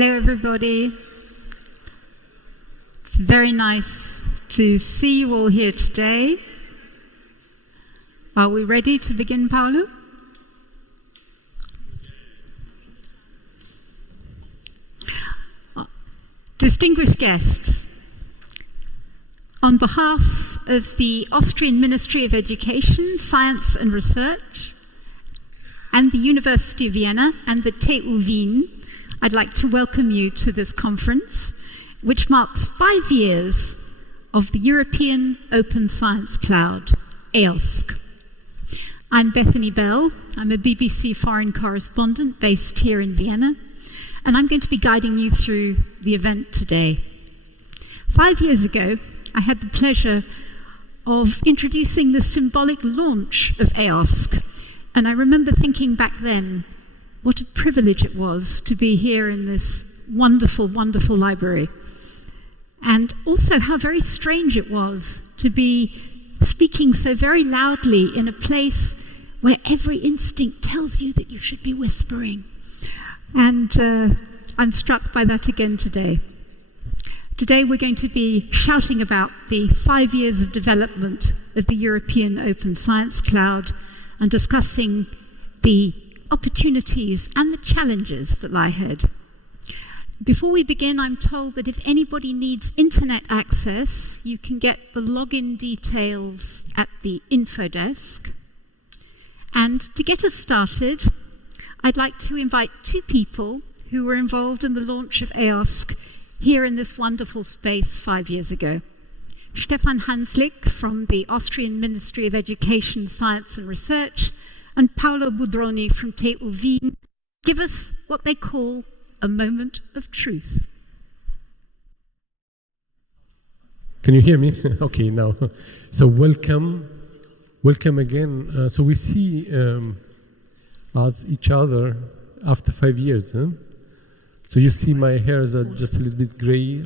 Hello, everybody. It's very nice to see you all here today. Are we ready to begin, Paulo? Distinguished guests, on behalf of the Austrian Ministry of Education, Science and Research, and the University of Vienna and the TU Wien, I'd like to welcome you to this conference, which marks 5 years of the European Open Science Cloud, EOSC. I'm Bethany Bell. I'm a BBC foreign correspondent based here in Vienna, and I'm going to be guiding you through the event today. 5 years ago, I had the pleasure of introducing the symbolic launch of EOSC, and I remember thinking back then, what a privilege it was to be here in this wonderful, wonderful library. And also how very strange it was to be speaking so very loudly in a place where every instinct tells you that you should be whispering. And I'm struck by that again today. Today we're going to be shouting about the 5 years of development of the European Open Science Cloud and discussing the opportunities and the challenges that lie ahead. Before we begin, I'm told that if anybody needs internet access, you can get the login details at the info desk. And to get us started, I'd like to invite two people who were involved in the launch of EOSC here in this wonderful space 5 years ago. Stefan Hanslick from the Austrian Ministry of Education, Science and Research, and Paolo Budroni from TU Wien give us what they call a moment of truth. Can you hear me? Okay, now. So welcome again. So we see us, each other, after 5 years. Huh? So you see my hairs are just a little bit gray.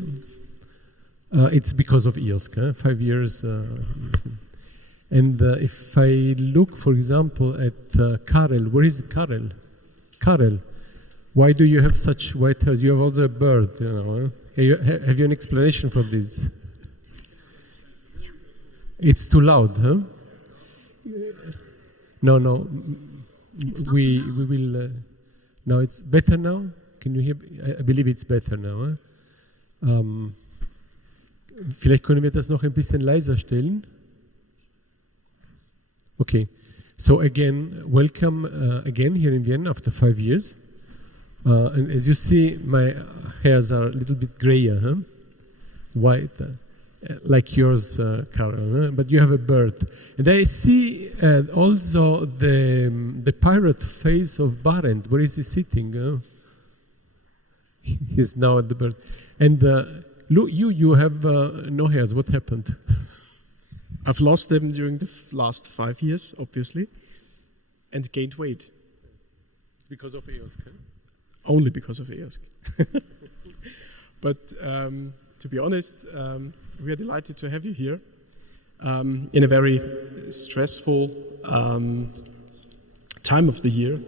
It's because of EOSC, huh? 5 years. And if I look, for example, at Karel, where is Karel? Karel, why do you have such white hairs? You have also a bird, you know. Huh? Have you an explanation for this? It's too loud, huh? No. We will. Now it's better now. Can you hear? I believe it's better now. Huh? Vielleicht können wir das noch ein bisschen leiser stellen. Okay, so again, welcome again here in Vienna after 5 years. And as you see, my hairs are a little bit grayer, huh? White, like yours, Carol, huh? But you have a bird. And I see also the pirate face of Barend. Where is he sitting? He's now at the bird. And look, you have no hairs. What happened? I've lost them during the last 5 years, obviously, and gained weight. It's because of EOSC. Huh? Only because of EOSC. But to be honest, we are delighted to have you here in a very stressful time of the year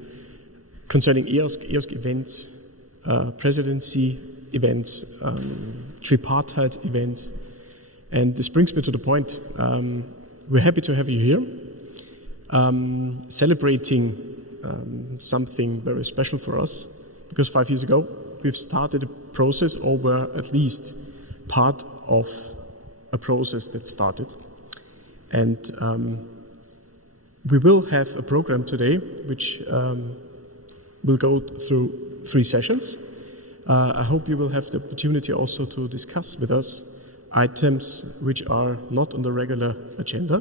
concerning EOSC events, presidency events, tripartite events. And this brings me to the point. We're happy to have you here, celebrating something very special for us, because 5 years ago we've started a process, or were at least part of a process that started. And we will have a program today which will go through 3 sessions. I hope you will have the opportunity also to discuss with us items which are not on the regular agenda.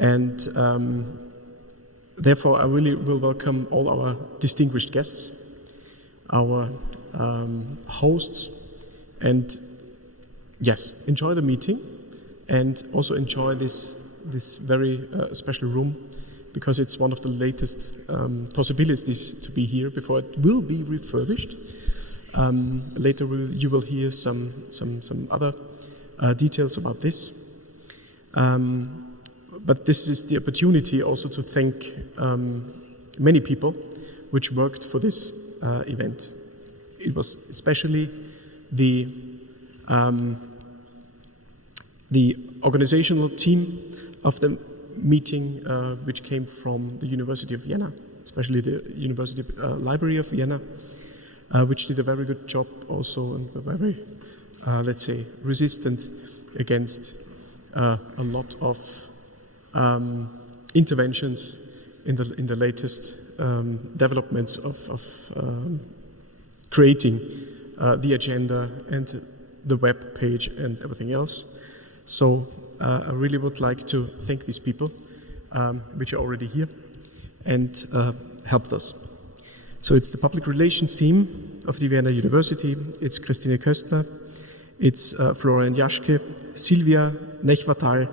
And therefore, I really will welcome all our distinguished guests, our hosts, and yes, enjoy the meeting and also enjoy this very special room, because it's one of the latest possibilities to be here before it will be refurbished. Later you will hear some other details about this. But this is the opportunity also to thank many people which worked for this event. it was especially the organizational team of the meeting, which came from the University of Vienna, especially the University Library of Vienna, which did a very good job also and were very, let's say, resistant against a lot of interventions in the latest developments of creating the agenda and the web page and everything else. So I really would like to thank these people, which are already here and helped us. So it's the public relations team of the Vienna University. It's Christine Köstner, it's Florian Jaschke, Silvia Nechvatal,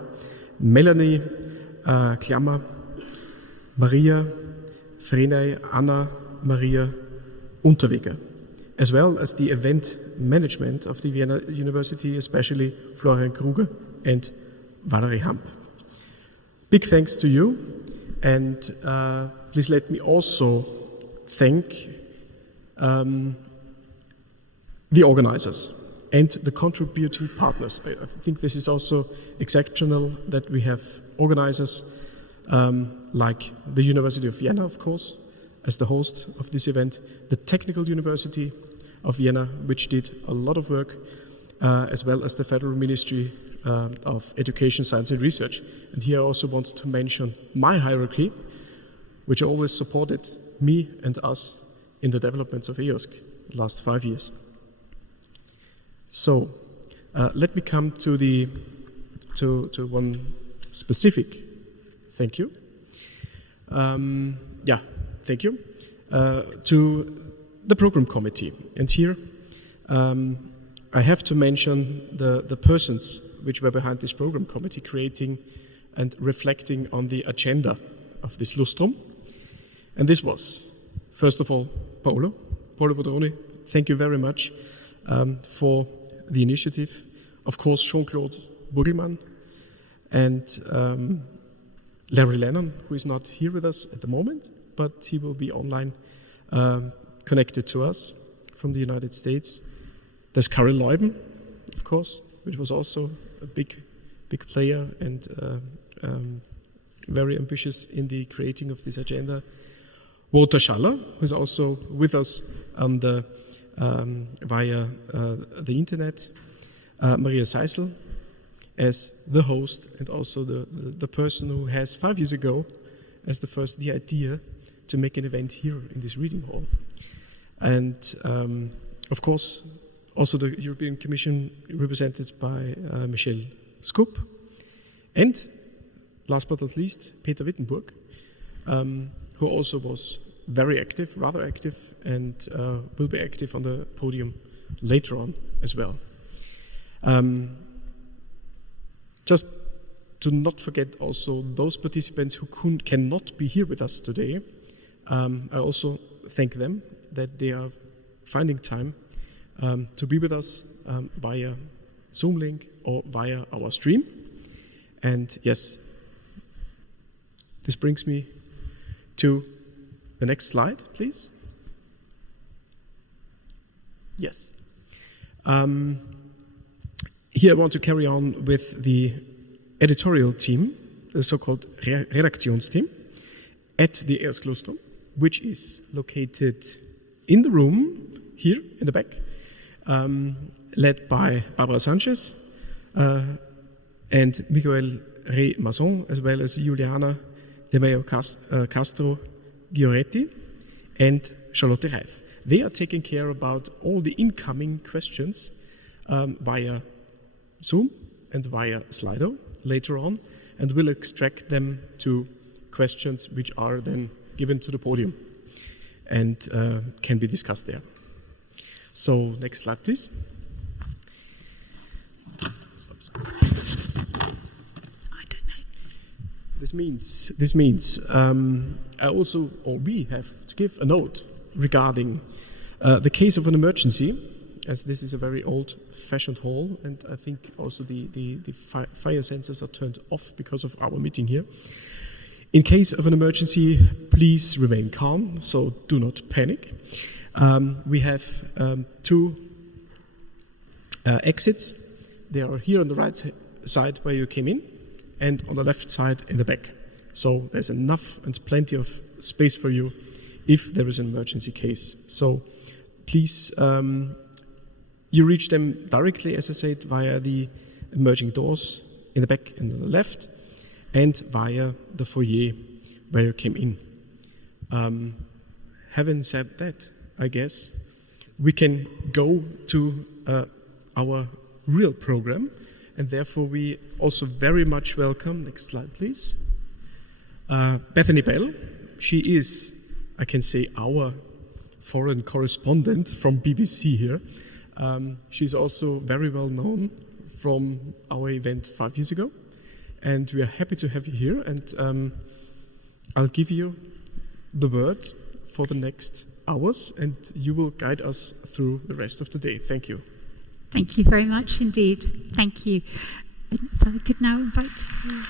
Melanie Klammer, Maria Frenay, Anna Maria Unterweger, as well as the event management of the Vienna University, especially Florian Kruger and Valerie Hamp. Big thanks to you, and please let me also thank the organizers and the contributing partners. I think this is also exceptional that we have organizers like the University of Vienna, of course, as the host of this event, the Technical University of Vienna, which did a lot of work, as well as the Federal Ministry of Education, Science and Research. And here I also want to mention my hierarchy, which always supported me and us in the developments of EOSC the last 5 years. So let me come to one specific thank you. Thank you to the program committee. And here I have to mention the persons which were behind this program committee, creating and reflecting on the agenda of this Lustrum. And this was, first of all, Paolo Bodroni. Thank you very much for the initiative. Of course, Jean-Claude Bugelmann and Larry Lennon, who is not here with us at the moment, but he will be online connected to us from the United States. There's Karel Leuben, of course, which was also a big player and very ambitious in the creating of this agenda. Walter Schaller, who is also with us on the via the internet. Maria Seisel as the host and also the person who has 5 years ago as the idea to make an event here in this reading hall. And of course also the European Commission represented by Michel Scoop, and last but not least Peter Wittenburg, who also was very active, rather active, and will be active on the podium later on as well. Just to not forget also those participants who cannot be here with us today, I also thank them that they are finding time to be with us via Zoom link or via our stream. And yes, this brings me to the next slide, please. Yes. Here I want to carry on with the editorial team, the so-called Redaktionsteam at the EOSC Lustrum, which is located in the room here in the back, led by Barbara Sanchez and Miguel Rey Masson, as well as Juliana de Mayo Castro Gioretti and Charlotte Reif. They are taking care about all the incoming questions via Zoom and via Slido later on, and will extract them to questions which are then given to the podium and can be discussed there. So next slide, please. This means we have to give a note regarding the case of an emergency, as this is a very old-fashioned hall, and I think also the fire sensors are turned off because of our meeting here. In case of an emergency, please remain calm, so do not panic. We have two exits. They are here on the right side where you came in, and on the left side in the back. So there's enough and plenty of space for you if there is an emergency case. So please, you reach them directly, as I said, via the emerging doors in the back and on the left, and via the foyer where you came in. Having said that, I guess we can go to our real program, and therefore we also very much welcome, next slide please, Bethany Bell. She is, I can say, our foreign correspondent from BBC here. She's also very well known from our event 5 years ago, and we are happy to have you here, and I'll give you the word for the next hours, and you will guide us through the rest of the day. Thank you. Thank you very much indeed. Thank you. If I could now invite you.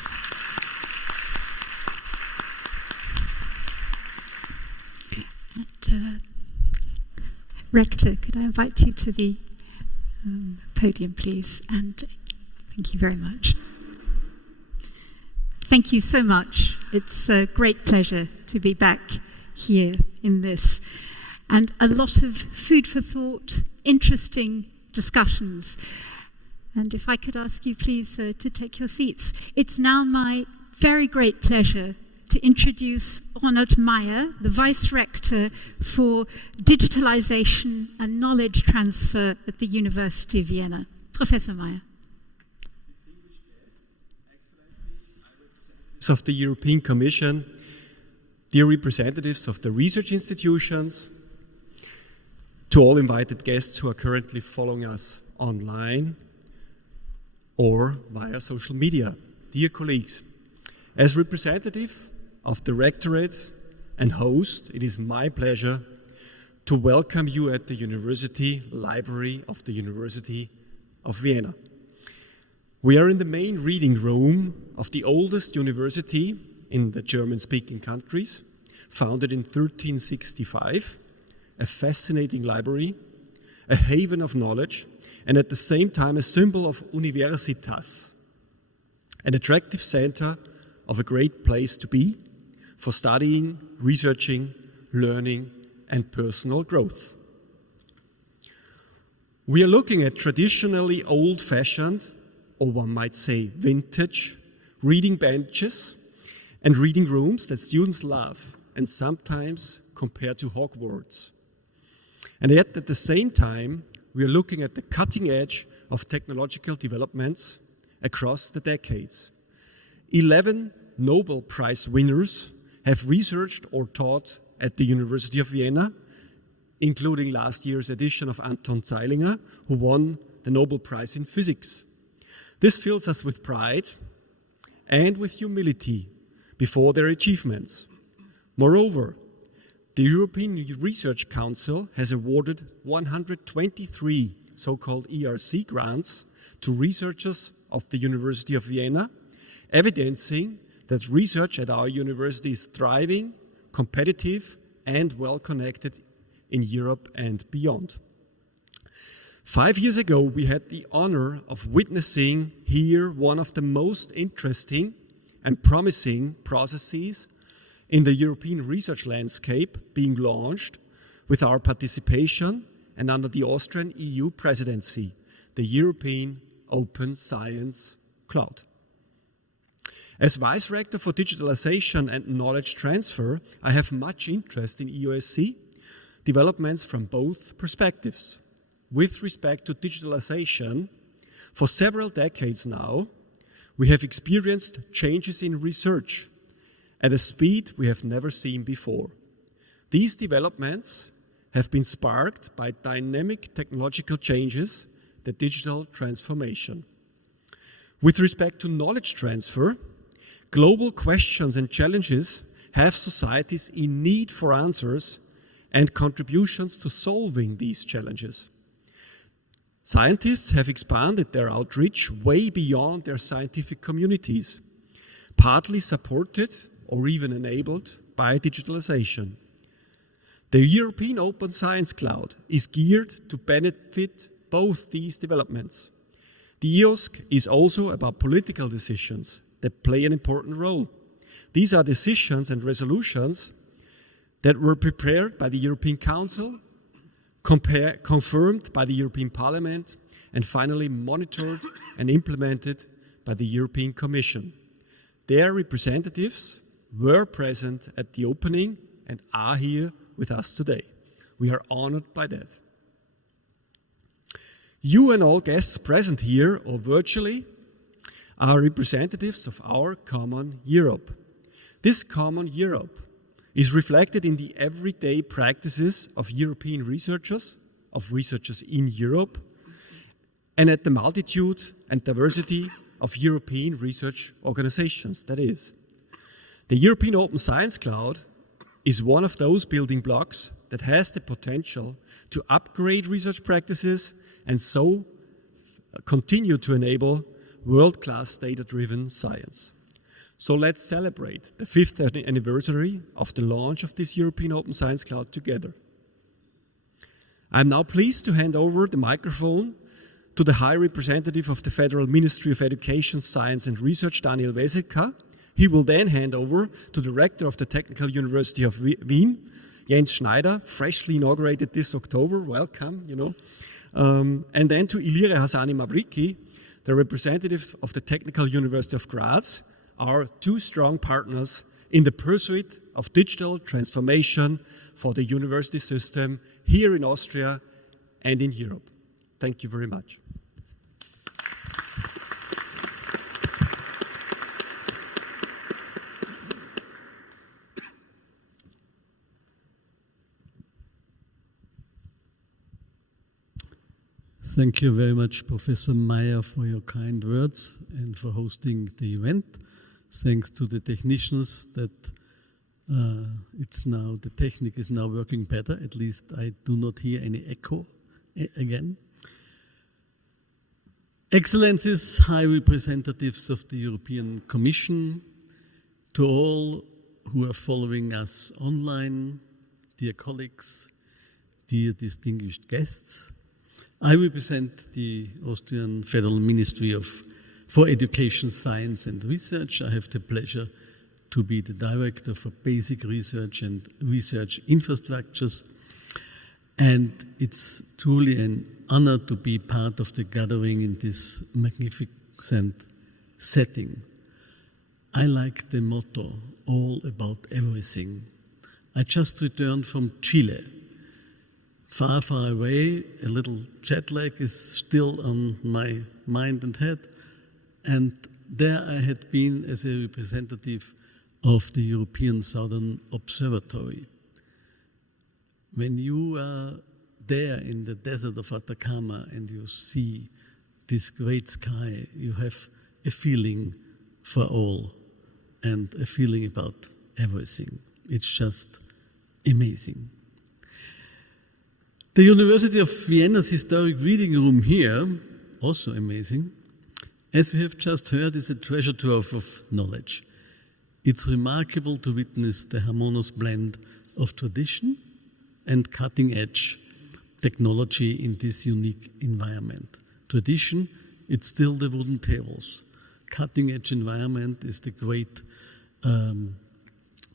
Rector, could I invite you to the podium, please? And thank you very much. Thank you so much. It's a great pleasure to be back here in this. And a lot of food for thought, interesting discussions. And if I could ask you please to take your seats. It's now my very great pleasure to introduce Ronald Meyer, the Vice Rector for Digitalization and Knowledge Transfer at the University of Vienna. Professor Meyer. Of the European Commission, dear representatives of the research institutions, to all invited guests who are currently following us online or via social media. Dear colleagues, as representative of the Rectorate and host, it is my pleasure to welcome you at the University Library of the University of Vienna. We are in the main reading room of the oldest university in the German-speaking countries, founded in 1365, a fascinating library, a haven of knowledge, and at the same time a symbol of universitas, an attractive center of a great place to be for studying, researching, learning, and personal growth. We are looking at traditionally old-fashioned, or one might say vintage, reading benches and reading rooms that students love and sometimes compare to Hogwarts. And yet at the same time, we are looking at the cutting edge of technological developments across the decades. 11 Nobel Prize winners have researched or taught at the University of Vienna, including last year's edition of Anton Zeilinger, who won the Nobel Prize in Physics. This fills us with pride and with humility before their achievements. Moreover, the European Research Council has awarded 123 so-called ERC grants to researchers of the University of Vienna, evidencing that research at our university is thriving, competitive, and well-connected in Europe and beyond. 5 years ago, we had the honor of witnessing here one of the most interesting and promising processes in the European research landscape being launched with our participation and under the Austrian EU presidency, the European Open Science Cloud. As Vice Rector for Digitalization and Knowledge Transfer, I have much interest in EOSC developments from both perspectives. With respect to digitalization, for several decades now, we have experienced changes in research at a speed we have never seen before. These developments have been sparked by dynamic technological changes, the digital transformation. With respect to knowledge transfer, global questions and challenges have societies in need for answers and contributions to solving these challenges. Scientists have expanded their outreach way beyond their scientific communities, partly supported or even enabled by digitalization. The European Open Science Cloud is geared to benefit both these developments. The EOSC is also about political decisions that play an important role. These are decisions and resolutions that were prepared by the European Council, confirmed by the European Parliament, and finally monitored and implemented by the European Commission. Their representatives were present at the opening and are here with us today. We are honored by that. You and all guests present here or virtually are representatives of our common Europe. This common Europe is reflected in the everyday practices of European researchers, of researchers in Europe, and at the multitude and diversity of European research organizations, that is. The European Open Science Cloud is one of those building blocks that has the potential to upgrade research practices and so continue to enable world-class data-driven science. So let's celebrate the 5th anniversary of the launch of this European Open Science Cloud together. I'm now pleased to hand over the microphone to the High Representative of the Federal Ministry of Education, Science and Research, Daniel Weselka. He will then hand over to the Rector of the Technical University of Wien, Jens Schneider, freshly inaugurated this October, welcome, and then to Ilire Hasani-Mavriqi, the representative of the Technical University of Graz, our two strong partners in the pursuit of digital transformation for the university system here in Austria and in Europe. Thank you very much. Thank you very much, Professor Meyer, for your kind words and for hosting the event. Thanks to the technicians that the technique is now working better. At least I do not hear any echo again. Excellencies, high representatives of the European Commission, to all who are following us online, dear colleagues, dear distinguished guests, I represent the Austrian Federal Ministry for Education, Science and Research. I have the pleasure to be the Director for Basic Research and Research Infrastructures. And it's truly an honor to be part of the gathering in this magnificent setting. I like the motto, all about everything. I just returned from Chile. Far, far away, a little jet lag is still on my mind and head. And there I had been as a representative of the European Southern Observatory. When you are there in the desert of Atacama and you see this great sky, you have a feeling for all and a feeling about everything. It's just amazing. The University of Vienna's historic reading room here, also amazing, as we have just heard, is a treasure trove of knowledge. It's remarkable to witness the harmonious blend of tradition and cutting-edge technology in this unique environment. Tradition, it's still the wooden tables. Cutting-edge environment is the great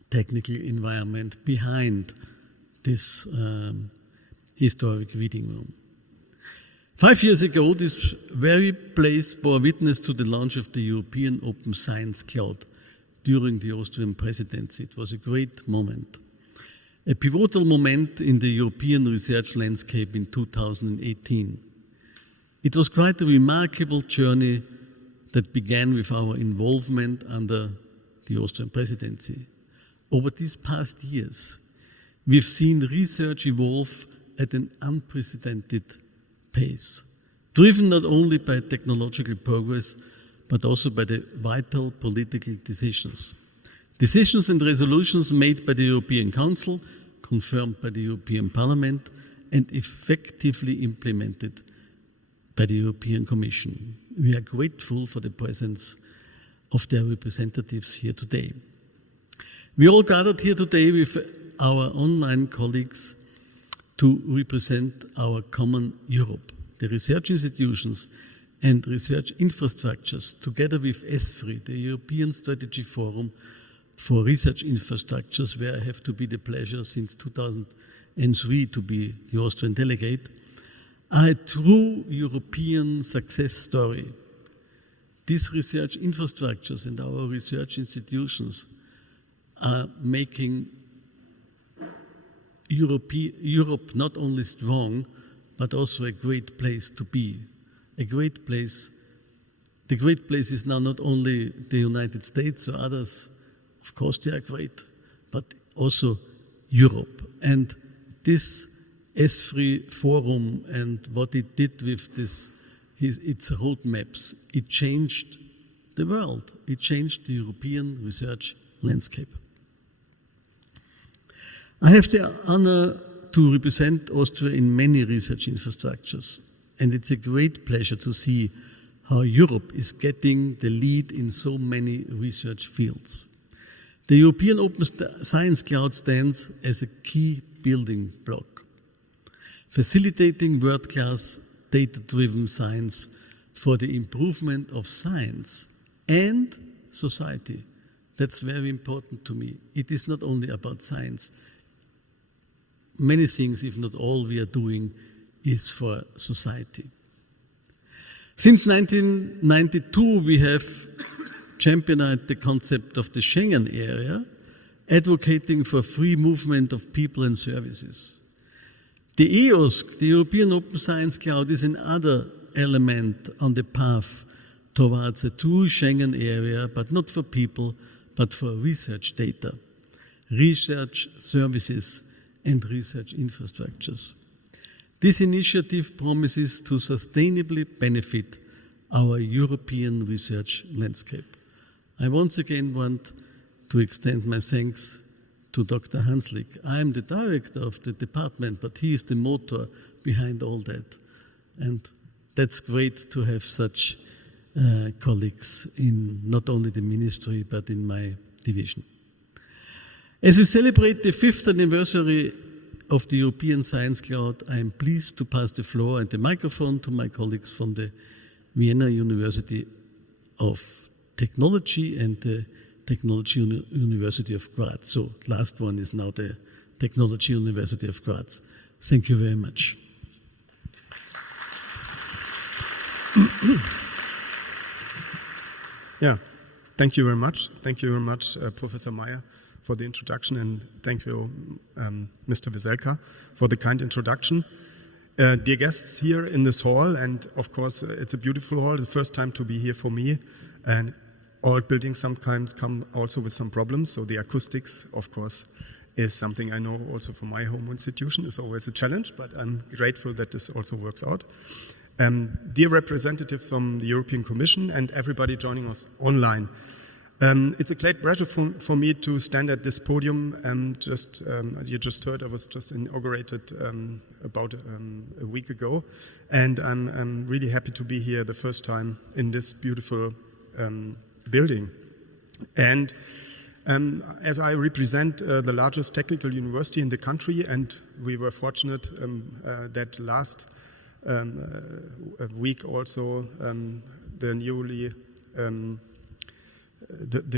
technical environment behind this historic reading room. 5 years ago, this very place bore witness to the launch of the European Open Science Cloud during the Austrian presidency. It was a great moment. A pivotal moment in the European research landscape in 2018. It was quite a remarkable journey that began with our involvement under the Austrian presidency. Over these past years, we've seen research evolve at an unprecedented pace, driven not only by technological progress, but also by the vital political decisions. Decisions and resolutions made by the European Council, confirmed by the European Parliament, and effectively implemented by the European Commission. We are grateful for the presence of their representatives here today. We all gathered here today with our online colleagues to represent our common Europe. The research institutions and research infrastructures, together with ESFRI, the European Strategy Forum for Research Infrastructures, where I have to be the pleasure since 2003 to be the Austrian delegate, are a true European success story. These research infrastructures and our research institutions are making Europe not only strong, but also a great place to be. A great place. The great place is now not only the United States or others, of course they are great, but also Europe. And this ESFRI forum and what it did with its roadmaps, it changed the world. It changed the European research landscape. I have the honor to represent Austria in many research infrastructures, and it's a great pleasure to see how Europe is getting the lead in so many research fields. The European Open Science Cloud stands as a key building block, facilitating world-class data-driven science for the improvement of science and society. That's very important to me. It is not only about science. Many things, if not all, we are doing is for society. Since 1992, we have championed the concept of the Schengen area, advocating for free movement of people and services. The EOSC, the European Open Science Cloud, is another element on the path towards a true Schengen area, but not for people, but for research data, research services, and research infrastructures. This initiative promises to sustainably benefit our European research landscape. I once again want to extend my thanks to Dr. Hanslik. I am the director of the department, but he is the motor behind all that. And that's great to have such colleagues in not only the ministry, but in my division. As we celebrate the 5th anniversary of the European Science Cloud, I am pleased to pass the floor and the microphone to my colleagues from the Vienna University of Technology and the Technology University of Graz. So, last one is now the Technology University of Graz. Thank you very much. Yeah, thank you very much. Thank you very much, Professor Meyer, for the introduction, and thank you, Mr. Wieselka, for the kind introduction. Dear guests here in this hall, and of course it's a beautiful hall, the first time to be here for me, and all buildings sometimes come also with some problems, so the acoustics, of course, is something I know also from my home institution. It's always a challenge, but I'm grateful that this also works out. Dear representatives from the European Commission and everybody joining us online, it's a great pleasure for me to stand at this podium. You just heard I was just inaugurated about a week ago, and I'm really happy to be here the first time in this beautiful building. And as I represent the largest technical university in the country, and we were fortunate that last week also the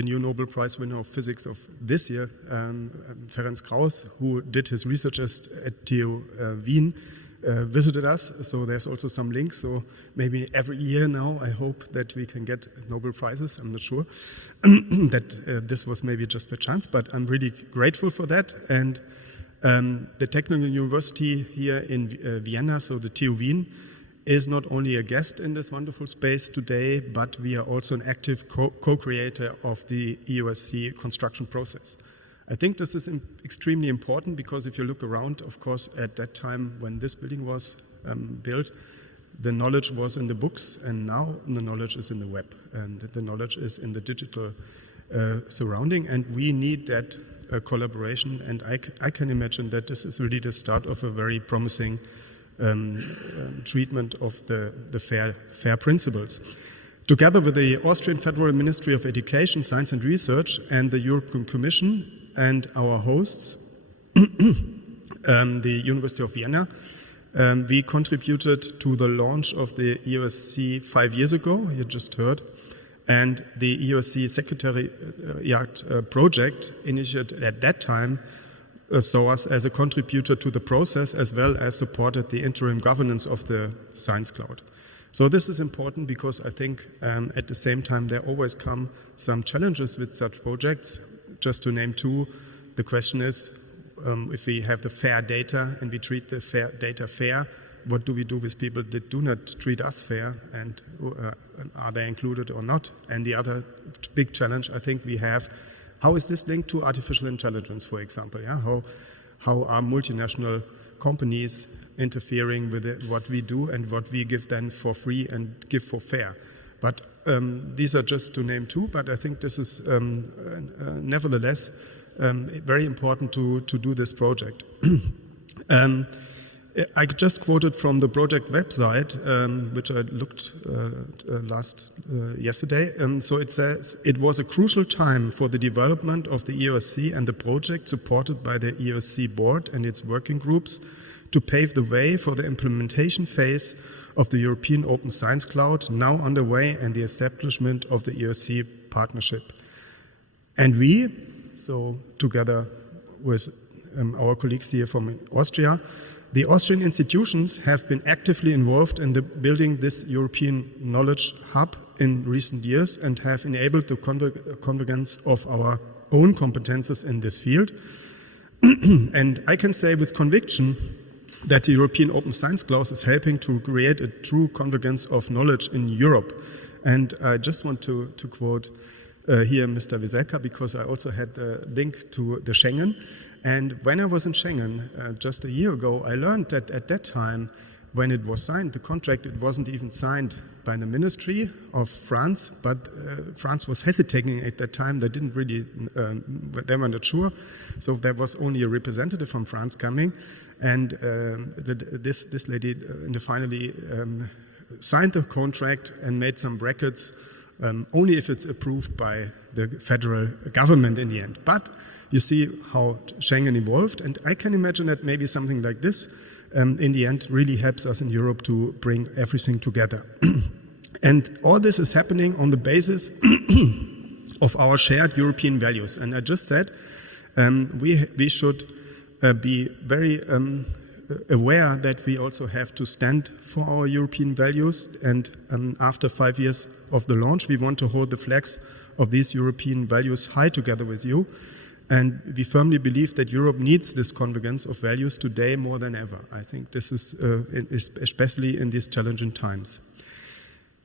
new Nobel Prize winner of physics of this year, Ferenc Krauss, who did his research at TU Wien, visited us. So there's also some links. So maybe every year now, I hope that we can get Nobel Prizes. I'm not sure that this was maybe just by chance, but I'm really grateful for that. And the Technical University here in Vienna, so the TU Wien, is not only a guest in this wonderful space today, but we are also an active co-creator of the EOSC construction process. I think this is extremely important because if you look around, of course, at that time when this building was built, the knowledge was in the books, and now the knowledge is in the web, and the knowledge is in the digital surrounding, and we need that collaboration, and I can imagine that this is really the start of a very promising treatment of the FAIR principles. Together with the Austrian Federal Ministry of Education, Science and Research and the European Commission and our hosts, the University of Vienna. We contributed to the launch of the EOSC 5 years ago, you just heard, and the EOSC Secretariat project initiated at that time saw us as a contributor to the process as well as supported the interim governance of the Science Cloud. So this is important because I think at the same time there always come some challenges with such projects. Just to name two, the question is if we have the fair data and we treat the data fair, what do we do with people that do not treat us fair, and are they included or not? And the other big challenge I think we have, how is this linked to artificial intelligence, for example? Yeah? How are multinational companies interfering with what we do and what we give them for free and give for fair? But these are just to name two, but I think this is nevertheless very important to do this project. I just quoted from the project website, which I looked yesterday. So it says, it was a crucial time for the development of the EOSC and the project supported by the EOSC board and its working groups to pave the way for the implementation phase of the European Open Science Cloud now underway and the establishment of the EOSC partnership. And we, so together with our colleagues here from Austria, the Austrian institutions have been actively involved in building this European knowledge hub in recent years and have enabled the convergence of our own competences in this field. And I can say with conviction that the European Open Science Cloud is helping to create a true convergence of knowledge in Europe. And I just want to quote here Mr. Wieselka, because I also had the link to the Schengen. And when I was in Schengen just a year ago, I learned that at that time, when it was signed, the contract, it wasn't even signed by the Ministry of France, but France was hesitating at that time. They didn't really, they were not sure. So there was only a representative from France coming. And this lady finally signed the contract and made some brackets, only if it's approved by the federal government in the end. But you see how Schengen evolved, and I can imagine that maybe something like this in the end really helps us in Europe to bring everything together. And all this is happening on the basis of our shared European values. And I just said we should be very aware that we also have to stand for our European values. And after 5 years of the launch, we want to hold the flags of these European values high together with you. And we firmly believe that Europe needs this convergence of values today more than ever. I think this is especially in these challenging times.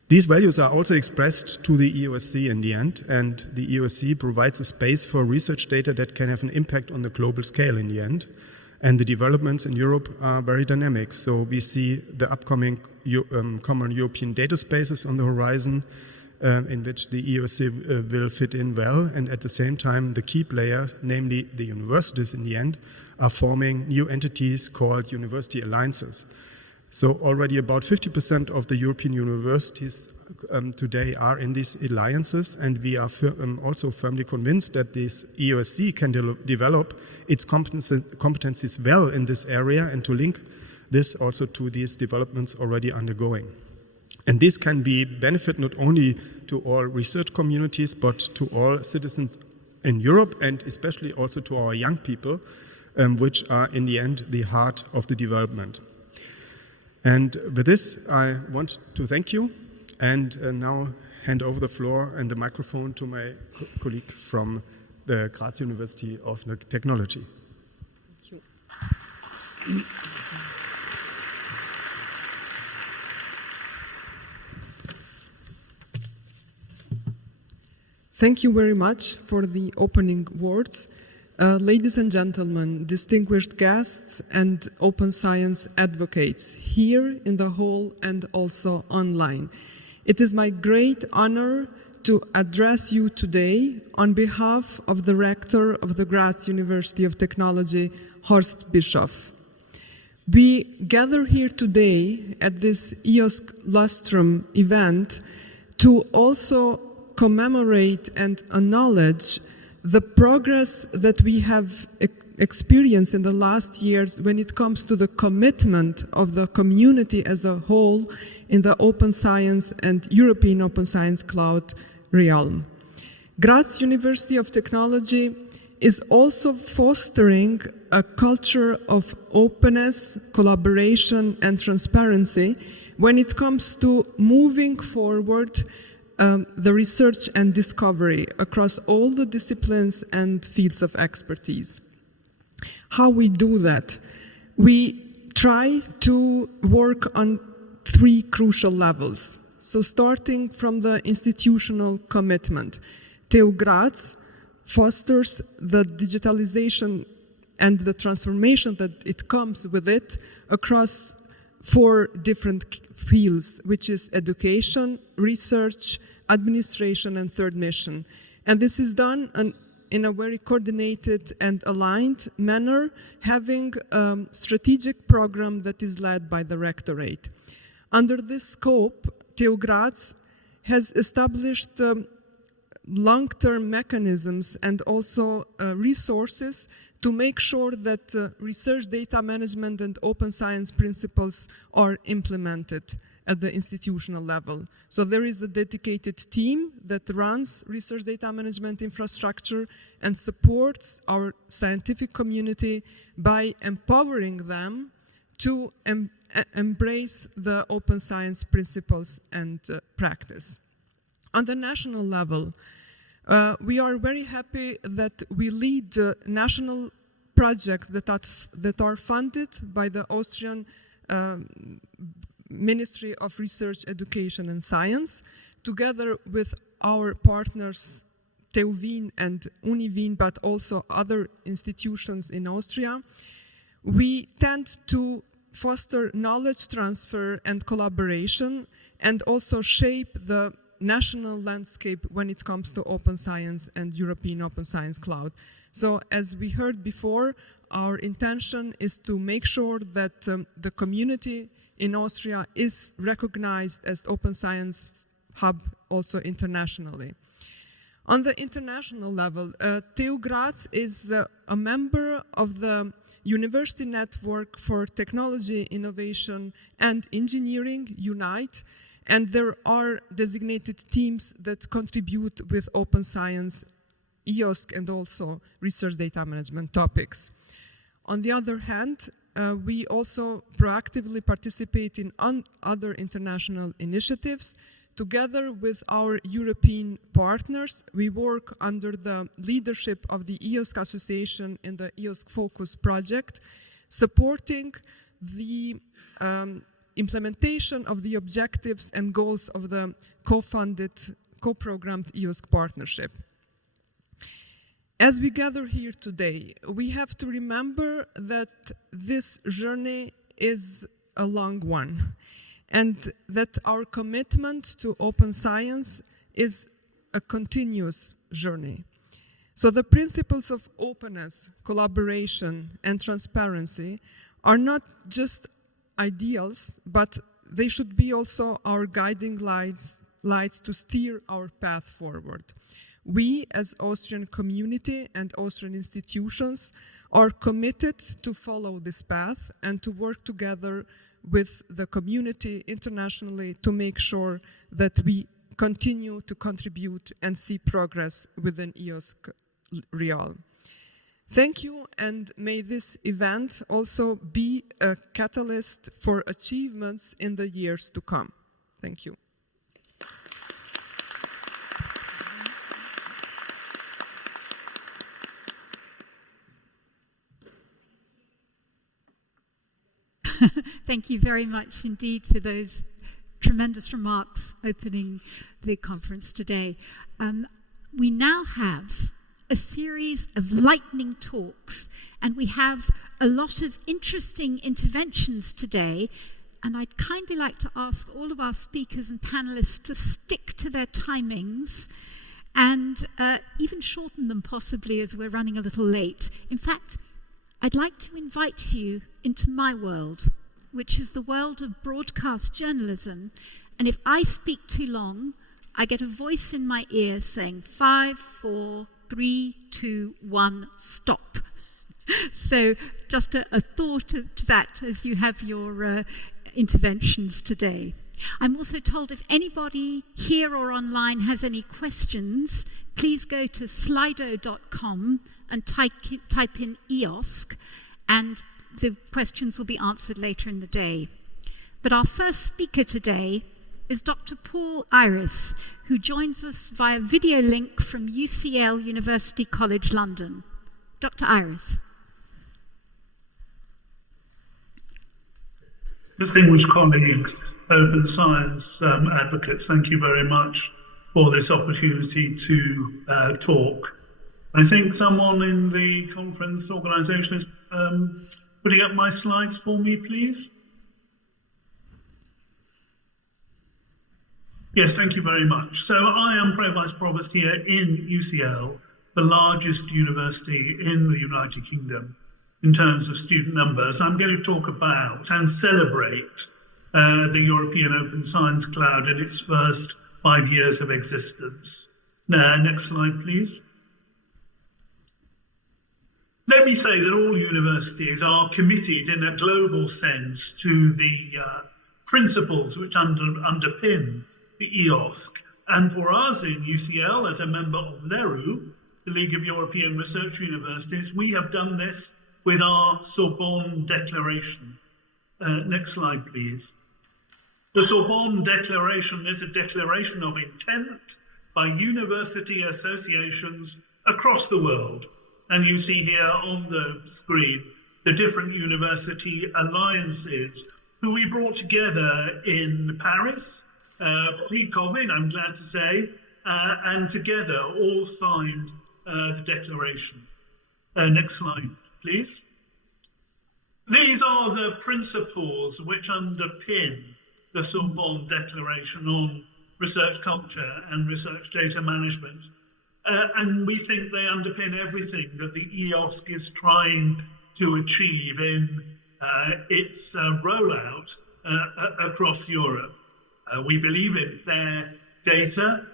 These values are also expressed to the EOSC in the end, and the EOSC provides a space for research data that can have an impact on the global scale in the end. And the developments in Europe are very dynamic. So we see the upcoming common European data spaces on the horizon, in which the EOSC will fit in well, and at the same time the key players, namely the universities in the end, are forming new entities called university alliances. So already about 50% of the European universities today are in these alliances, and we are also firmly convinced that this EOSC can develop its competencies well in this area and to link this also to these developments already undergoing. And this can be benefit not only to all research communities, but to all citizens in Europe, and especially also to our young people, which are in the end the heart of the development. And with this, I want to thank you, and now hand over the floor and the microphone to my colleague from the Graz University of Technology. Thank you. Thank you very much for the opening words. Ladies and gentlemen, distinguished guests and open science advocates here in the hall and also online. It is my great honor to address you today on behalf of the rector of the Graz University of Technology, Horst Bischoff. We gather here today at this EOSC Lustrum event to also commemorate and acknowledge the progress that we have experience in the last years when it comes to the commitment of the community as a whole in the open science and European Open Science Cloud realm. Graz University of Technology is also fostering a culture of openness, collaboration, and transparency when it comes to moving forward the research and discovery across all the disciplines and fields of expertise. How we do that? We try to work on 3 crucial levels. So starting from the institutional commitment, TU Graz fosters the digitalization and the transformation that it comes with it across 4 different fields, which is education, research, administration, and third mission. And this is done in a very coordinated and aligned manner, having a strategic program that is led by the Rectorate. Under this scope, TU Graz has established long-term mechanisms and also resources to make sure that research data management and open science principles are implemented at the institutional level. So there is a dedicated team that runs research data management infrastructure and supports our scientific community by empowering them to embrace the open science principles and practice. On the national level, we are very happy that we lead national projects that are funded by the Austrian Ministry of Research, Education and Science, together with our partners TU Wien and Uni Wien, but also other institutions in Austria. We tend to foster knowledge transfer and collaboration and also shape the national landscape when it comes to open science and European Open Science Cloud. So as we heard before, our intention is to make sure that the community in Austria is recognized as open science hub also internationally. On the international level, TU Graz is a member of the University Network for Technology, Innovation and Engineering, UNITE, and there are designated teams that contribute with open science, EOSC, and also research data management topics. On the other hand, we also proactively participate in other international initiatives. Together with our European partners, we work under the leadership of the EOSC Association in the EOSC Focus project, supporting the implementation of the objectives and goals of the co-funded, co-programmed EOSC partnership. As we gather here today, we have to remember that this journey is a long one, and that our commitment to open science is a continuous journey. So the principles of openness, collaboration, and transparency are not just ideals, but they should be also our guiding lights to steer our path forward. We, as Austrian community and Austrian institutions, are committed to follow this path and to work together with the community internationally to make sure that we continue to contribute and see progress within EOSC realm. Thank you, and may this event also be a catalyst for achievements in the years to come. Thank you. Thank you very much indeed for those tremendous remarks opening the conference today. We now have a series of lightning talks, and we have a lot of interesting interventions today, and I'd kindly like to ask all of our speakers and panelists to stick to their timings and even shorten them possibly as we're running a little late. In fact, I'd like to invite you into my world, which is the world of broadcast journalism. And if I speak too long, I get a voice in my ear saying 5, 4, 3, 2, 1, stop. So just a thought to that as you have your interventions today. I'm also told if anybody here or online has any questions, please go to slido.com and type in EOSC, and the questions will be answered later in the day. But our first speaker today is Dr. Paul Iris, who joins us via video link from UCL University College London. Dr. Iris. Distinguished colleagues, open science advocates, thank you very much for this opportunity to talk. I think someone in the conference organisation is putting up my slides for me, please. Yes, thank you very much. So I am Pro-Vice Provost here in UCL, the largest university in the United Kingdom in terms of student numbers. I'm going to talk about and celebrate the European Open Science Cloud in its first 5 years of existence. Next slide, please. Let me say that all universities are committed in a global sense to the principles which underpin the EOSC. And for us in UCL, as a member of LERU, the League of European Research Universities, we have done this with our Sorbonne Declaration. Next slide, please. The Sorbonne Declaration is a declaration of intent by university associations across the world. And you see here on the screen the different university alliances who we brought together in Paris, pre-COVID, I'm glad to say, and together all signed the declaration. Next slide, please. These are the principles which underpin the Sorbonne Declaration on research culture and research data management. And we think they underpin everything that the EOSC is trying to achieve in its rollout across Europe. We believe in fair data.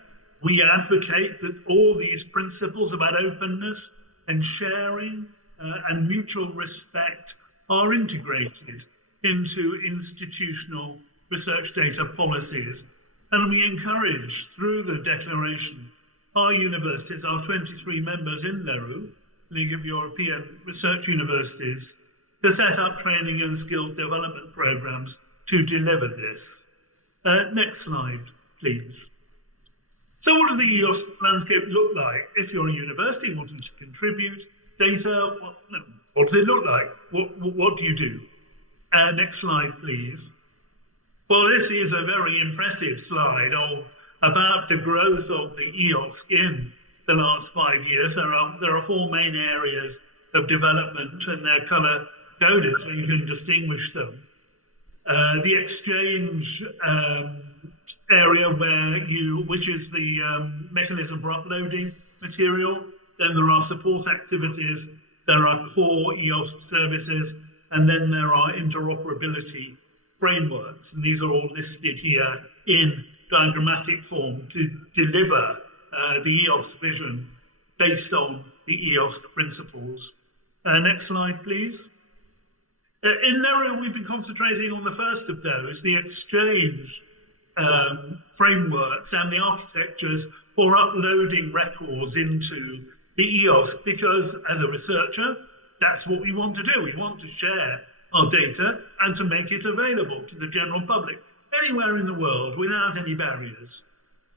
We advocate that all these principles about openness and sharing and mutual respect are integrated into institutional research data policies. And we encourage, through the declaration, our universities, our 23 members in LERU, League of European Research Universities, to set up training and skills development programs to deliver this. Next slide, please. So what does the EOSC landscape look like? If you're a university wanting to contribute data, what does it look like? What do you do? Next slide, please. Well, this is a very impressive slide about the growth of the EOSC in the last 5 years. There are four main areas of development, and they're color-coded so you can distinguish them. The exchange area which is the mechanism for uploading material. Then there are support activities, there are core EOSC services, and then there are interoperability frameworks. And these are all listed here in diagrammatic form to deliver the EOSC vision based on the EOSC principles. Next slide, please. In LERU, we've been concentrating on the first of those, the exchange frameworks and the architectures for uploading records into the EOSC, because as a researcher, that's what we want to do. We want to share our data and to make it available to the general public anywhere in the world without any barriers.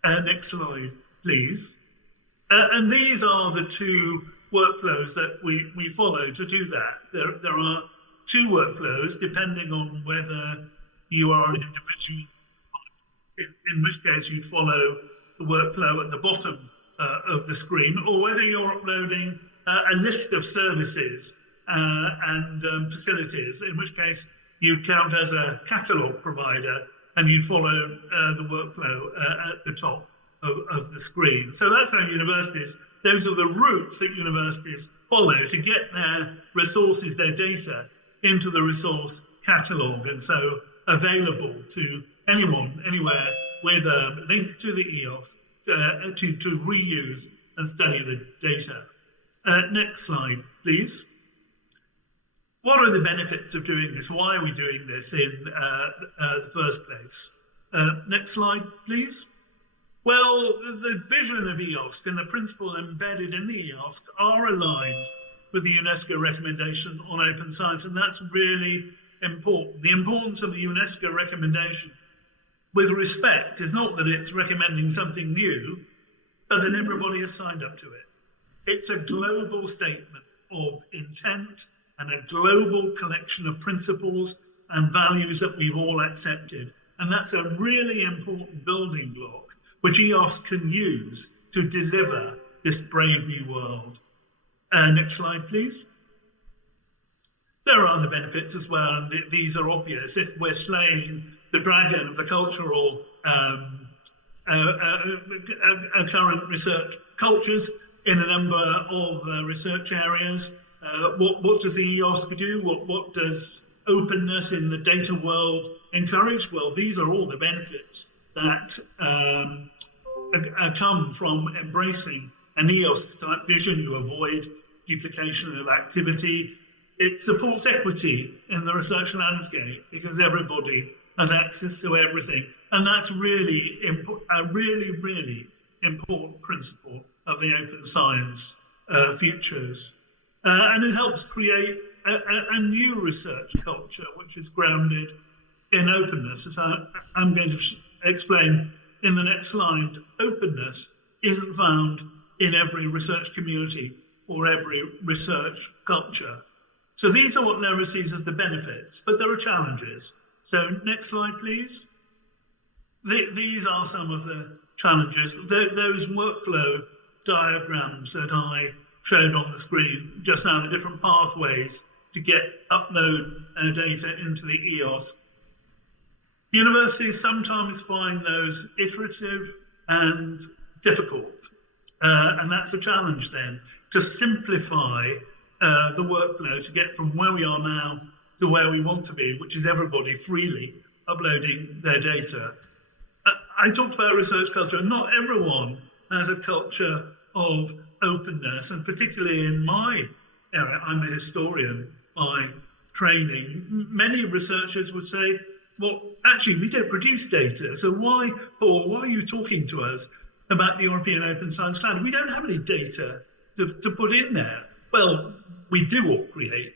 Next slide, please. And these are the two workflows that we follow to do that. There are two workflows depending on whether you are an individual, in which case you'd follow the workflow at the bottom of the screen, or whether you're uploading a list of services and facilities, in which case you'd count as a catalogue provider and you'd follow the workflow at the top of the screen. So that's how universities, those are the routes that universities follow to get their resources, their data, into the resource catalogue, and so available to anyone, anywhere, with a link to the EOSC to reuse and study the data. Next slide, please. what are the benefits of doing this? Why are we doing this in the first place? Next slide, please. Well, the vision of EOSC and the principle embedded in the EOSC are aligned with the UNESCO recommendation on open science, and that's really important. The importance of the UNESCO recommendation with respect is not that it's recommending something new, but that everybody has signed up to it. It's a global statement of intent and a global collection of principles and values that we've all accepted. And that's a really important building block which EOSC can use to deliver this brave new world. Next slide, please. There are other benefits as well, and these are obvious. If we're slaying the dragon of the cultural current research cultures in a number of research areas, what does the EOSC do? What does openness in the data world encourage? Well, these are all the benefits that come from embracing an EOSC type vision to avoid duplication of activity. It supports equity in the research landscape because everybody has access to everything. And that's really a really important principle of the open science futures. And it helps create a new research culture which is grounded in openness. As I'm going to explain in the next slide, openness isn't found in every research community or every research culture. So these are what Lera sees as the benefits, but there are challenges. So next slide, please. These are some of the challenges. Those workflow diagrams that I showed on the screen just now, the different pathways to upload data into the EOSC. Universities sometimes find those iterative and difficult, and that's a challenge then, to simplify the workflow to get from where we are now to where we want to be, which is everybody freely uploading their data. I talked about research culture. Not everyone has a culture of openness, and particularly in my area, I'm a historian by training. Many researchers would say, well, actually, we don't produce data, so why, Paul, why are you talking to us about the European Open Science Cloud? We don't have any data to put in there. Well, we do all create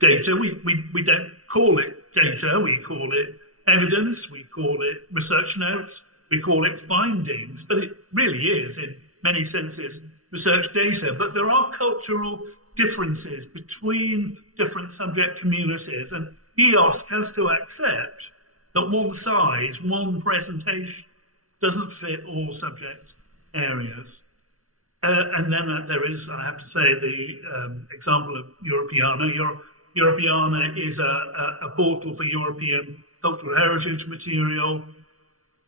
data. We don't call it data, we call it evidence, we call it research notes, we call it findings, but it really is, in many senses, research data. But there are cultural differences between different subject communities, and EOSC has to accept that one size, one presentation doesn't fit all subject areas. And then there is, I have to say, the example of Europeana. Europeana is a portal for European cultural heritage material.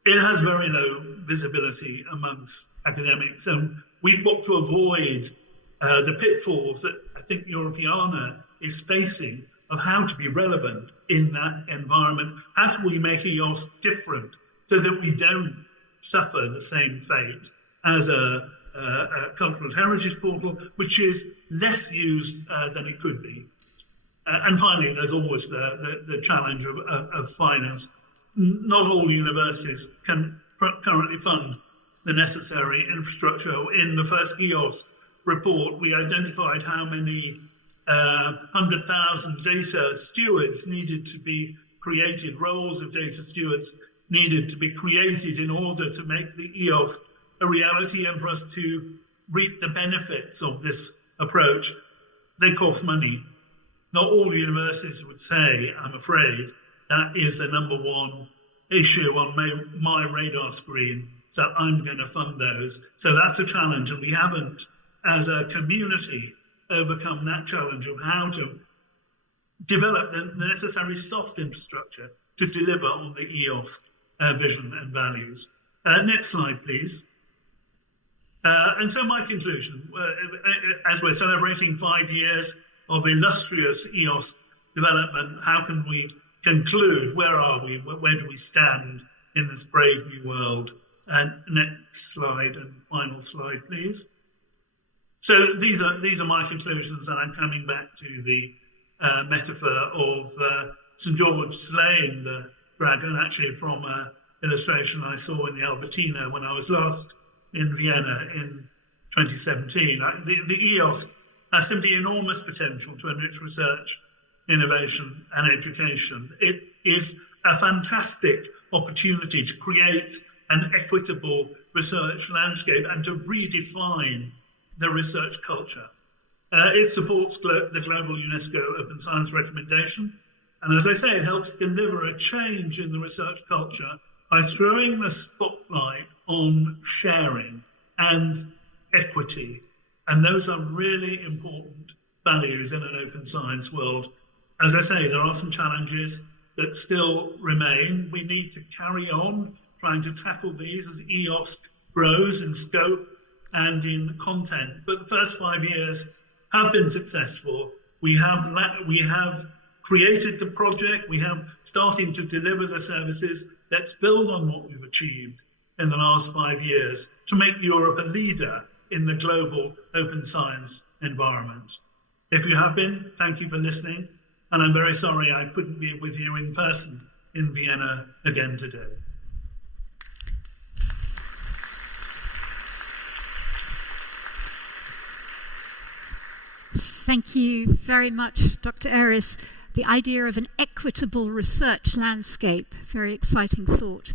It has very low visibility amongst academics, and we've got to avoid the pitfalls that I think Europeana is facing of how to be relevant in that environment. How can we make EOSC different so that we don't suffer the same fate as a cultural heritage portal, which is less used than it could be? And finally, there's always the challenge of finance. Not all universities can currently fund the necessary infrastructure. In the first EOSC report, we identified how many 100,000 data stewards needed to be created, roles of data stewards needed to be created in order to make the EOSC a reality and for us to reap the benefits of this approach. They cost money. Not all universities would say, I'm afraid, that is the number one issue on my radar screen, so I'm going to fund those. So that's a challenge, and we haven't, as a community, overcome that challenge of how to develop the necessary soft infrastructure to deliver on the EOSC vision and values. Next slide, please. And so my conclusion, as we're celebrating 5 years of illustrious EOSC development, how can we conclude? Where are we? Where do we stand in this brave new world? And next slide and final slide, please. So these are my conclusions, and I'm coming back to the metaphor of St. George slaying the dragon, actually from an illustration I saw in the Albertina when I was last in Vienna in 2017. The EOSC has simply enormous potential to enrich research, innovation and education. It is a fantastic opportunity to create an equitable research landscape and to redefine the research culture. It supports the global UNESCO Open Science recommendation. And as I say, it helps deliver a change in the research culture by throwing the spotlight on sharing and equity. And those are really important values in an open science world. As I say, there are some challenges that still remain. We need to carry on trying to tackle these as EOSC grows in scope and in content. But the first 5 years have been successful. We have created the project. We have starting to deliver the services. Let's build on what we've achieved in the last 5 years to make Europe a leader in the global open science environment. If you have been, thank you for listening. And I'm very sorry I couldn't be with you in person in Vienna again today. Thank you very much, Dr. Aris. The idea of an equitable research landscape, very exciting thought.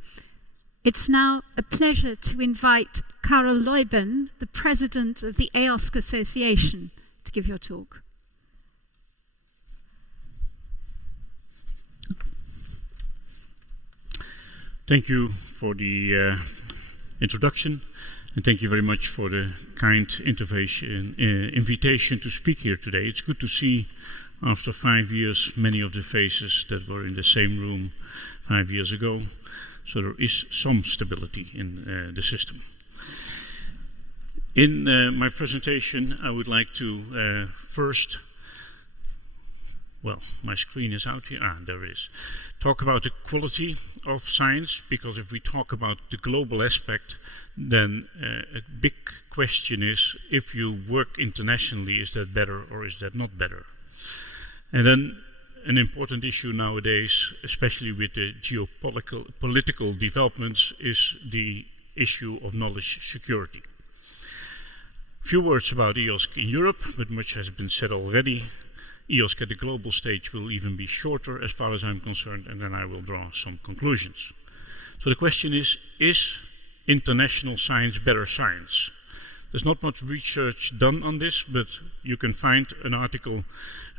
It's now a pleasure to invite Karel Leuben, the president of the EOSC Association, to give your talk. Thank you for the introduction, and thank you very much for the kind invitation to speak here today. It's good to see, after 5 years, many of the faces that were in the same room 5 years ago. So there is some stability in the system. In my presentation, I would like to first, well, my screen is out here. There it is. Talk about the quality of science, because if we talk about the global aspect, then a big question is, if you work internationally, is that better or is that not better? And then an important issue nowadays, especially with the geopolitical developments, is the issue of knowledge security. Few words about EOSC in Europe, but much has been said already. EOSC at the global stage will even be shorter as far as I'm concerned, and then I will draw some conclusions. So the question is international science better science? There's not much research done on this, but you can find an article,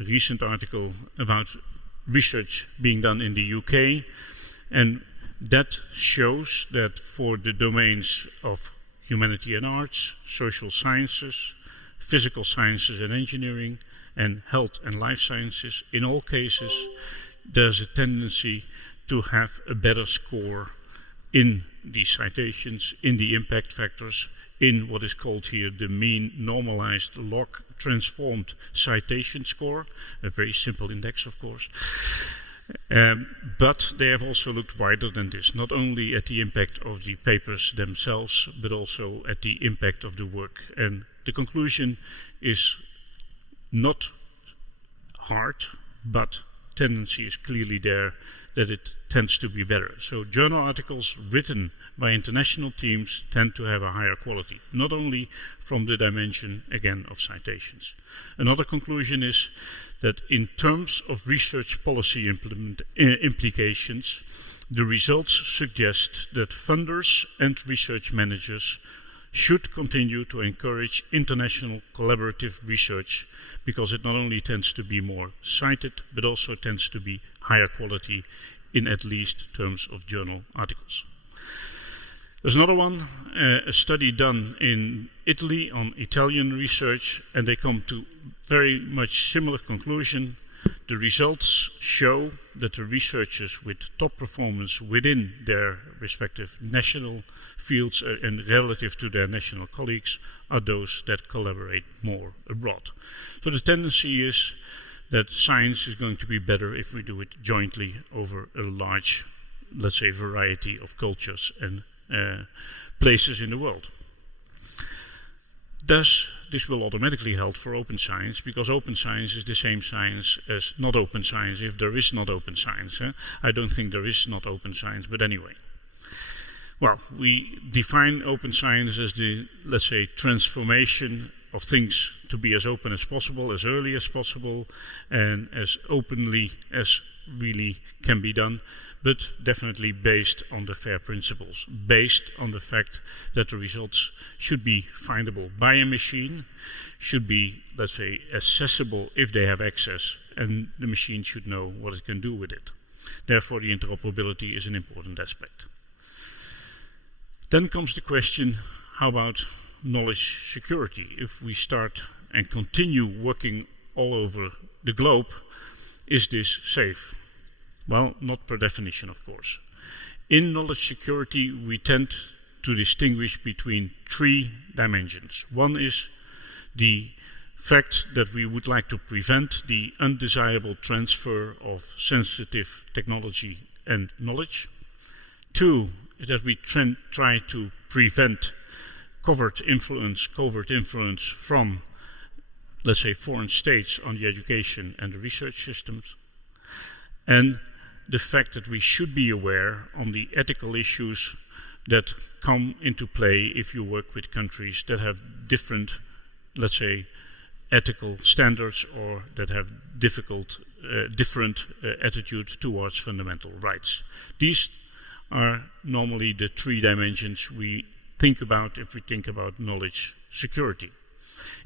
a recent article about research being done in the UK, and that shows that for the domains of humanity and arts, social sciences, physical sciences and engineering, and health and life sciences, in all cases, there's a tendency to have a better score in the citations, in the impact factors, in what is called here the mean normalized log transformed citation score, a very simple index, of course. But they have also looked wider than this, not only at the impact of the papers themselves, but also at the impact of the work. And the conclusion is not hard, but tendency is clearly there that it tends to be better. So journal articles written by international teams tend to have a higher quality, not only from the dimension, again, of citations. Another conclusion is that in terms of research policy implications, the results suggest that funders and research managers should continue to encourage international collaborative research, because it not only tends to be more cited, but also tends to be higher quality in at least terms of journal articles. There's another one, a study done in Italy on Italian research, and they come to very much similar conclusion. The results show that the researchers with top performance within their respective national fields and relative to their national colleagues are those that collaborate more abroad. So the tendency is that science is going to be better if we do it jointly over a large, let's say, variety of cultures and places in the world. Thus, this will automatically help for open science, because open science is the same science as not open science if there is not open science. I don't think there is not open science, but anyway. Well, we define open science as the, let's say, transformation of things to be as open as possible, as early as possible, and as openly as really can be done, but definitely based on the FAIR principles, based on the fact that the results should be findable by a machine, should be, let's say, accessible if they have access, and the machine should know what it can do with it. Therefore, the interoperability is an important aspect. Then comes the question, how about knowledge security? If we start and continue working all over the globe, is this safe? Well, not per definition, of course. In knowledge security, we tend to distinguish between three dimensions. One is the fact that we would like to prevent the undesirable transfer of sensitive technology and knowledge. Two, is that we try to prevent covert influence from, let's say, foreign states on the education and the research systems. And the fact that we should be aware on the ethical issues that come into play if you work with countries that have different, let's say, ethical standards, or that have different attitudes towards fundamental rights. These are normally the three dimensions we think about if we think about knowledge security.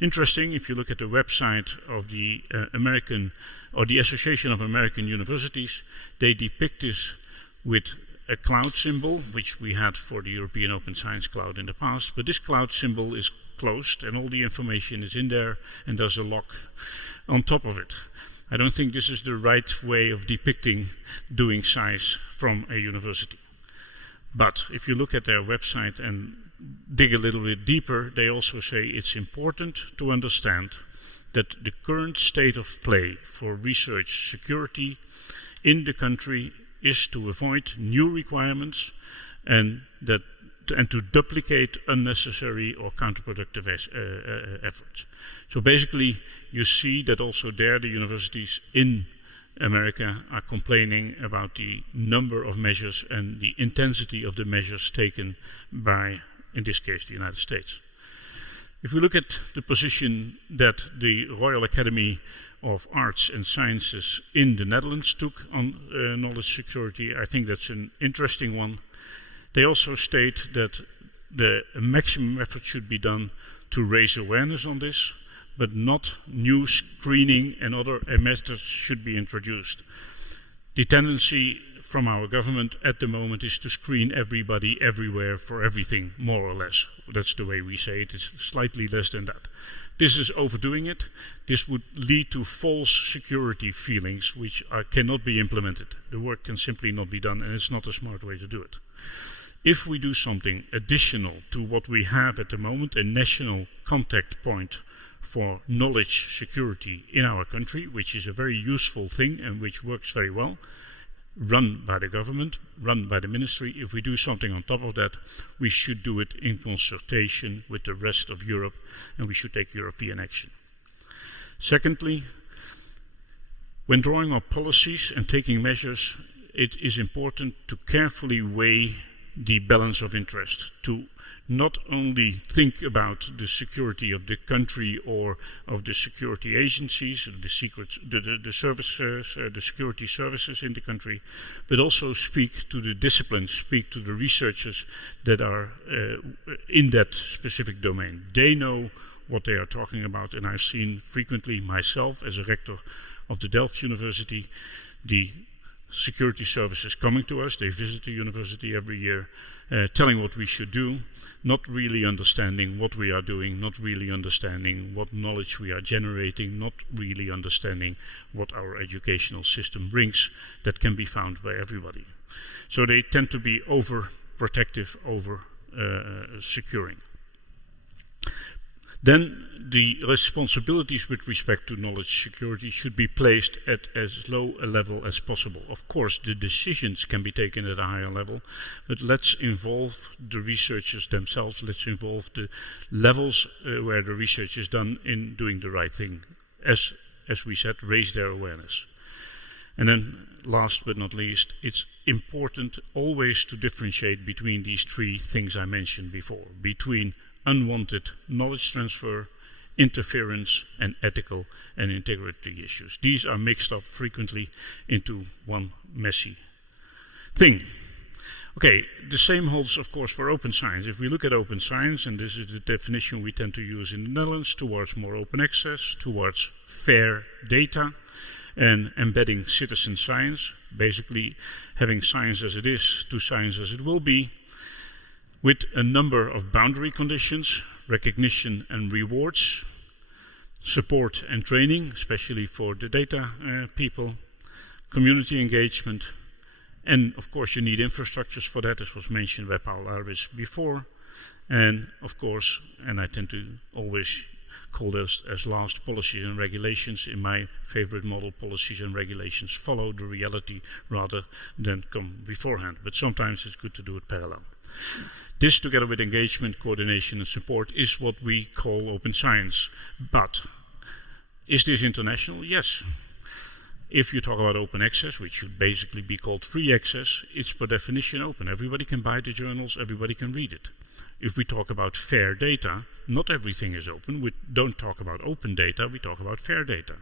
Interesting, if you look at the website of the the Association of American Universities, they depict this with a cloud symbol, which we had for the European Open Science Cloud in the past, but this cloud symbol is closed and all the information is in there, and there's a lock on top of it. I don't think this is the right way of depicting doing science from a university. But if you look at their website and dig a little bit deeper, they also say it's important to understand that the current state of play for research security in the country is to avoid new requirements and to duplicate unnecessary or counterproductive efforts. So basically, you see that also there the universities in America are complaining about the number of measures and the intensity of the measures taken by, in this case, the United States. If we look at the position that the Royal Academy of Arts and Sciences in the Netherlands took on knowledge security, I think that's an interesting one. They also state that the maximum effort should be done to raise awareness on this, but not new screening and other methods should be introduced. The tendency from our government at the moment is to screen everybody everywhere for everything, more or less. That's the way we say it. It's slightly less than that. This is overdoing it. This would lead to false security feelings which cannot be implemented. The work can simply not be done, and it's not a smart way to do it. If we do something additional to what we have at the moment, a national contact point for knowledge security in our country, which is a very useful thing and which works very well, run by the government, run by the ministry. If we do something on top of that, we should do it in consultation with the rest of Europe, and we should take European action. Secondly, when drawing up policies and taking measures, it is important to carefully weigh the balance of interest, to not only think about the security of the country or of the security agencies, the services, the security services in the country, but also speak to the disciplines, speak to the researchers that are in that specific domain. They know what they are talking about, and I've seen frequently myself as a rector of the Delft University, the security services coming to us. They visit the university every year, telling what we should do, not really understanding what we are doing, not really understanding what knowledge we are generating, not really understanding what our educational system brings that can be found by everybody. So they tend to be overprotective, over securing. Then the responsibilities with respect to knowledge security should be placed at as low a level as possible. Of course, the decisions can be taken at a higher level, but let's involve the researchers themselves, let's involve the levels where the research is done in doing the right thing. As we said, raise their awareness. And then, last but not least, it's important always to differentiate between these three things I mentioned before, between unwanted knowledge transfer, interference, and ethical and integrity issues. These are mixed up frequently into one messy thing. Okay, the same holds, of course, for open science. If we look at open science, and this is the definition we tend to use in the Netherlands, towards more open access, towards fair data, and embedding citizen science, basically having science as it is to science as it will be, with a number of boundary conditions, recognition and rewards, support and training, especially for the data people, community engagement, and of course you need infrastructures for that, as was mentioned by Paul Arvis before, and of course, and I tend to always call this as last, policies and regulations. In my favorite model, policies and regulations follow the reality rather than come beforehand, but sometimes it's good to do it parallel. This, together with engagement, coordination and support, is what we call open science. But is this international? Yes. If you talk about open access, which should basically be called free access, it's per definition open. Everybody can buy the journals, everybody can read it. If we talk about fair data, not everything is open. We don't talk about open data, we talk about fair data.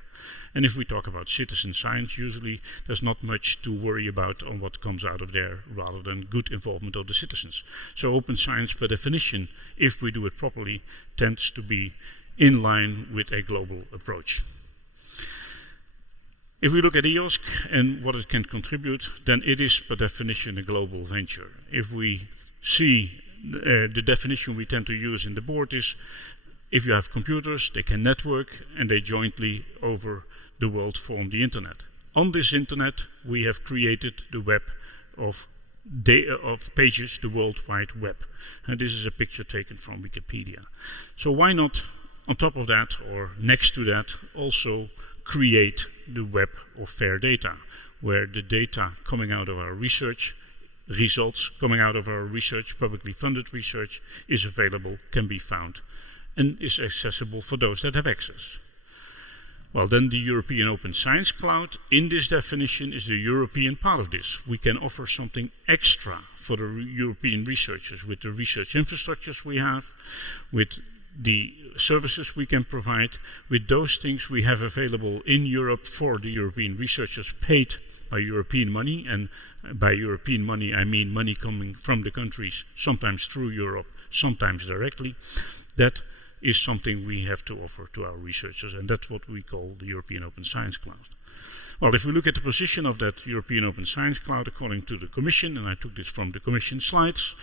And if we talk about citizen science, usually there's not much to worry about on what comes out of there rather than good involvement of the citizens. So open science, per definition, if we do it properly, tends to be in line with a global approach. If we look at EOSC and what it can contribute, then it is per definition a global venture. If we see the definition we tend to use in the board is, if you have computers, they can network and they jointly over the world form the internet. On this internet, we have created the web of pages, the World Wide Web. And this is a picture taken from Wikipedia. So why not, on top of that or next to that, also create the web of fair data, where the data coming out of our research, results coming out of our research, publicly funded research, is available, can be found, and is accessible for those that have access. Well, then the European Open Science Cloud, in this definition, is the European part of this. We can offer something extra for the European researchers with the research infrastructures we have, with the services we can provide, with those things we have available in Europe for the European researchers paid by European money. And by European money, I mean money coming from the countries, sometimes through Europe, sometimes directly. That is something we have to offer to our researchers, and that's what we call the European Open Science Cloud. Well, if we look at the position of that European Open Science Cloud, according to the Commission, and I took this from the Commission slides,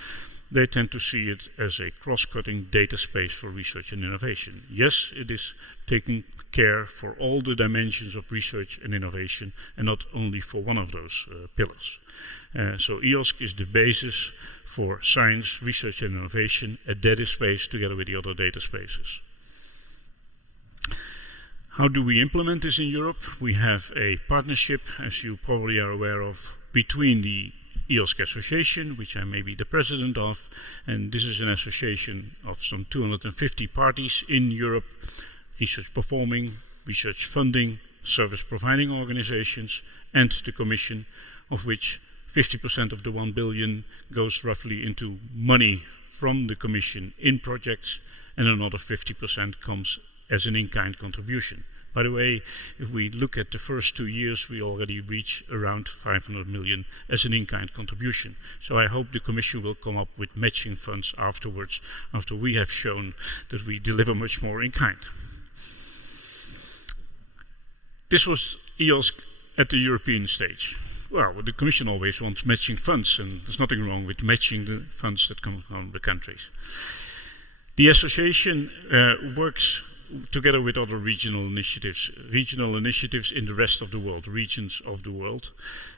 they tend to see it as a cross-cutting data space for research and innovation. Yes, it is taking care for all the dimensions of research and innovation, and not only for one of those pillars. So EOSC is the basis for science, research and innovation, a data space together with the other data spaces. How do we implement this in Europe? We have a partnership, as you probably are aware of, between the EOSC Association, which I may be the president of, and this is an association of some 250 parties in Europe, research performing, research funding, service providing organizations, and the Commission, of which 50% of the 1 billion goes roughly into money from the Commission in projects, and another 50% comes as an in-kind contribution. By the way, if we look at the first 2 years, we already reach around 500 million as an in-kind contribution. So I hope the Commission will come up with matching funds afterwards, after we have shown that we deliver much more in-kind. This was EOSC at the European stage. Well, the Commission always wants matching funds, and there's nothing wrong with matching the funds that come from the countries. The association works together with other regional initiatives in the rest of the world, regions of the world,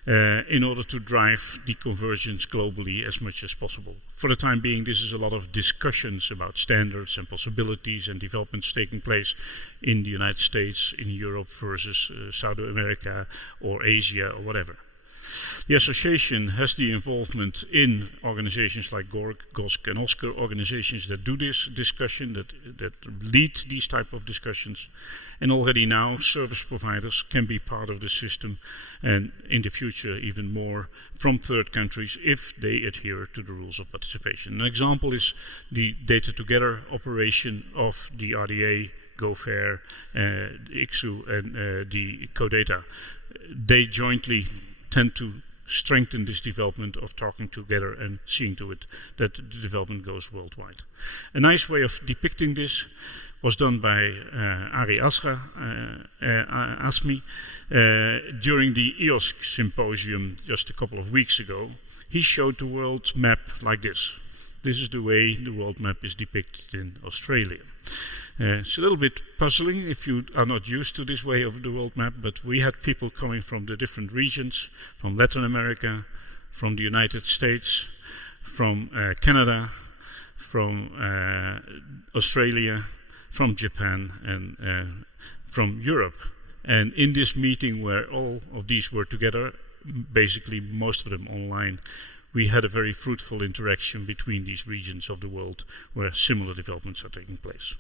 in order to drive the convergence globally as much as possible. For the time being, this is a lot of discussions about standards and possibilities and developments taking place in the United States, in Europe versus South America or Asia or whatever. The association has the involvement in organizations like GOSC and OSCAR, organizations that do this discussion, that lead these type of discussions. And already now, service providers can be part of the system, and in the future even more from third countries if they adhere to the rules of participation. An example is the Data Together operation of the RDA, GoFair, ICSU and the CODATA. They jointly tend to strengthen this development of talking together and seeing to it that the development goes worldwide. A nice way of depicting this was done by Ari Asmi during the EOSC symposium just a couple of weeks ago. He showed the world map like this. This is the way the world map is depicted in Australia. It's a little bit puzzling if you are not used to this way of the world map, but we had people coming from the different regions, from Latin America, from the United States, from Canada, from Australia, from Japan, and from Europe. And in this meeting where all of these were together, basically most of them online, we had a very fruitful interaction between these regions of the world where similar developments are taking place.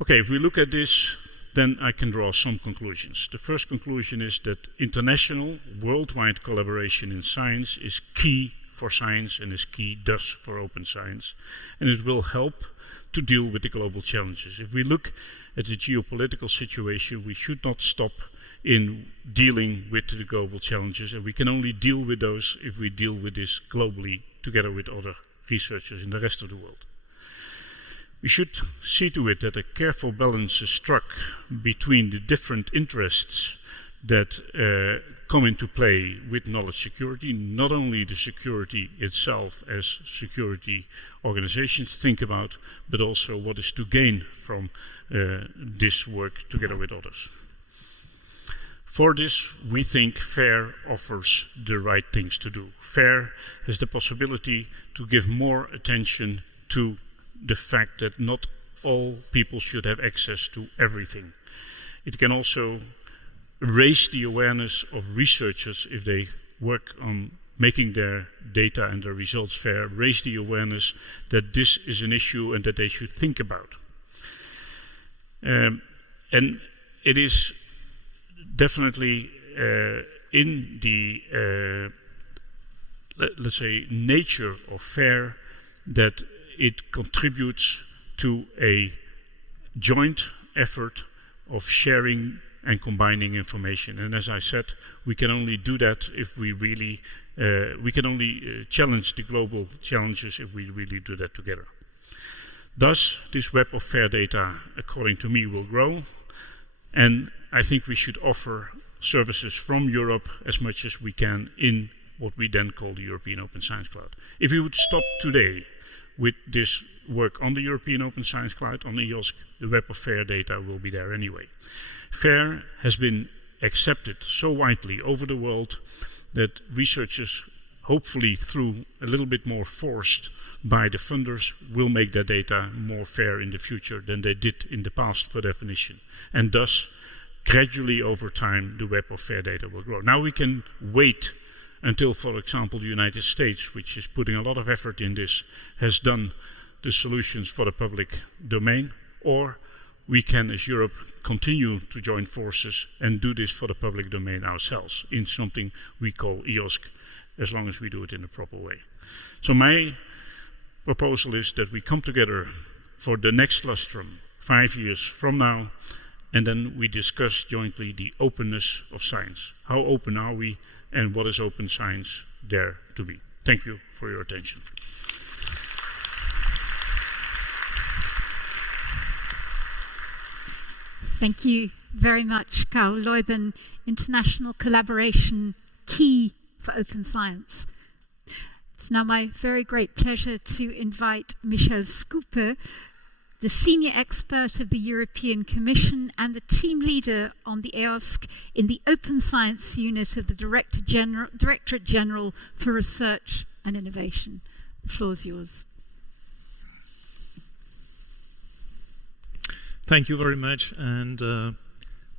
Okay, if we look at this, then I can draw some conclusions. The first conclusion is that international, worldwide collaboration in science is key for science and is key thus for open science, and it will help to deal with the global challenges. If we look at the geopolitical situation, we should not stop in dealing with the global challenges, and we can only deal with those if we deal with this globally together with other researchers in the rest of the world. We should see to it that a careful balance is struck between the different interests that come into play with knowledge security, not only the security itself as security organizations think about, but also what is to gain from this work together with others. For this, we think FAIR offers the right things to do. FAIR has the possibility to give more attention to the fact that not all people should have access to everything. It can also raise the awareness of researchers if they work on making their data and their results fair, raise the awareness that this is an issue and that they should think about. And it is definitely in the, let's say, nature of FAIR that it contributes to a joint effort of sharing and combining information. And as I said, we can only do that if we really, we can only challenge the global challenges if we really do that together. Thus, this web of FAIR data, according to me, will grow. And I think we should offer services from Europe as much as we can in what we then call the European Open Science Cloud. If we would stop today with this work on the European Open Science Cloud, on EOSC, the web of FAIR data will be there anyway. FAIR has been accepted so widely over the world that researchers, hopefully through a little bit more forced by the funders, will make their data more fair in the future than they did in the past per definition. And thus, gradually over time, the web of FAIR data will grow. Now we can wait until, for example, the United States, which is putting a lot of effort in this, has done the solutions for the public domain, or we can, as Europe, continue to join forces and do this for the public domain ourselves in something we call EOSC, as long as we do it in the proper way. So my proposal is that we come together for the next lustrum, 5 years from now, and then we discuss jointly the openness of science. How open are we, and what is open science there to be? Thank you for your attention. Thank you very much, Karl Leuben. International collaboration, key for open science. It's now my very great pleasure to invite Michel Schuppe the senior expert of the European Commission and the team leader on the EOSC in the Open Science Unit of the Directorate General for Research and Innovation. The floor is yours. Thank you very much, and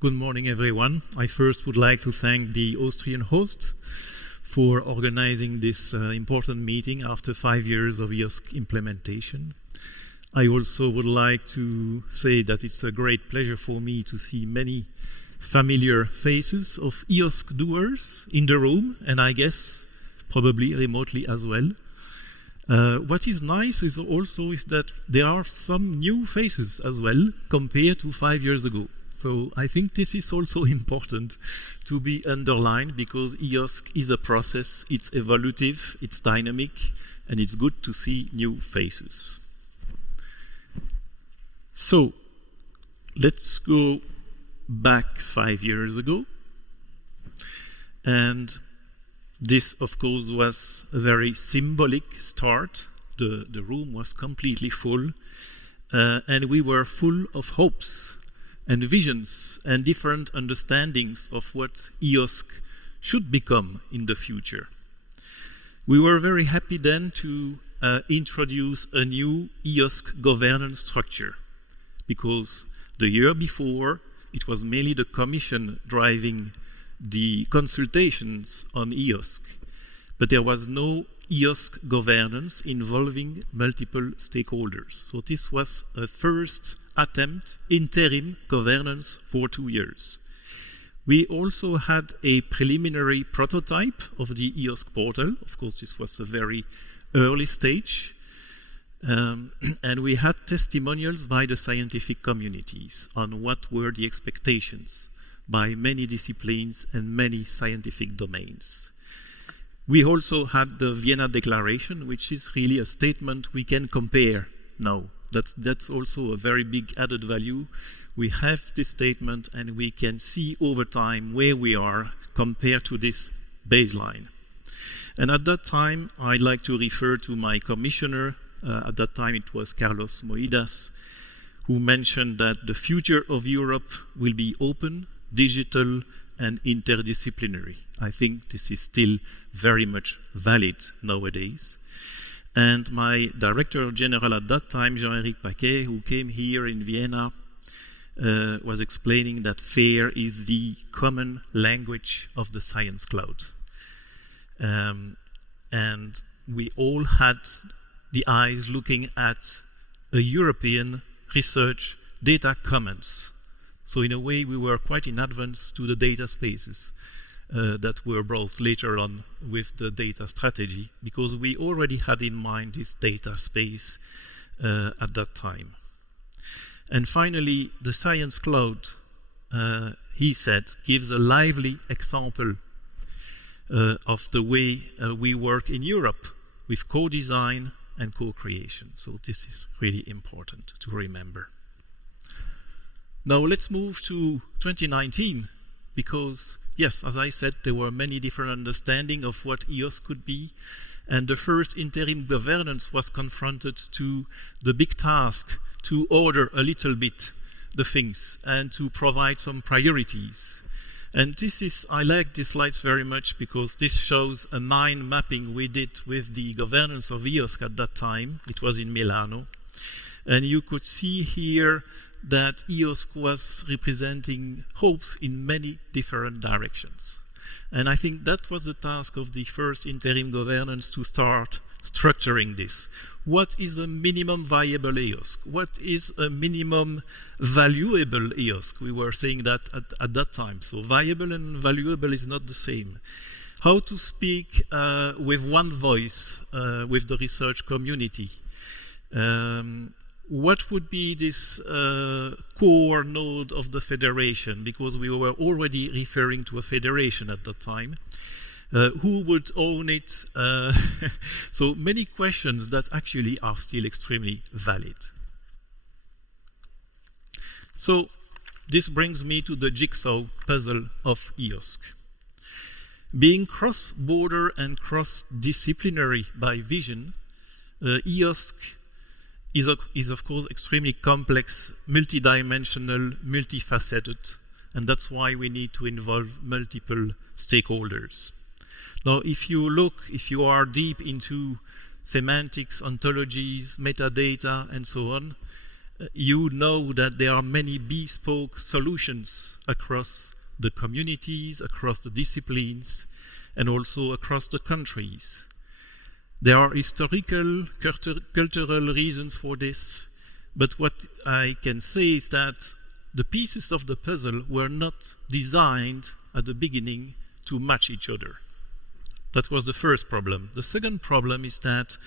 good morning, everyone. I first would like to thank the Austrian host for organizing this important meeting after 5 years of EOSC implementation. I also would like to say that it's a great pleasure for me to see many familiar faces of EOSC doers in the room, and I guess probably remotely as well. What is nice is that there are some new faces as well compared to 5 years ago. So I think this is also important to be underlined, because EOSC is a process, it's evolutive, it's dynamic, and it's good to see new faces. So let's go back 5 years ago. And this, of course, was a very symbolic start. The room was completely full, and we were full of hopes and visions and different understandings of what EOSC should become in the future. We were very happy then to introduce a new EOSC governance structure, because the year before it was mainly the Commission driving the consultations on EOSC, but there was no EOSC governance involving multiple stakeholders. So this was a first attempt, interim governance for 2 years. We also had a preliminary prototype of the EOSC portal. Of course, this was a very early stage. And we had testimonials by the scientific communities on what were the expectations by many disciplines and many scientific domains. We also had the Vienna Declaration, which is really a statement we can compare now. That's also a very big added value. We have this statement and we can see over time where we are compared to this baseline. And at that time, I'd like to refer to my commissioner. At that time, it was Carlos Moedas, who mentioned that the future of Europe will be open, digital, and interdisciplinary. I think this is still very much valid nowadays. And my Director General at that time, Jean-Claude Paquet, who came here in Vienna, was explaining that FAIR is the common language of the science cloud. And we all had the eyes looking at a European research data commons. So in a way, we were quite in advance to the data spaces that were brought later on with the data strategy, because we already had in mind this data space at that time. And finally, the Science Cloud, he said, gives a lively example of the way we work in Europe with co-design and co-creation. So this is really important to remember. Now let's move to 2019, because yes, as I said, there were many different understandings of what EOSC could be, and the first interim governance was confronted to the big task to order a little bit the things and to provide some priorities. And this is, I like these slides very much, because this shows a mind mapping we did with the governance of EOSC at that time. It was in Milano. And you could see here that EOSC was representing hopes in many different directions. And I think that was the task of the first interim governance, to start structuring this. What is a minimum viable EOSC? What is a minimum valuable EOSC? We were saying that at that time. So viable and valuable is not the same. How to speak with one voice with the research community. What would be this core node of the federation? Because we were already referring to a federation at that time. Who would own it? So many questions that actually are still extremely valid. So this brings me to the jigsaw puzzle of EOSC. Being cross-border and cross-disciplinary by vision, EOSC is of course extremely complex, multidimensional, multifaceted, and that's why we need to involve multiple stakeholders. Now, if you are deep into semantics, ontologies, metadata, and so on, you know that there are many bespoke solutions across the communities, across the disciplines, and also across the countries. There are historical, cultural reasons for this, but what I can say is that the pieces of the puzzle were not designed at the beginning to match each other. That was the first problem. The second problem is that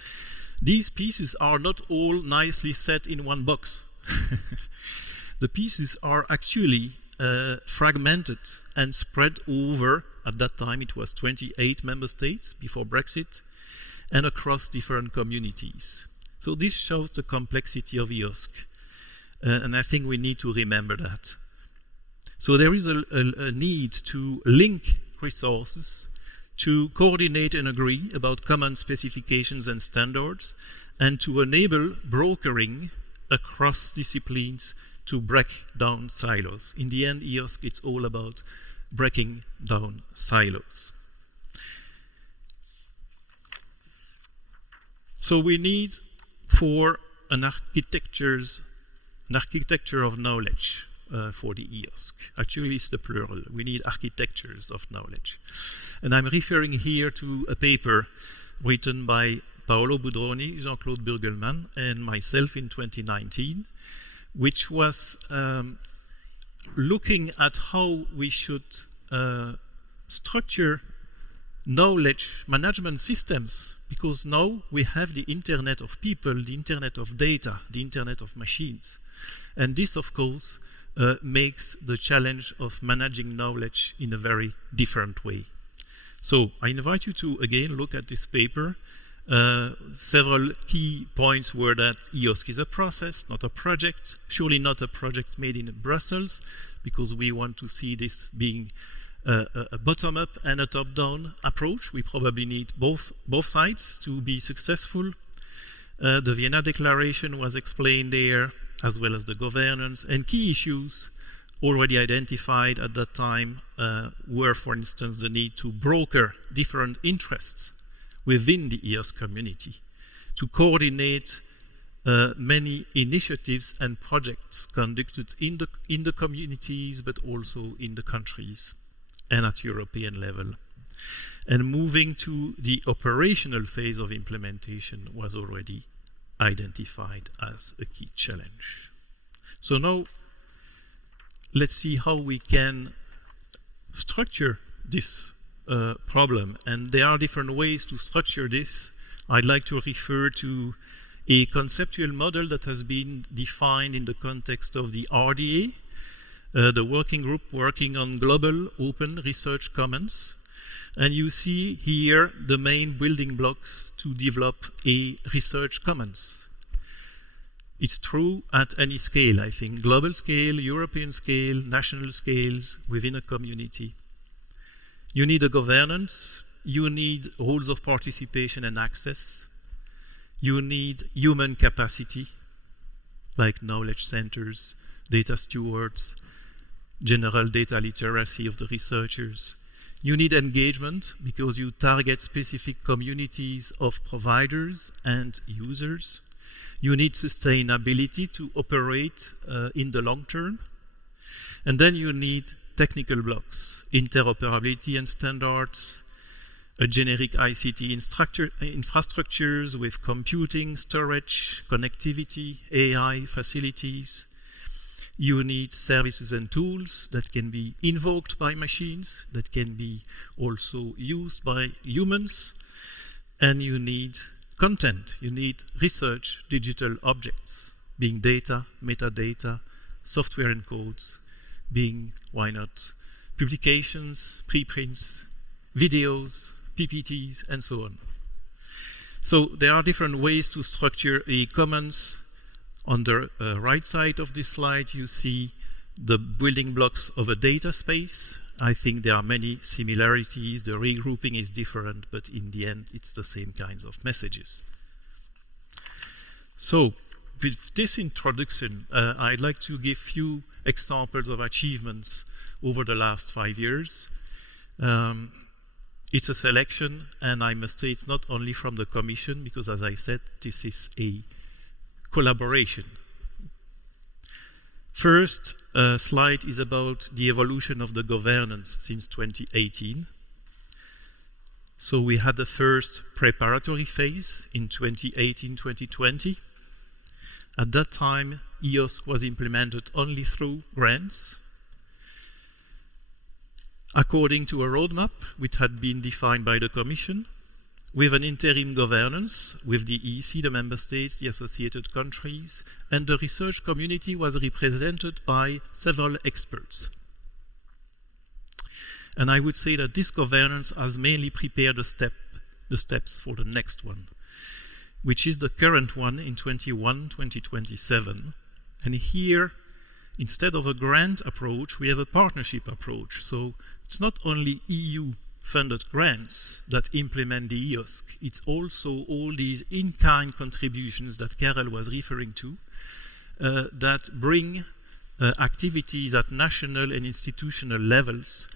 these pieces are not all nicely set in one box. The pieces are actually fragmented and spread over, at that time it was 28 member states before Brexit, and across different communities. So this shows the complexity of EOSC, and I think we need to remember that. So there is a need to link resources, to coordinate and agree about common specifications and standards, and to enable brokering across disciplines to break down silos. In the end, EOSC, it's all about breaking down silos. So we need for an architecture of knowledge for the EOSC. Actually, it's the plural. We need architectures of knowledge. And I'm referring here to a paper written by Paolo Budroni, Jean-Claude Burgelman, and myself in 2019, which was looking at how we should structure knowledge management systems, because now we have the internet of people, the internet of data, the internet of machines. And this, of course, makes the challenge of managing knowledge in a very different way. So I invite you to again look at this paper. Several key points were that EOSC is a process, not a project, surely not a project made in Brussels, because we want to see this being a bottom-up and a top-down approach. We probably need both sides to be successful. The Vienna Declaration was explained there, as well as the governance, and key issues already identified at that time were, for instance, the need to broker different interests within the EOSC community, to coordinate many initiatives and projects conducted in the communities, but also in the countries and at European level. And moving to the operational phase of implementation was already identified as a key challenge. So now, let's see how we can structure this problem. And there are different ways to structure this. I'd like to refer to a conceptual model that has been defined in the context of the RDA, the working group working on global open research commons. And you see here the main building blocks to develop a research commons. It's true at any scale, I think. Global scale, European scale, national scales within a community. You need a governance. You need rules of participation and access. You need human capacity, like knowledge centers, data stewards, general data literacy of the researchers. You need engagement because you target specific communities of providers and users. You need sustainability to operate in the long term. And then you need technical blocks, interoperability and standards, a generic ICT infrastructures with computing, storage, connectivity, AI facilities. You need services and tools that can be invoked by machines, that can be also used by humans. And you need content. You need research, digital objects, being data, metadata, software and codes, being, why not, publications, preprints, videos, PPTs, and so on. So there are different ways to structure a commons. On the right side of this slide, you see the building blocks of a data space. I think there are many similarities. The regrouping is different, but in the end, it's the same kinds of messages. So with this introduction, I'd like to give few examples of achievements over the last 5 years. It's a selection, and I must say it's not only from the Commission, because as I said, this is a collaboration. First slide is about the evolution of the governance since 2018. So we had the first preparatory phase in 2018-2020. At that time, EOSC was implemented only through grants, according to a roadmap which had been defined by the Commission, with an interim governance with the EEC, the Member States, the associated countries, and the research community was represented by several experts. And I would say that this governance has mainly prepared the steps for the next one, which is the current one in 2021-2027. And here, instead of a grant approach, we have a partnership approach. So it's not only EU-funded grants that implement the EOSC, it's also all these in-kind contributions that Karel was referring to that bring activities at national and institutional levels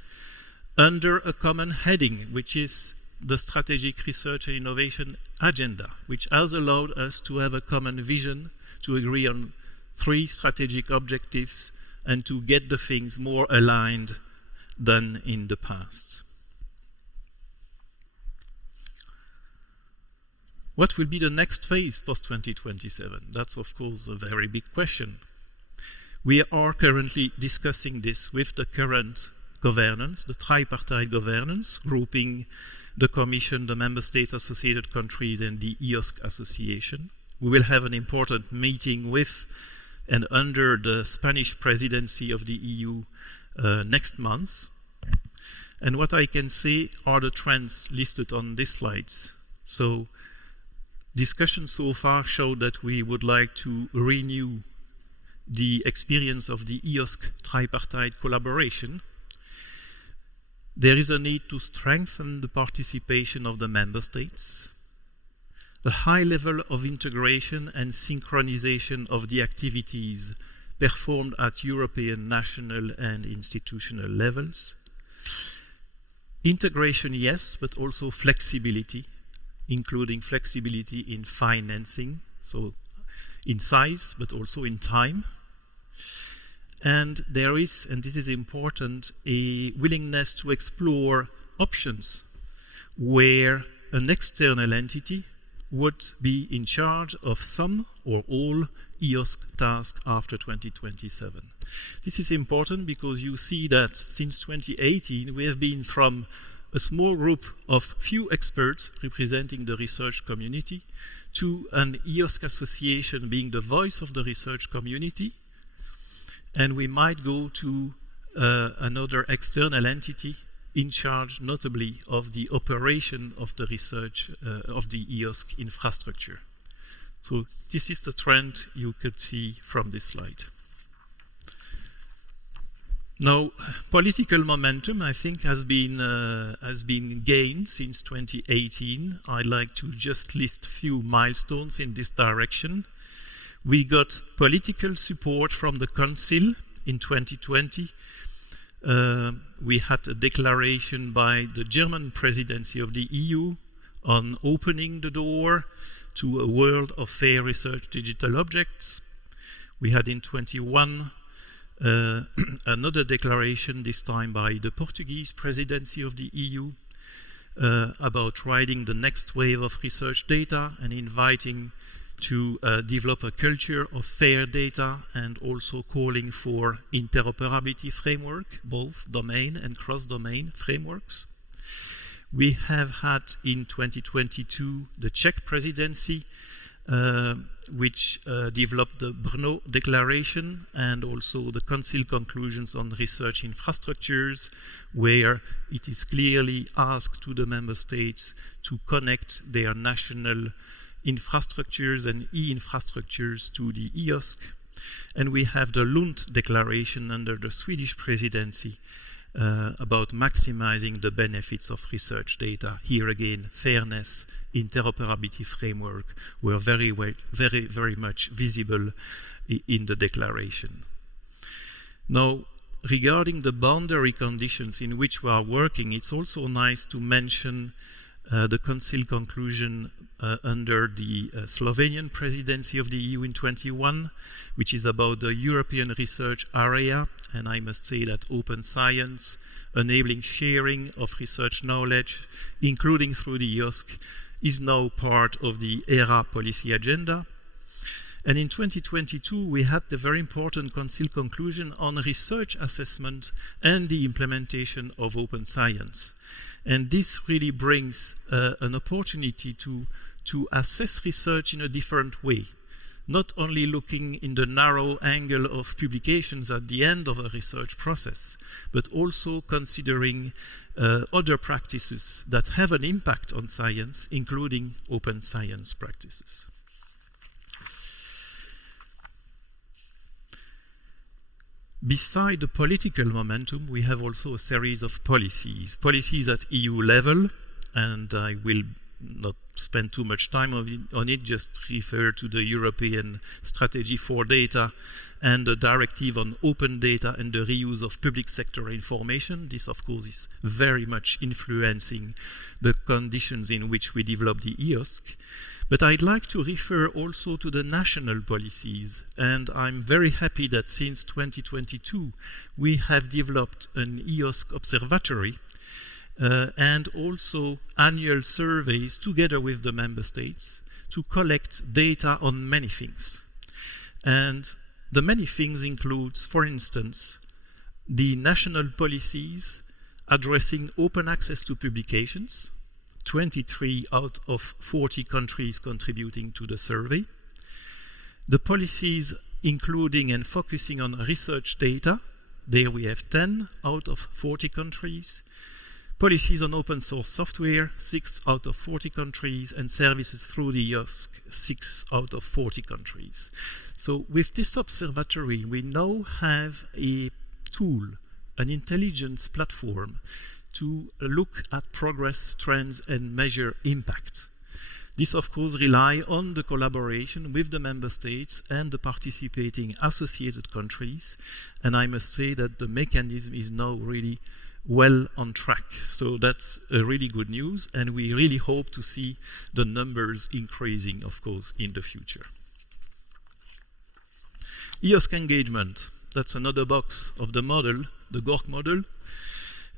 under a common heading, which is the Strategic Research and Innovation Agenda, which has allowed us to have a common vision, to agree on 3 strategic objectives, and to get the things more aligned than in the past. What will be the next phase post-2027? That's, of course, a very big question. We are currently discussing this with the current governance, the tripartite governance, grouping the Commission, the Member States, associated countries, and the EOSC Association. We will have an important meeting with and under the Spanish presidency of the EU next month. And what I can say are the trends listed on these slides. So, discussions so far show that we would like to renew the experience of the EOSC tripartite collaboration. There is a need to strengthen the participation of the Member States, a high level of integration and synchronization of the activities performed at European, national and institutional levels. Integration, yes, but also flexibility, including flexibility in financing, so in size, but also in time. And there is, and this is important, a willingness to explore options where an external entity would be in charge of some or all EOSC tasks after 2027. This is important because you see that since 2018 we have been from a small group of few experts representing the research community to an EOSC association being the voice of the research community, and we might go to another external entity in charge notably of the operation of the research of the EOSC infrastructure. So this is the trend you could see from this slide. Now, political momentum, I think, has been gained since 2018. I'd like to just list a few milestones in this direction. We got political support from the Council in 2020. We had a declaration by the German presidency of the EU on opening the door to a world of fair research digital objects. We had in 21 another declaration, this time by the Portuguese presidency of the EU, about riding the next wave of research data and inviting to develop a culture of fair data and also calling for interoperability framework, both domain and cross-domain frameworks. We have had in 2022 the Czech presidency, which developed the Brno Declaration and also the Council conclusions on research infrastructures, where it is clearly asked to the member states to connect their national infrastructures and e-infrastructures to the EOSC. And we have the Lund Declaration under the Swedish presidency about maximizing the benefits of research data. Here again, fairness, interoperability framework were very much visible in the declaration. Now, regarding the boundary conditions in which we are working, it's also nice to mention the Council conclusion under the Slovenian presidency of the EU in 21, which is about the European research area. And I must say that open science, enabling sharing of research knowledge, including through the EOSC, is now part of the ERA policy agenda. And in 2022, we had the very important Council conclusion on research assessment and the implementation of open science. And this really brings an opportunity to assess research in a different way, not only looking in the narrow angle of publications at the end of a research process, but also considering other practices that have an impact on science, including open science practices. Beside the political momentum, we have also a series of policies at EU level, and I will not spend too much time on it, just refer to the European Strategy for Data and the Directive on Open Data and the Reuse of Public Sector Information. This, of course, is very much influencing the conditions in which we develop the EOSC. But I'd like to refer also to the national policies, and I'm very happy that since 2022 we have developed an EOSC observatory and also annual surveys together with the member states to collect data on many things. And the many things includes, for instance, the national policies addressing open access to publications, 23 out of 40 countries contributing to the survey. The policies including and focusing on research data, there we have 10 out of 40 countries. Policies on open source software, 6 out of 40 countries, and services through the EOSC, 6 out of 40 countries. So with this observatory, we now have a tool, an intelligence platform to look at progress, trends, and measure impact. This, of course, relies on the collaboration with the member states and the participating associated countries. And I must say that the mechanism is now really well on track. So that's a really good news, and we really hope to see the numbers increasing, of course, in the future. EOSC engagement, that's another box of the model, the GORC model.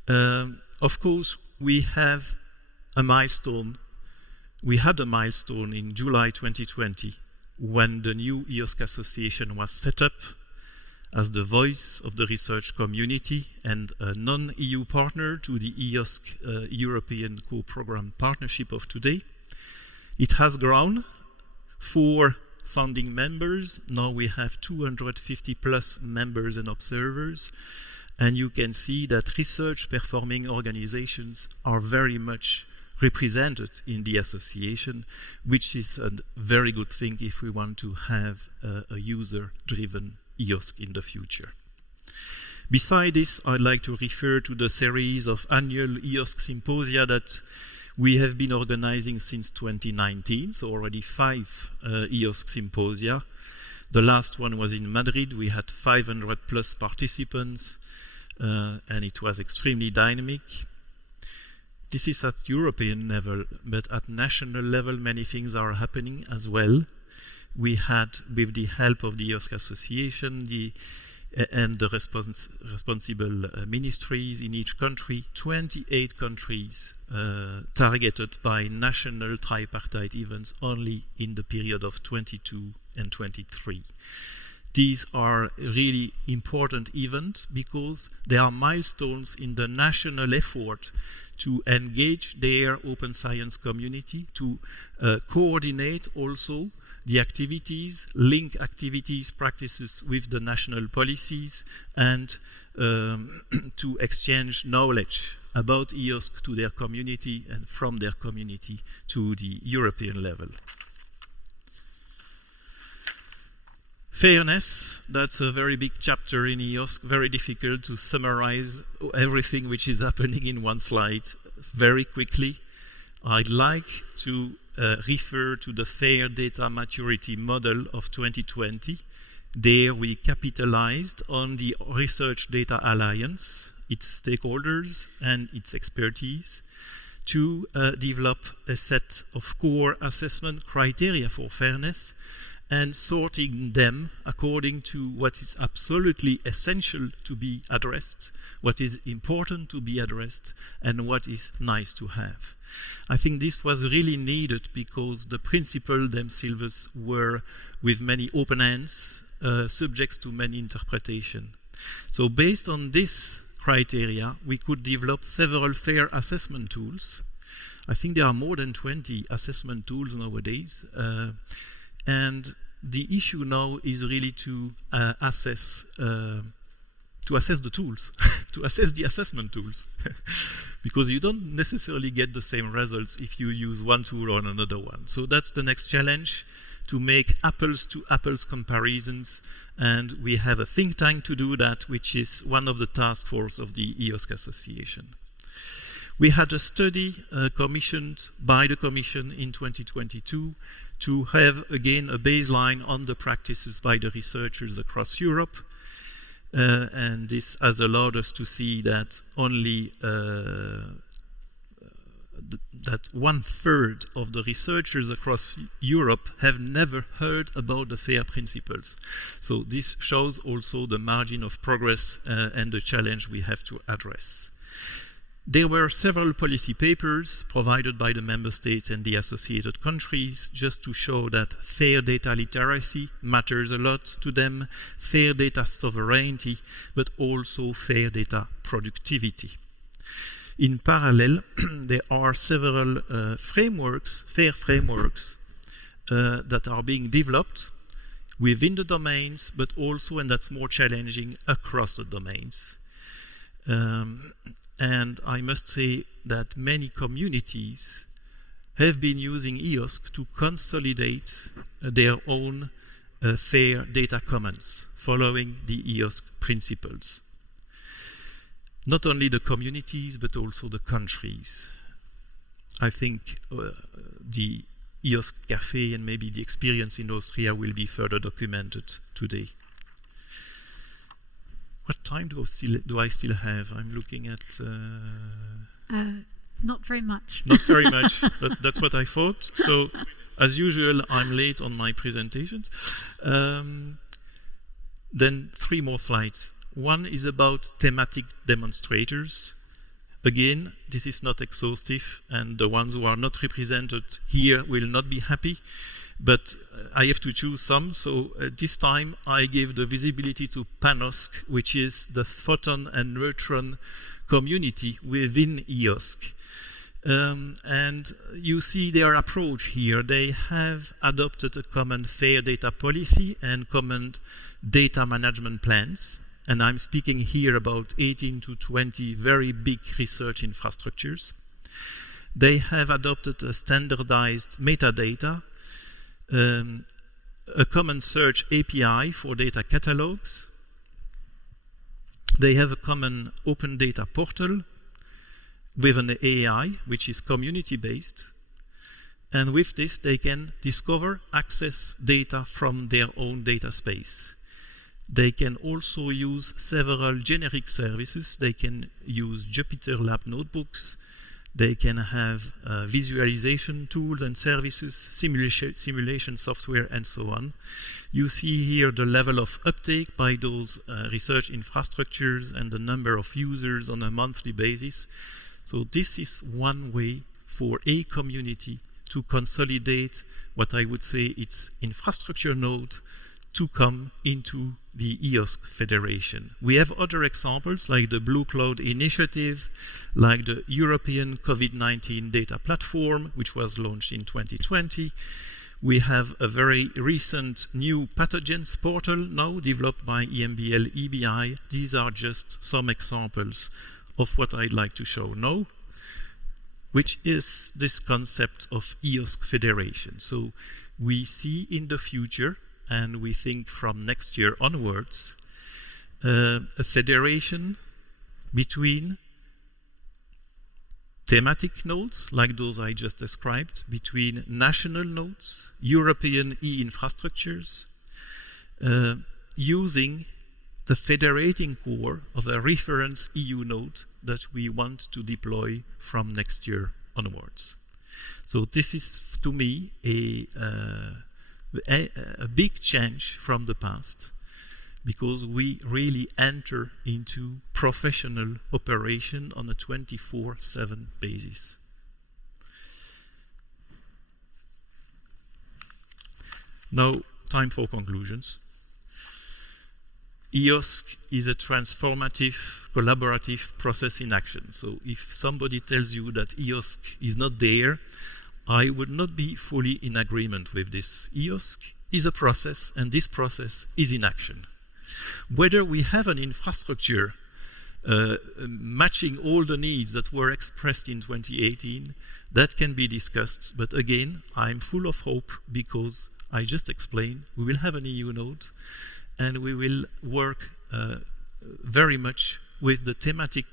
Of course, we have a milestone. We had a milestone in July 2020 when the new EOSC Association was set up as the voice of the research community and a non-EU partner to the EOSC European Co-Program Partnership of today. It has grown 4 founding members. Now we have 250 plus members and observers. And you can see that research performing organizations are very much represented in the association, which is a very good thing if we want to have a user-driven EOSC in the future. Beside this, I'd like to refer to the series of annual EOSC symposia that we have been organizing since 2019, so already 5 EOSC symposia. The last one was in Madrid. We had 500 plus participants, and it was extremely dynamic. This is at European level, but at national level, many things are happening as well. We had, with the help of the EOSC Association and the responsible ministries in each country, 28 countries targeted by national tripartite events only in the period of 22 and 23. These are really important events because they are milestones in the national effort to engage their open science community, to coordinate also the activities, link activities, practices with the national policies, and to exchange knowledge about EOSC to their community and from their community to the European level. Fairness, that's a very big chapter in EOSC, very difficult to summarize everything which is happening in one slide very quickly. I'd like to refer to the Fair Data Maturity Model of 2020. There we capitalized on the Research Data Alliance, its stakeholders and its expertise to develop a set of core assessment criteria for fairness and sorting them according to what is absolutely essential to be addressed, what is important to be addressed, and what is nice to have. I think this was really needed because the principles themselves were, with many open ends, subjects to many interpretations. So based on this criteria, we could develop several fair assessment tools. I think there are more than 20 assessment tools nowadays. And the issue now is really to assess the tools, to assess the assessment tools, because you don't necessarily get the same results if you use one tool or another one. So that's the next challenge, to make apples to apples comparisons, and we have a think tank to do that, which is one of the task force of the EOSC Association. We had a study commissioned by the Commission in 2022 to have, again, a baseline on the practices by the researchers across Europe. And this has allowed us to see that only that 1/3 of the researchers across Europe have never heard about the FAIR principles. So this shows also the margin of progress and the challenge we have to address. There were several policy papers provided by the member states and the associated countries just to show that fair data literacy matters a lot to them, fair data sovereignty, but also fair data productivity. In parallel, there are several fair frameworks that are being developed within the domains, but also, and that's more challenging, across the domains. And I must say that many communities have been using EOSC to consolidate their own fair data commons, following the EOSC principles. Not only the communities, but also the countries. I think the EOSC Café and maybe the experience in Austria will be further documented today. What time do I still have? I'm looking at... Not very much. Not very much. That's what I thought. So, as usual, I'm late on my presentations. Then 3 more slides. One is about thematic demonstrators. Again, this is not exhaustive, and the ones who are not represented here will not be happy. But I have to choose some, so this time I gave the visibility to PANOSC, which is the photon and neutron community within EOSC. And you see their approach here. They have adopted a common fair data policy and common data management plans. And I'm speaking here about 18 to 20 very big research infrastructures. They have adopted a standardized metadata, a common search API for data catalogs. They have a common open data portal with an AI, which is community-based. And with this, they can discover, access data from their own data space. They can also use several generic services. They can use Jupyter Lab notebooks. They can have visualization tools and services, simulation software, and so on. You see here the level of uptake by those research infrastructures and the number of users on a monthly basis. So this is one way for a community to consolidate what I would say its infrastructure node to come into the EOSC Federation. We have other examples like the Blue Cloud Initiative, like the European COVID-19 Data Platform, which was launched in 2020. We have a very recent new pathogens portal now developed by EMBL EBI. These are just some examples of what I'd like to show now, which is this concept of EOSC Federation. So we see in the future, and we think from next year onwards, a federation between thematic nodes, like those I just described, between national nodes, European e-infrastructures, using the federating core of a reference EU node that we want to deploy from next year onwards. So this is, to me, a big change from the past, because we really enter into professional operation on a 24/7 basis. Now, time for conclusions. EOSC is a transformative, collaborative process in action. So if somebody tells you that EOSC is not there, I would not be fully in agreement with this. EOSC is a process, and this process is in action. Whether we have an infrastructure matching all the needs that were expressed in 2018, that can be discussed. But again, I'm full of hope, because I just explained, we will have an EU node, and we will work very much with the thematic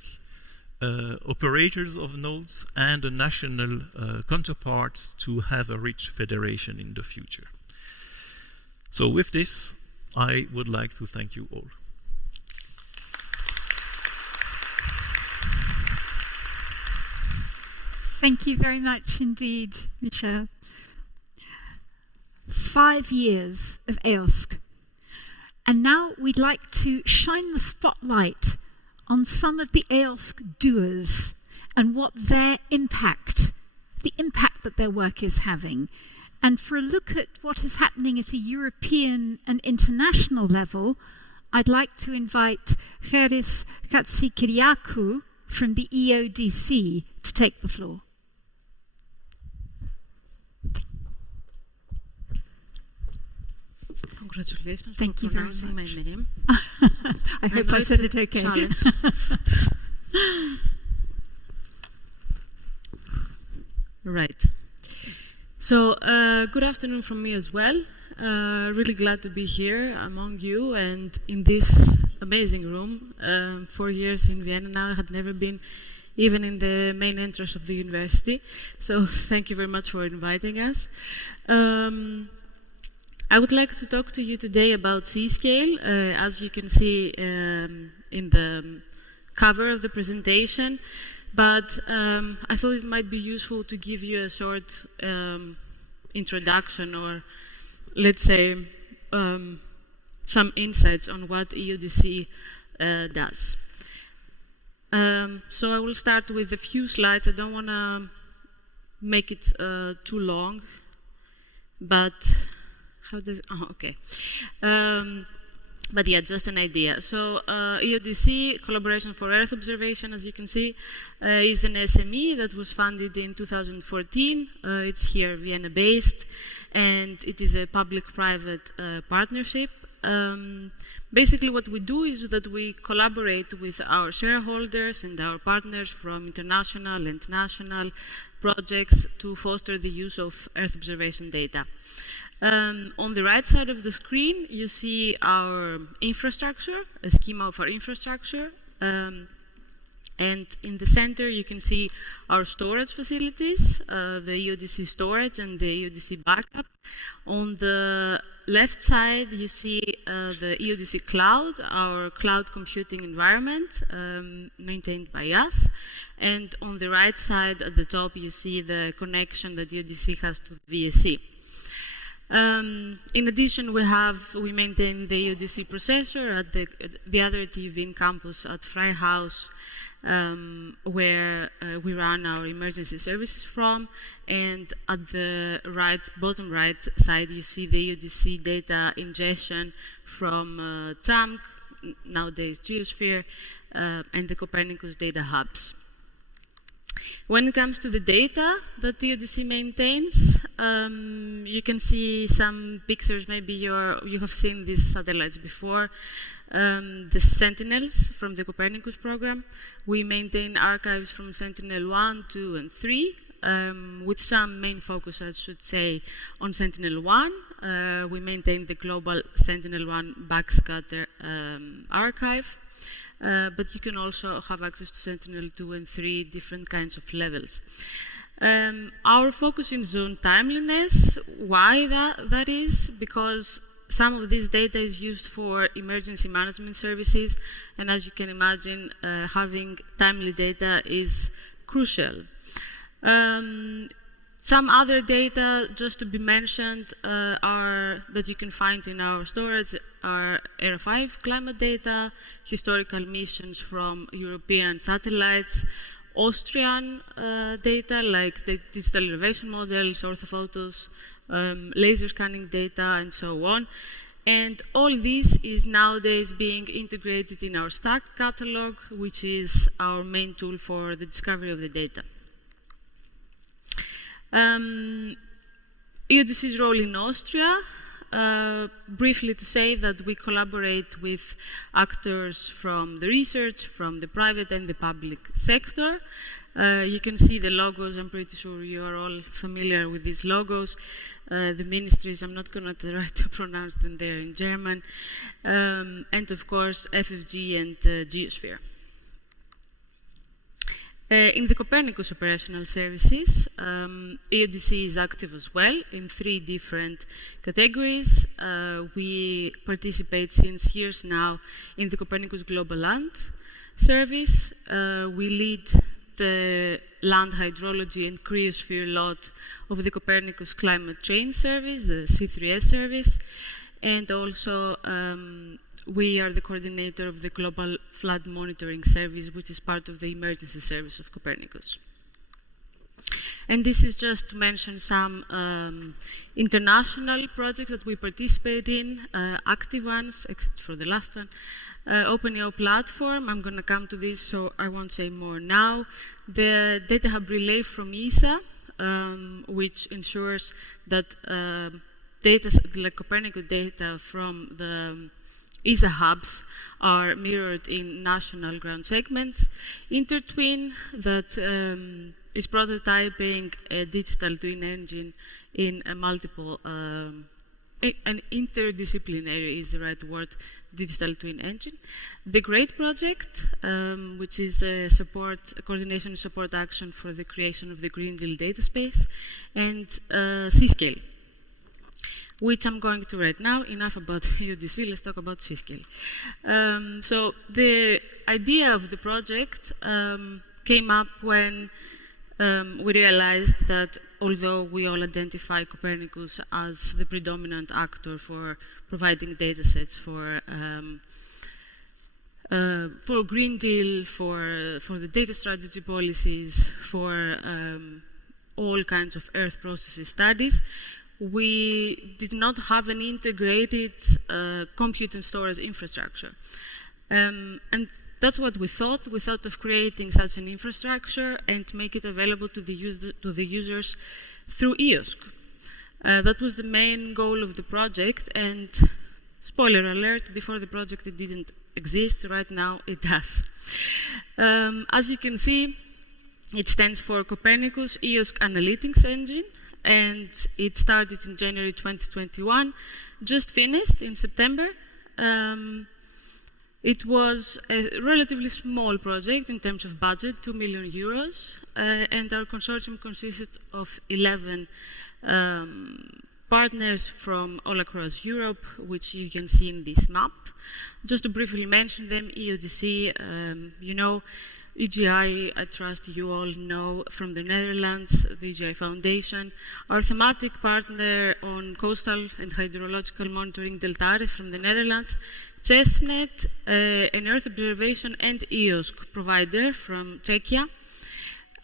operators of nodes and the national counterparts to have a rich federation in the future. So with this, I would like to thank you all. Thank you very much indeed, Michel. 5 years of EOSC. And now we'd like to shine the spotlight on some of the EOSC doers and what their impact, the impact that their work is having. And for a look at what is happening at a European and international level, I'd like to invite Geris Katsikiriakou from the EODC to take the floor. Congratulations Thank for you very pronouncing much. my name. I hope I said it okay. Challenge. Right. So, good afternoon from me as well. Really glad to be here among you and in this amazing room. 4 years in Vienna now. I had never been even in the main entrance of the university. So, thank you very much for inviting us. I would like to talk to you today about C-Scale. As you can see in the cover of the presentation, but I thought it might be useful to give you a short introduction, or let's say some insights on what EODC does. So I will start with a few slides. I don't want to make it too long, but how does, okay. But yeah, just an idea. So EODC, Collaboration for Earth Observation, as you can see, is an SME that was founded in 2014. It's here Vienna-based, and it is a public-private partnership. Basically what we do is that we collaborate with our shareholders and our partners from international and national projects to foster the use of Earth observation data. On the right side of the screen, you see our infrastructure, a schema of our infrastructure. And in the center, you can see our storage facilities, the EODC storage and the EODC backup. On the left side, you see the EODC cloud, our cloud computing environment maintained by us. And on the right side, at the top, you see the connection that EODC has to VSC. In addition, we maintain the EODC processor at the other TVN campus at Freihaus, where we run our emergency services from. And at the bottom right side, you see the EODC data ingestion from TAMC, nowadays Geosphere, and the Copernicus data hubs. When it comes to the data that EODC maintains, you can see some pictures. Maybe you have seen these satellites before. The Sentinels from the Copernicus program. We maintain archives from Sentinel 1, 2, and 3. with some main focus, I should say, on Sentinel-1. We maintain the global Sentinel-1 backscatter archive, but you can also have access to Sentinel-2 and 3 different kinds of levels. Our focus is on timeliness. Why that is? Because some of this data is used for emergency management services, and as you can imagine, having timely data is crucial. Some other data, just to be mentioned, that you can find in our storage are Aero5 climate data, historical missions from European satellites, Austrian data like the digital elevation models, orthophotos, laser scanning data, and so on. And all this is nowadays being integrated in our stack catalog, which is our main tool for the discovery of the data. EODC's role in Austria, briefly to say that we collaborate with actors from the research, from the private and the public sector. You can see the logos. I'm pretty sure you are all familiar with these logos. The ministries, I'm not going to try to pronounce them there in German. And of course, FFG and Geosphere. In the Copernicus operational services, EODC is active as well in 3 different categories. We participate since years now in the Copernicus Global Land service. We lead the land hydrology and cryosphere lot of the Copernicus Climate Change Service, the C3S service, and also we are the coordinator of the Global Flood Monitoring Service, which is part of the emergency service of Copernicus. And this is just to mention some international projects that we participate in, active ones, except for the last one. OpenEO platform, I'm going to come to this, so I won't say more now. The Data Hub Relay from ESA, which ensures that data, like Copernicus data from the ESA hubs are mirrored in national ground segments. Intertwin, that is prototyping a digital twin engine in a multiple, an interdisciplinary is the right word, digital twin engine. The GREAT project, which is a coordination and support action for the creation of the Green Deal data space, and C-Scale, which I'm going to right now. Enough about EODC, let's talk about C-Scale. So the idea of the project came up when we realized that although we all identify Copernicus as the predominant actor for providing data sets for Green Deal, for the data strategy policies, for all kinds of Earth processes studies, we did not have an integrated compute and storage infrastructure. And that's what we thought. We thought of creating such an infrastructure and make it available to the users through EOSC. That was the main goal of the project, and spoiler alert, before the project it didn't exist. Right now it does. As you can see, it stands for Copernicus EOSC Analytics Engine, and it started in January 2021, just finished in September. It was a relatively small project in terms of budget, 2 million euros, and our consortium consisted of 11 partners from all across Europe, which you can see in this map. Just to briefly mention them, EODC, you know, EGI, I trust you all know from the Netherlands, the EGI Foundation. Our thematic partner on coastal and hydrological monitoring, Deltares from the Netherlands. Chestnut, an Earth observation and EOSC provider from Czechia.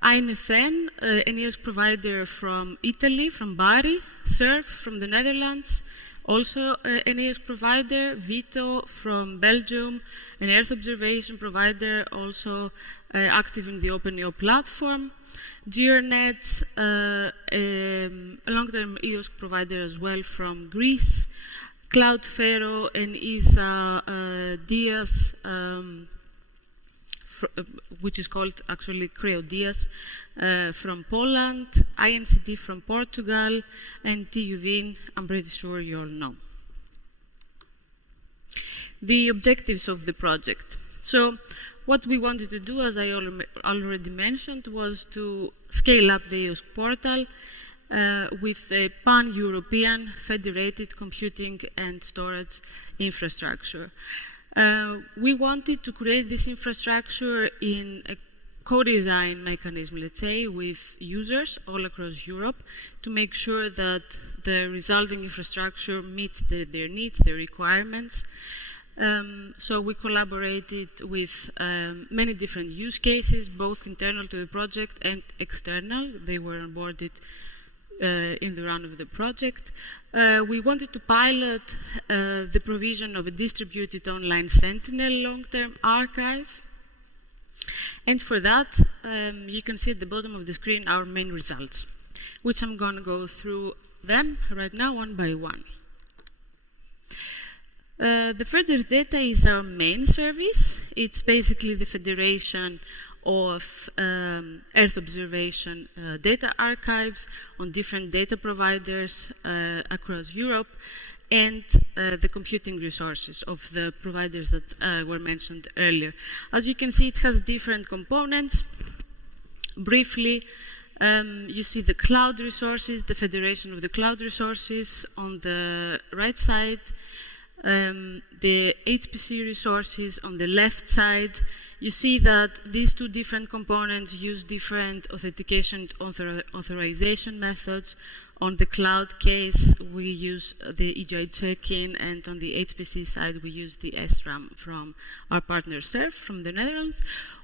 INFN, an EOSC provider from Italy, from Bari. SURF from the Netherlands, also an EOSC provider. Vito from Belgium, an Earth observation provider, also active in the OpenEO platform. GeoNet, a long-term EOSC provider as well from Greece. Cloudfero and Isa Diaz which is called actually CREODIAS, from Poland, INCT from Portugal, and TUVIN, I'm pretty sure you all know. The objectives of the project. So what we wanted to do, as I already mentioned, was to scale up the EOSC portal with a pan-European federated computing and storage infrastructure. We wanted to create this infrastructure in a co-design mechanism, let's say, with users all across Europe to make sure that the resulting infrastructure meets their needs, their requirements. So we collaborated with many different use cases, both internal to the project and external. They were onboarded in the run of the project. We wanted to pilot the provision of a distributed online Sentinel long-term archive. And for that, you can see at the bottom of the screen our main results, which I'm going to go through them right now one by one. The further data is our main service. It's basically the federation of Earth observation data archives on different data providers across Europe, and the computing resources of the providers that were mentioned earlier. As you can see, it has different components. Briefly, you see the cloud resources, the federation of the cloud resources on the right side, the HPC resources on the left side. You see that these two different components use different authentication authorization methods. On the cloud case, we use the EGI check-in, and on the HPC side, we use the SRAM from our partner SERF from the Netherlands.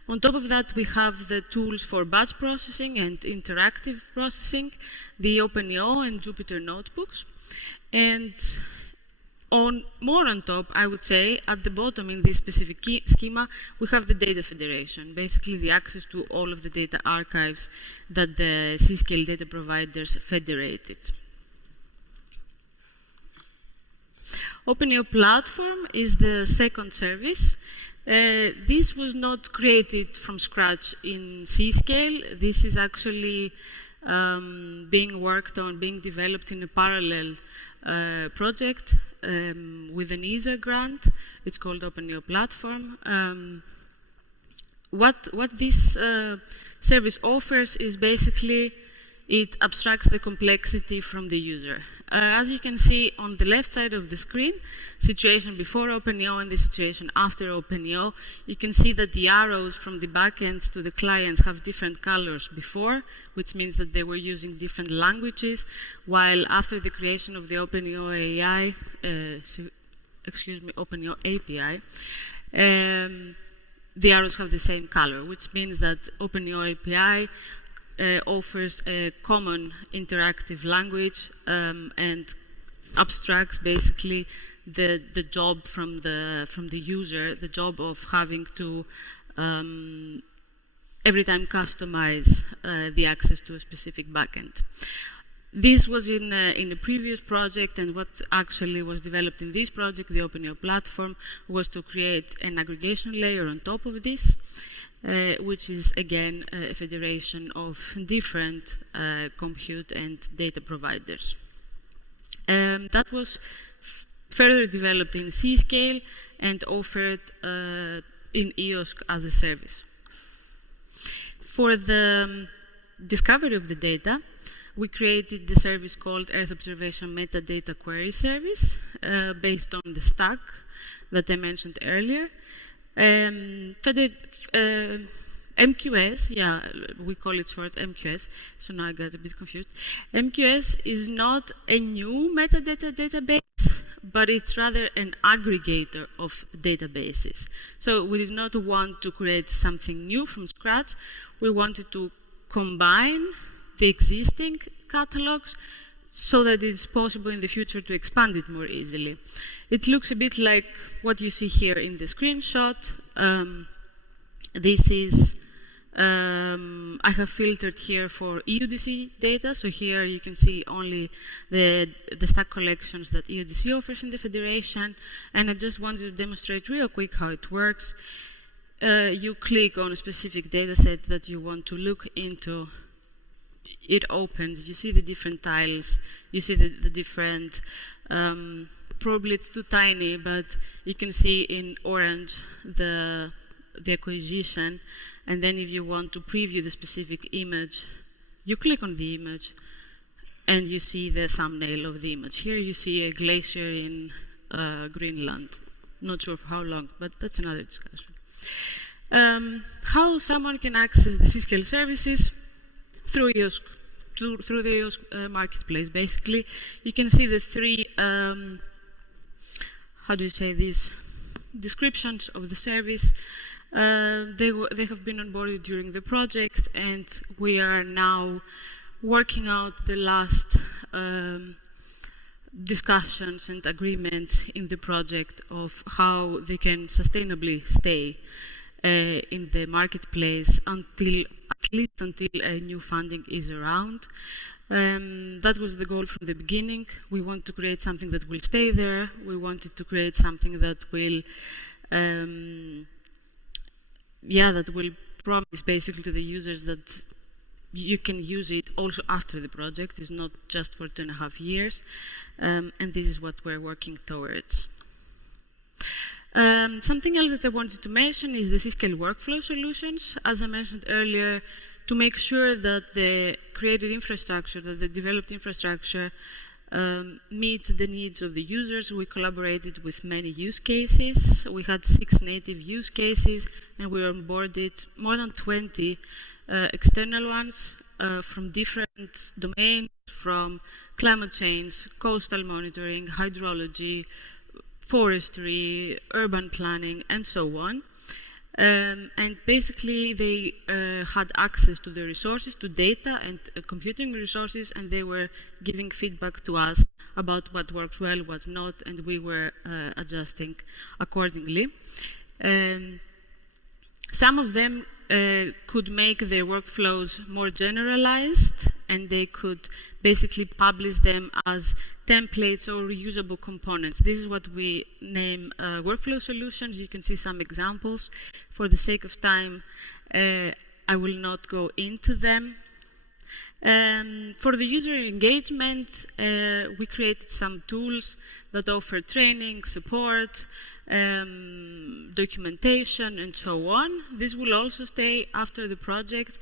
On top of that, we have the tools for batch processing and interactive processing, the OpenEO and Jupyter notebooks. And more on top, I would say, at the bottom in this specific schema, we have the data federation, basically the access to all of the data archives that the C-scale data providers federated. OpenEO platform is the second service. This was not created from scratch in C-scale. This is actually being worked on, being developed in a parallel project with an ESA grant. It's called OpenEO Platform. What this service offers is basically it abstracts the complexity from the user. As you can see on the left side of the screen, situation before OpenEO and the situation after OpenEO, you can see that the arrows from the backend to the clients have different colors before, which means that they were using different languages, while after the creation of the OpenEO OpenEO API, the arrows have the same color, which means that OpenEO API offers a common interactive language and abstracts basically the job from the user, the job of having to every time customize the access to a specific backend. This was in a previous project, and what actually was developed in this project, the OpenEO platform, was to create an aggregation layer on top of this, which is again a federation of different compute and data providers. That was further developed in C-scale and offered in EOSC as a service. For the discovery of the data, we created the service called Earth Observation Metadata Query Service based on the stack that I mentioned earlier. MQS, yeah, we call it short MQS, so now I got a bit confused. MQS is not a new metadata database, but it's rather an aggregator of databases. So we did not want to create something new from scratch. We wanted to combine the existing catalogs so that it's possible in the future to expand it more easily. It looks a bit like what you see here in the screenshot. This is, I have filtered here for EODC data, so here you can see only the stack collections that EODC offers in the Federation, and I just wanted to demonstrate real quick how it works. you click on a specific data set that you want to look into, it opens. You see the different tiles, you see the different, probably it's too tiny, but you can see in orange the acquisition, and then if you want to preview the specific image, you click on the image and you see the thumbnail of the image. Here you see a glacier in Greenland. Not sure for how long, but that's another discussion. How someone can access the C-scale services? Through EOSC, through the EOSC marketplace. Basically, you can see the three, how do you say these, descriptions of the service. They have been onboarded during the project, and we are now working out the last discussions and agreements in the project of how they can sustainably stay in the marketplace at least until a new funding is around. That was the goal from the beginning. We want to create something that will stay there. We wanted to create something that will that will promise basically to the users that you can use it also after the project. It's not just for 2.5 years. And this is what we're working towards. Something else that I wanted to mention is the C-scale workflow solutions. As I mentioned earlier, to make sure that the created infrastructure, that the developed infrastructure meets the needs of the users, we collaborated with many use cases. We had 6 native use cases, and we onboarded more than 20 external ones from different domains, from climate change, coastal monitoring, hydrology, forestry, urban planning, and so on. And basically, they had access to the resources, to data and computing resources, and they were giving feedback to us about what works well, what not, and we were adjusting accordingly. Some of them could make their workflows more generalized, and they could basically publish them as templates or reusable components. This is what we name workflow solutions. You can see some examples. For the sake of time, I will not go into them. For the user engagement, we created some tools that offer training, support, documentation, and so on. This will also stay after the project.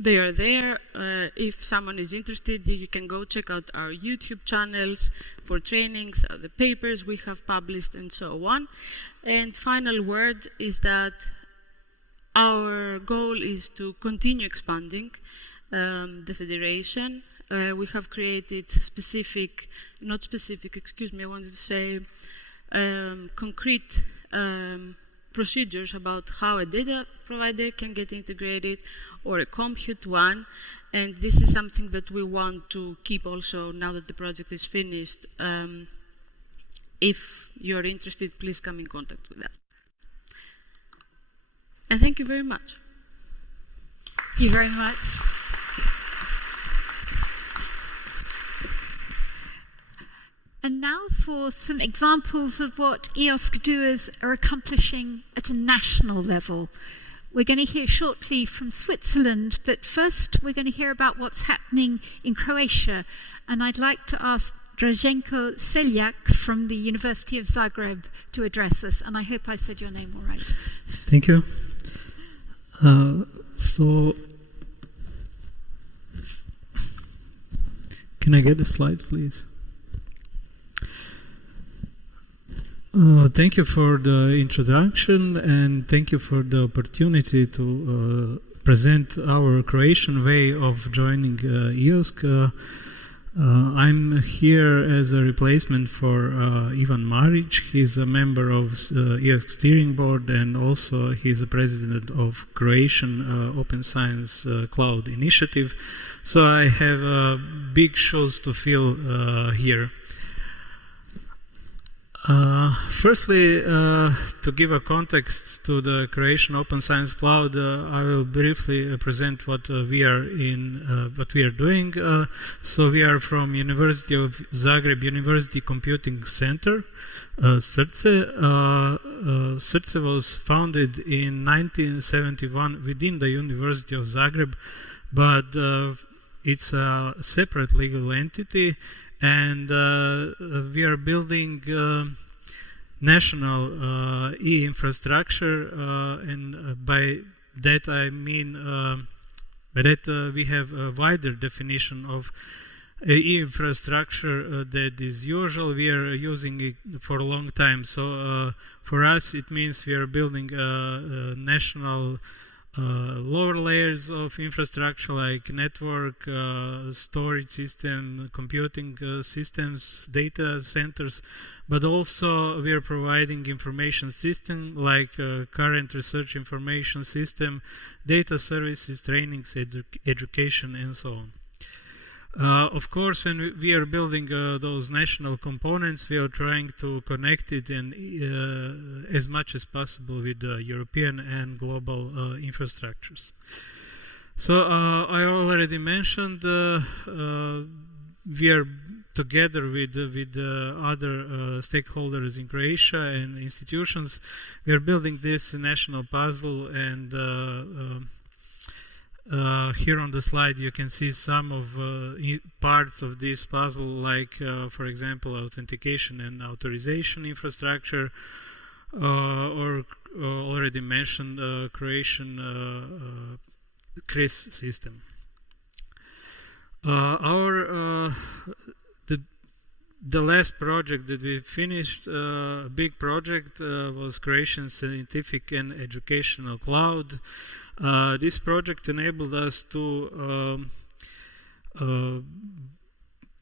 They are there. If someone is interested, you can go check out our YouTube channels for trainings, the papers we have published, and so on. And final word is that our goal is to continue expanding the federation. We have created concrete procedures about how a data provider can get integrated or a compute one, and this is something that we want to keep also now that the project is finished. If you're interested, please come in contact with us. And thank you very much. Thank you very much. And now for some examples of what EOSC doers are accomplishing at a national level. We're going to hear shortly from Switzerland, but first we're going to hear about what's happening in Croatia. And I'd like to ask Draženko Seljak from the University of Zagreb to address us. And I hope I said your name all right. Thank you. So, can I get the slides, please? Thank you for the introduction, and thank you for the opportunity to present our Croatian way of joining EOSC. I'm here as a replacement for Ivan Maric. He's a member of EOSC steering board, and also he's a president of Croatian Open Science Cloud Initiative. So I have big shoes to fill here. Firstly, to give a context to the Croatian Open Science Cloud, I will briefly present what we are doing. So we are from University of Zagreb University Computing Center, SRCE. SRCE was founded in 1971 within the University of Zagreb, but it's a separate legal entity. And we are building national e-infrastructure, and by that I mean we have a wider definition of e-infrastructure that is usual. We are using it for a long time. So for us, it means we are building a national lower layers of infrastructure like network, storage system, computing systems, data centers, but also we are providing information system like current research information system, data services, trainings, education, and so on. Of course, when we are building those national components, we are trying to connect it as much as possible with European and global infrastructures. So I already mentioned we are together with other stakeholders in Croatia and institutions. We are building this national puzzle, and here on the slide you can see some of parts of this puzzle, like for example authentication and authorization infrastructure, or already mentioned Croatian CRIS system. The last project that we finished, a big project, was Croatian Scientific and Educational Cloud. This project enabled us to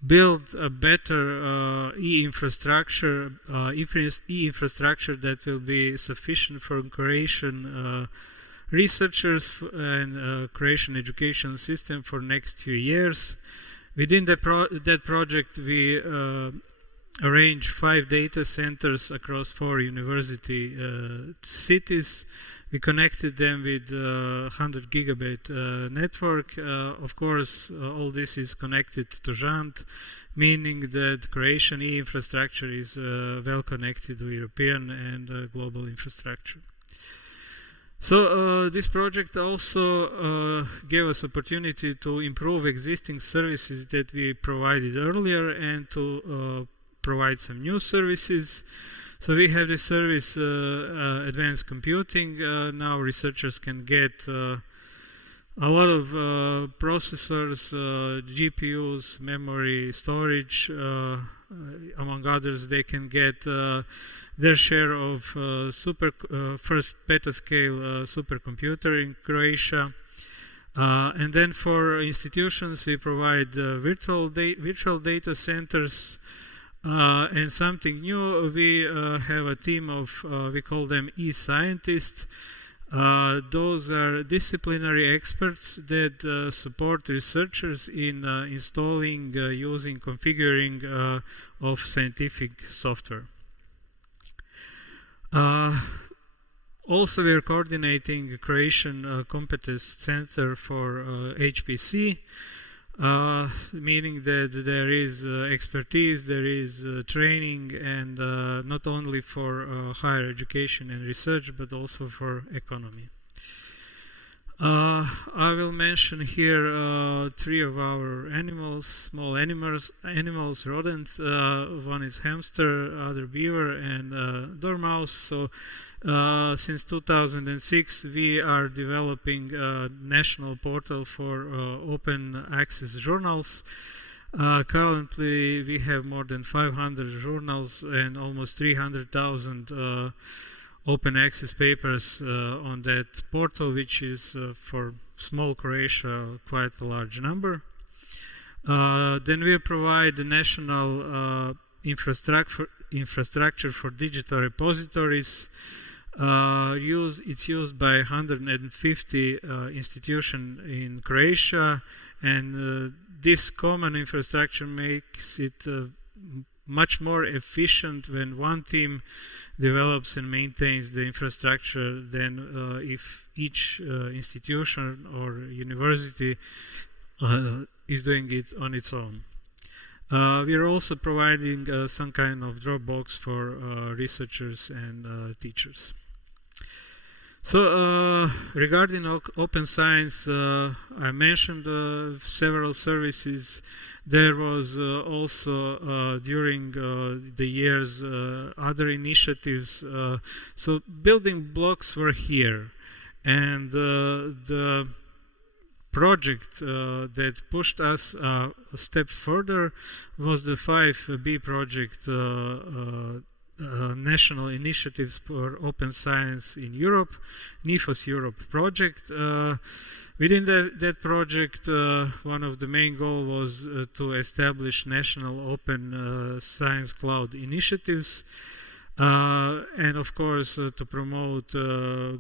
build a better e-infrastructure that will be sufficient for Croatian researchers and Croatian education system for next few years. Within that project, we arranged 5 data centers across 4 university cities. We connected them with 100 gigabit network. Of course, all this is connected to JANT, meaning that Croatian e-infrastructure is well connected to European and global infrastructure. So this project also gave us opportunity to improve existing services that we provided earlier and to provide some new services. So we have the service advanced computing. Now researchers can get a lot of processors, GPUs, memory, storage. Among others, they can get their share of first petascale supercomputer in Croatia. And then for institutions, we provide virtual data centers. And something new, we have a team of, we call them e-scientists. Those are disciplinary experts that support researchers in installing, using, configuring of scientific software. Also, we are coordinating Croatian Competence Center for HPC, meaning that there is expertise, there is training, and not only for higher education and research, but also for economy. I will mention here 3 of our animals, small animals, rodents. One is hamster, other beaver, and dormouse. So since 2006, we are developing a national portal for open access journals. Currently, we have more than 500 journals and almost 300,000 open access papers on that portal, which is for small Croatia quite a large number. Then we provide the national infrastructure for digital repositories. It's used by 150 institutions in Croatia, and this common infrastructure makes it much more efficient when one team develops and maintains the infrastructure than if each institution or university is doing it on its own. We are also providing some kind of Dropbox for researchers and teachers. So regarding open science, I mentioned several services. There was also during the years other initiatives. So building blocks were here, and the project that pushed us a step further was the 5B project, National Initiatives for Open Science in Europe, NIFOS Europe project. Within that project, one of the main goals was to establish national open science cloud initiatives, and of course to promote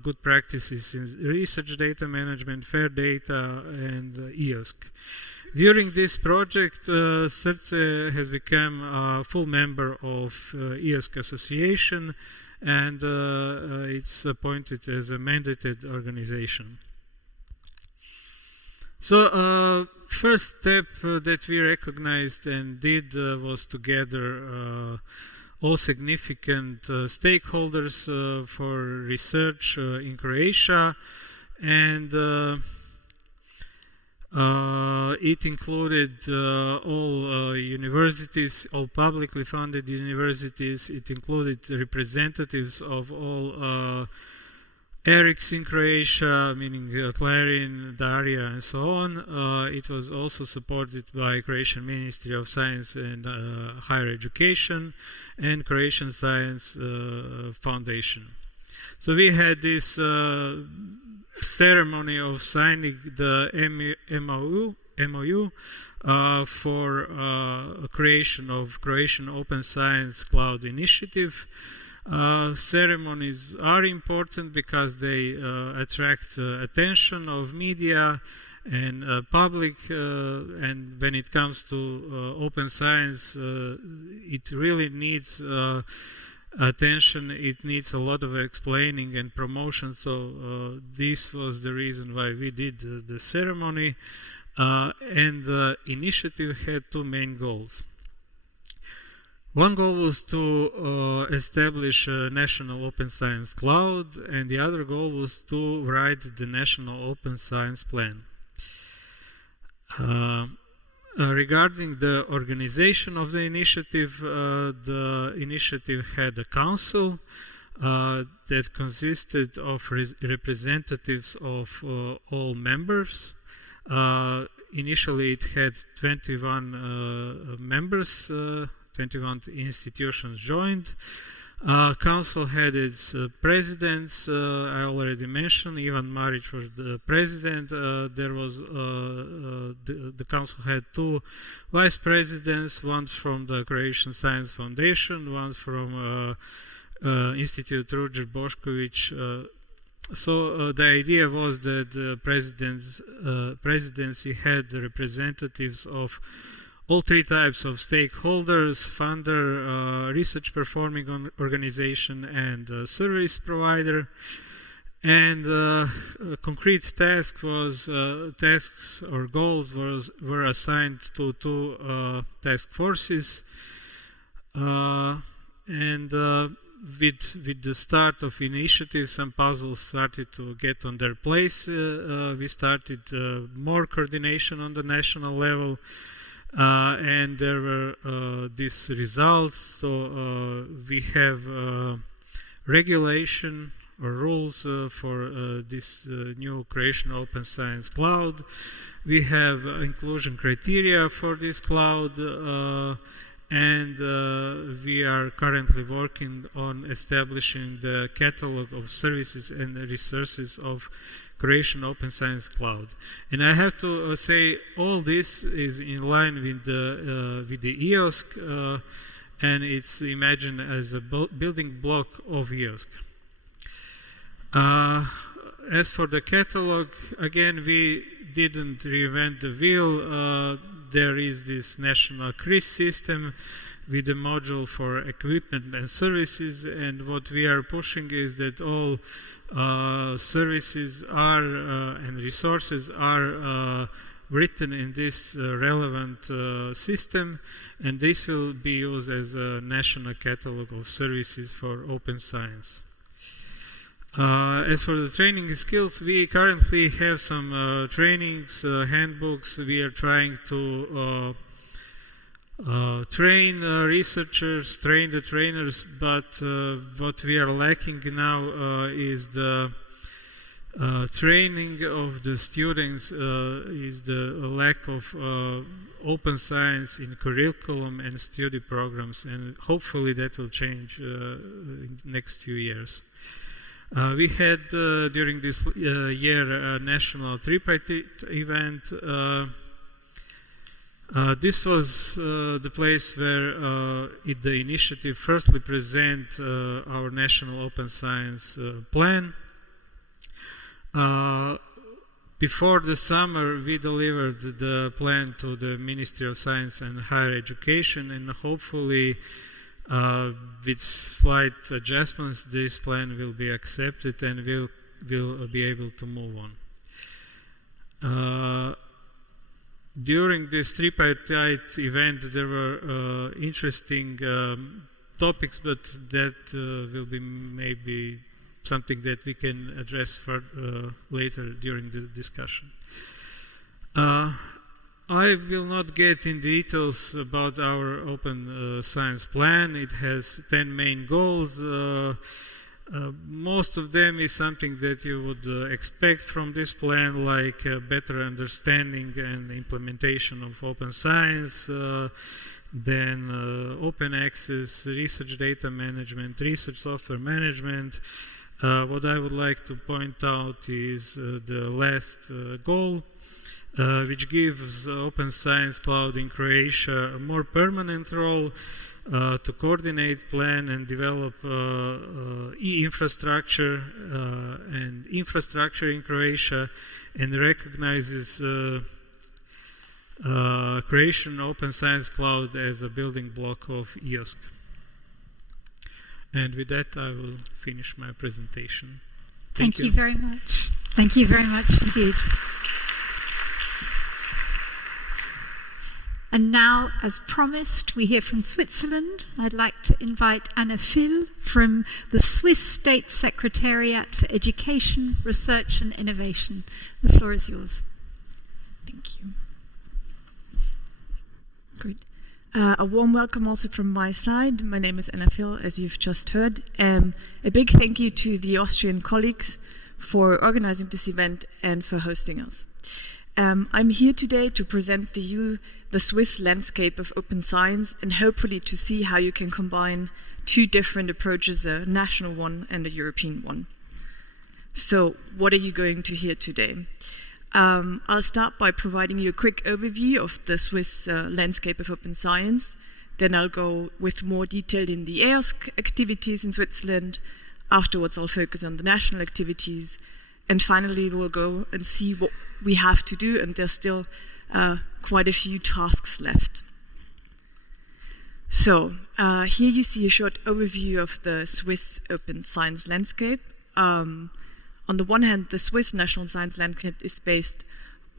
good practices in research data management, fair data, and EOSC. During this project, CERCE has become a full member of EOSC Association, and it's appointed as a mandated organization. So first step that we recognized and did was to gather all significant stakeholders for research in Croatia, and it included all universities, all publicly funded universities. It included representatives of all ERICs in Croatia, meaning Clarin, Daria, and so on. It was also supported by Croatian Ministry of Science and Higher Education and Croatian Science Foundation. So we had this ceremony of signing the MOU for creation of Croatian Open Science Cloud Initiative. Ceremonies are important because they attract attention of media and public, and when it comes to open science, it really needs attention. It needs a lot of explaining and promotion, so this was the reason why we did the ceremony, and the initiative had two main goals. One goal was to establish a national open science cloud, and the other goal was to write the national open science plan. Regarding the organization of the initiative had a council that consisted of representatives of all members. Initially it had 21 members, 21 institutions joined. Council had its presidents. I already mentioned Ivan Maric was the president. There was the council had two vice presidents, one from the Croatian Science Foundation, one from Institute Ruđer Bošković. So the idea was that the presidency had representatives of all three types of stakeholders: funder, research performing organization, and service provider. And concrete tasks or goals were assigned to two task forces. With the start of initiative, some puzzles started to get on their place. We started more coordination on the national level. And there were these results. So we have regulation or rules for this new Croatian Open Science Cloud. We have inclusion criteria for this cloud, and we are currently working on establishing the catalog of services and resources of Croatian Open Science Cloud. And I have to say all this is in line with the EOSC, and it's imagined as a building block of EOSC. As for the catalog, again, we didn't reinvent the wheel. There is this national CRIS system with a module for equipment and services, and what we are pushing is that all services are and resources are written in this relevant system, and this will be used as a national catalog of services for open science. As for the training skills, we currently have some trainings, handbooks. We are trying to train researchers, train the trainers, but what we are lacking now is the training of the students, is the lack of open science in curriculum and study programs, and hopefully that will change in the next few years. We had during this year a national tripartite event. This was the place where the initiative firstly present our national open science plan. Before the summer, we delivered the plan to the Ministry of Science and Higher Education, and hopefully with slight adjustments, this plan will be accepted and will be able to move on. During this tripartite event, there were interesting topics, but that will be maybe something that we can address for, later during the discussion. I will not get in details about our open science plan. It has 10 main goals. Most of them is something that you would expect from this plan, like better understanding and implementation of open science, then open access, research data management, research software management. What I would like to point out is the last goal, which gives Open Science Cloud in Croatia a more permanent role to coordinate, plan and develop e-infrastructure and infrastructure in Croatia, and recognizes Croatian Open Science Cloud as a building block of EOSC. And with that, I will finish my presentation. Thank you very much. Thank you very much indeed. And now, as promised, we hear from Switzerland. I'd like to invite Anna Phil from the Swiss State Secretariat for Education, Research and Innovation. The floor is yours. Thank you. Great. A warm welcome also from my side. My name is Anna Phil, as you've just heard. A big thank you to the Austrian colleagues for organizing this event and for hosting us. I'm here today to present to you the Swiss landscape of open science, and hopefully to see how you can combine two different approaches, a national one and a European one. So what are you going to hear today? I'll start by providing you a quick overview of the Swiss landscape of open science. Then I'll go with more detail in the EOSC activities in Switzerland. Afterwards, I'll focus on the national activities. And finally, we'll go and see what we have to do, and there's still quite a few tasks left. So here you see a short overview of the Swiss open science landscape. On the one hand, the Swiss national science landscape is based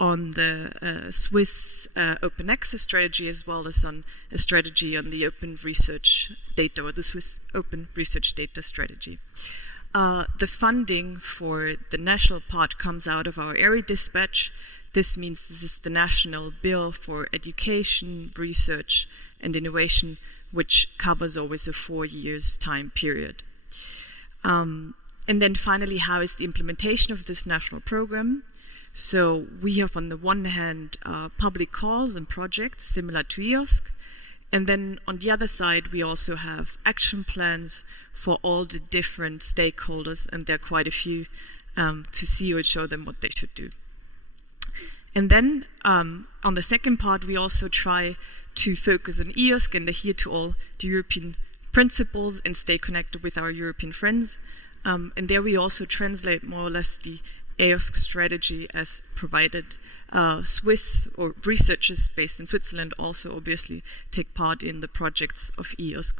on the Swiss open access strategy, as well as on a strategy on the open research data, or the Swiss open research data strategy. The funding for the national part comes out of our area dispatch. This means this is the national bill for education, research and innovation, which covers always a 4 years time period. And then finally, how is the implementation of this national program? So we have on the one hand public calls and projects similar to EOSC, and then on the other side we also have action plans for all the different stakeholders, and there are quite a few, to see or show them what they should do. And then on the second part, we also try to focus on EOSC and adhere to all the European principles and stay connected with our European friends. And there we also translate more or less the EOSC strategy as provided. Swiss or researchers based in Switzerland also obviously take part in the projects of EOSC.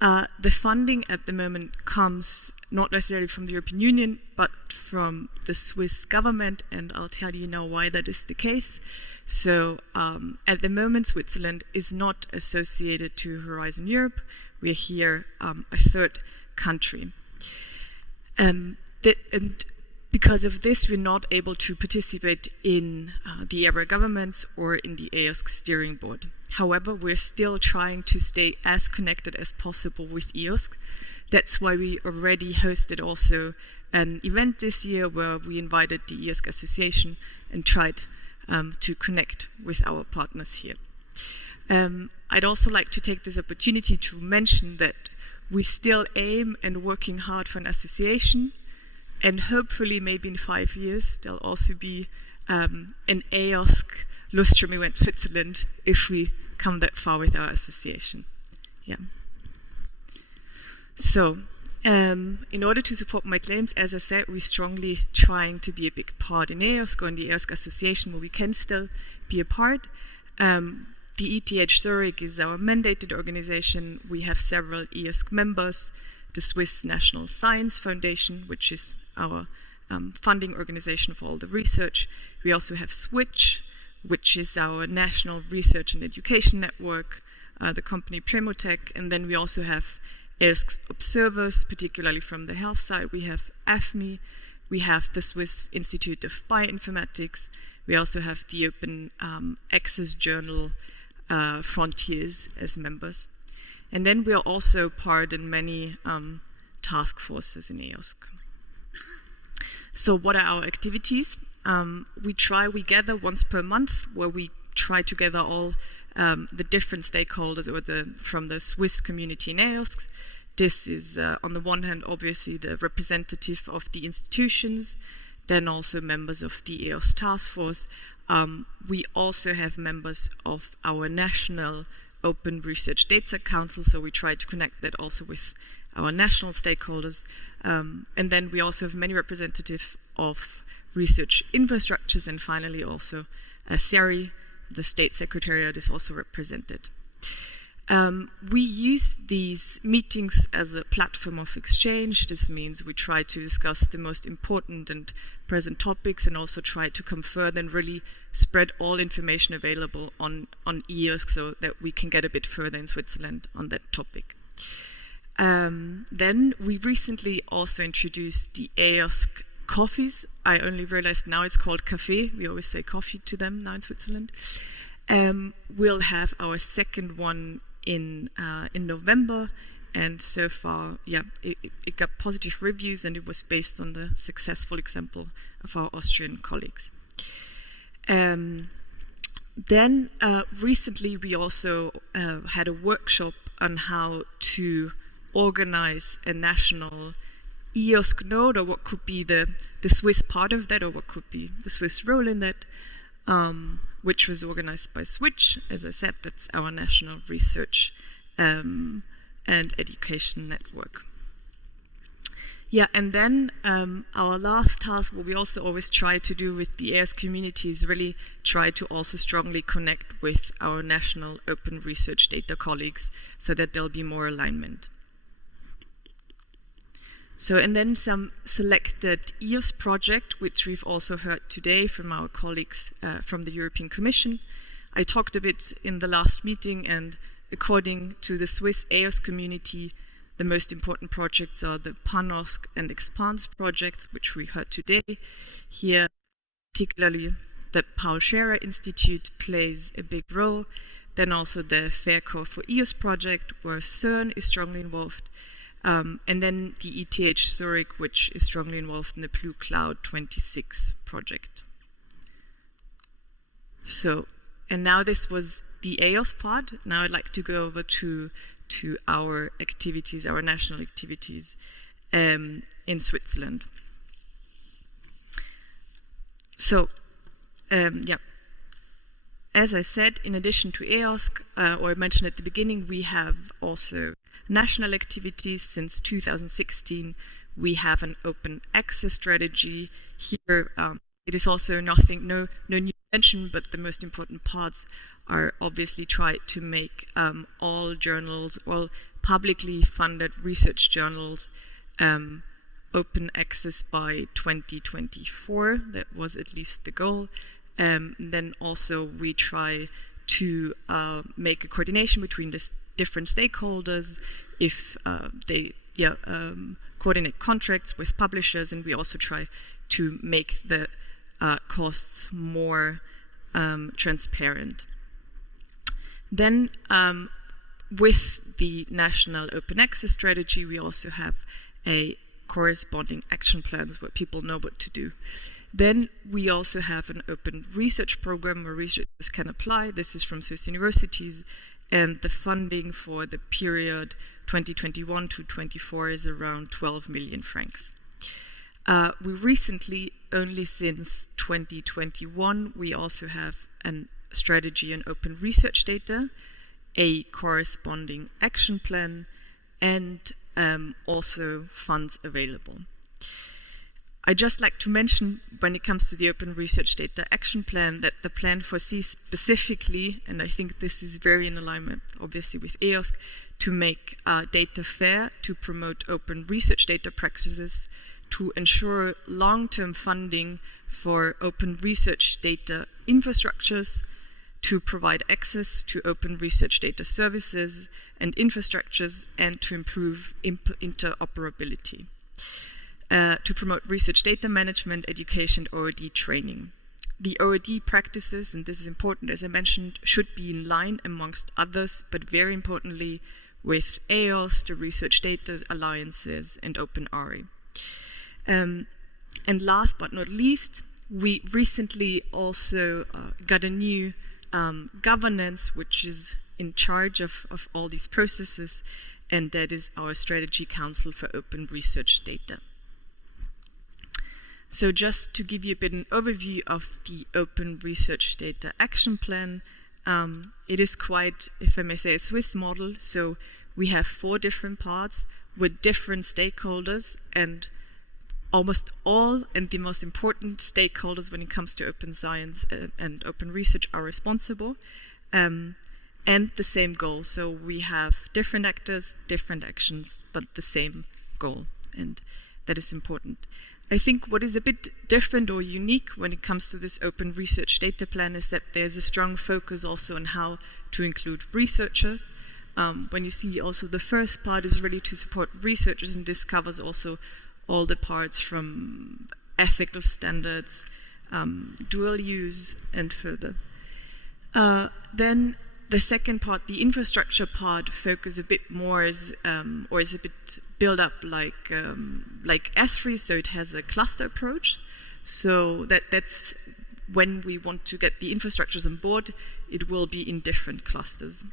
The funding at the moment comes not necessarily from the European Union, but from the Swiss government, and I'll tell you now why that is the case. So at the moment, Switzerland is not associated to Horizon Europe. We're here a third country. And because of this, we're not able to participate in the area governments or in the EOSC steering board. However, we're still trying to stay as connected as possible with EOSC. That's why we already hosted also an event this year where we invited the EOSC Association and tried to connect with our partners here. I'd also like to take this opportunity to mention that we still aim and working hard for an association, and hopefully maybe in 5 years there'll also be an EOSC Lustrum event Switzerland if we come that far with our association. Yeah. So, in order to support my claims, as I said, we're strongly trying to be a big part in EOSC or in the EOSC Association where we can still be a part. The ETH Zurich is our mandated organization. We have several EOSC members, the Swiss National Science Foundation, which is our funding organization for all the research. We also have SWITCH, which is our national research and education network, the company Premotech, and then we also have EOSC observers, particularly from the health side. We have AFMI, we have the Swiss Institute of Bioinformatics, we also have the Open Access Journal Frontiers as members. And then we are also part in many task forces in EOSC. So what are our activities? We gather once per month where we try to gather all the different stakeholders from the Swiss community in EOSC. This is, on the one hand, obviously the representative of the institutions, then also members of the EOSC task force. We also have members of our national Open Research Data Council, so we try to connect that also with our national stakeholders. And then we also have many representatives of research infrastructures, and finally also SERI, the State Secretariat, is also represented. We use these meetings as a platform of exchange. This means we try to discuss the most important and present topics and also try to come further and really spread all information available on EOSC so that we can get a bit further in Switzerland on that topic. Then we recently also introduced the EOSC coffees. I only realized now it's called café. We always say coffee to them now in Switzerland. We'll have our second one in November, and so far, yeah, it got positive reviews, and it was based on the successful example of our Austrian colleagues. Then recently we also had a workshop on how to organize a national EOSC node, or what could be the Swiss part of that, or what could be the Swiss role in that, which was organized by SWITCH. As I said, that's our national research and education network. Yeah, and then our last task, what we also always try to do with the EOSC community, is really try to also strongly connect with our national open research data colleagues so that there'll be more alignment. So, and then some selected EOSC project, which we've also heard today from our colleagues from the European Commission. I talked a bit in the last meeting, and according to the Swiss EOSC community, the most important projects are the PANOSC and EXPANS projects, which we heard today. Here, particularly the Paul Scherrer Institute plays a big role. Then also the FAIRCORE for EOSC project, where CERN is strongly involved. And then the ETH Zurich, which is strongly involved in the Blue Cloud 26 project. So, and now this was the EOSC part. Now I'd like to go over to our activities, our national activities in Switzerland. So, yeah. As I said, in addition to EOSC, or I mentioned at the beginning, we have also national activities. Since 2016, We have an open access strategy. Here, it is also no new mention, but the most important parts are obviously try to make all journals, all publicly funded research journals, open access by 2024. That was at least the goal. Then also we try to make a coordination between the different stakeholders if they coordinate contracts with publishers, and we also try to make the costs more transparent. Then with the National Open Access Strategy, we also have a corresponding action plan where people know what to do. Then we also have an open research program where researchers can apply. This is from Swiss universities, and the funding for the period 2021 to 24 is around 12 million francs. We recently, only since 2021, we also have a strategy on open research data, a corresponding action plan, and also funds available. I'd just like to mention, when it comes to the Open Research Data Action Plan, that the plan foresees specifically, and I think this is very in alignment, obviously, with EOSC, to make data fair, to promote open research data practices, to ensure long-term funding for open research data infrastructures, to provide access to open research data services and infrastructures, and to improve interoperability. To promote research data management, education, and OED training. The OED practices, and this is important as I mentioned, should be in line amongst others, but very importantly with EOS, the Research Data Alliances, and OpenRE. And last but not least, we recently also got a new governance which is in charge of all these processes, and that is our Strategy Council for Open Research Data. So just to give you a bit an overview of the Open Research Data Action Plan, it is quite, if I may say, a Swiss model. So we have 4 different parts with different stakeholders, and almost all and the most important stakeholders when it comes to open science and open research are responsible, and the same goal. So we have different actors, different actions, but the same goal, and that is important. I think what is a bit different or unique when it comes to this open research data plan is that there's a strong focus also on how to include researchers. When you see also the first part is really to support researchers, and this covers also all the parts from ethical standards, dual use, and further. Then the second part, the infrastructure part, focus a bit more is a bit built up like S3, so it has a cluster approach. So that's when we want to get the infrastructures on board, it will be in different clusters.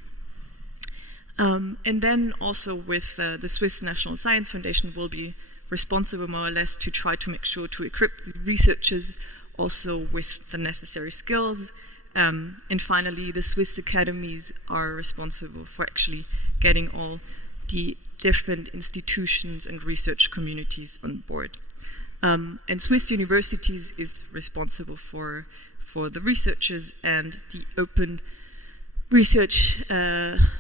And then also with the Swiss National Science Foundation will be responsible more or less to try to make sure to equip the researchers also with the necessary skills. And finally, the Swiss academies are responsible for actually getting all the different institutions and research communities on board. And Swiss universities is responsible for the researchers, and the Open Research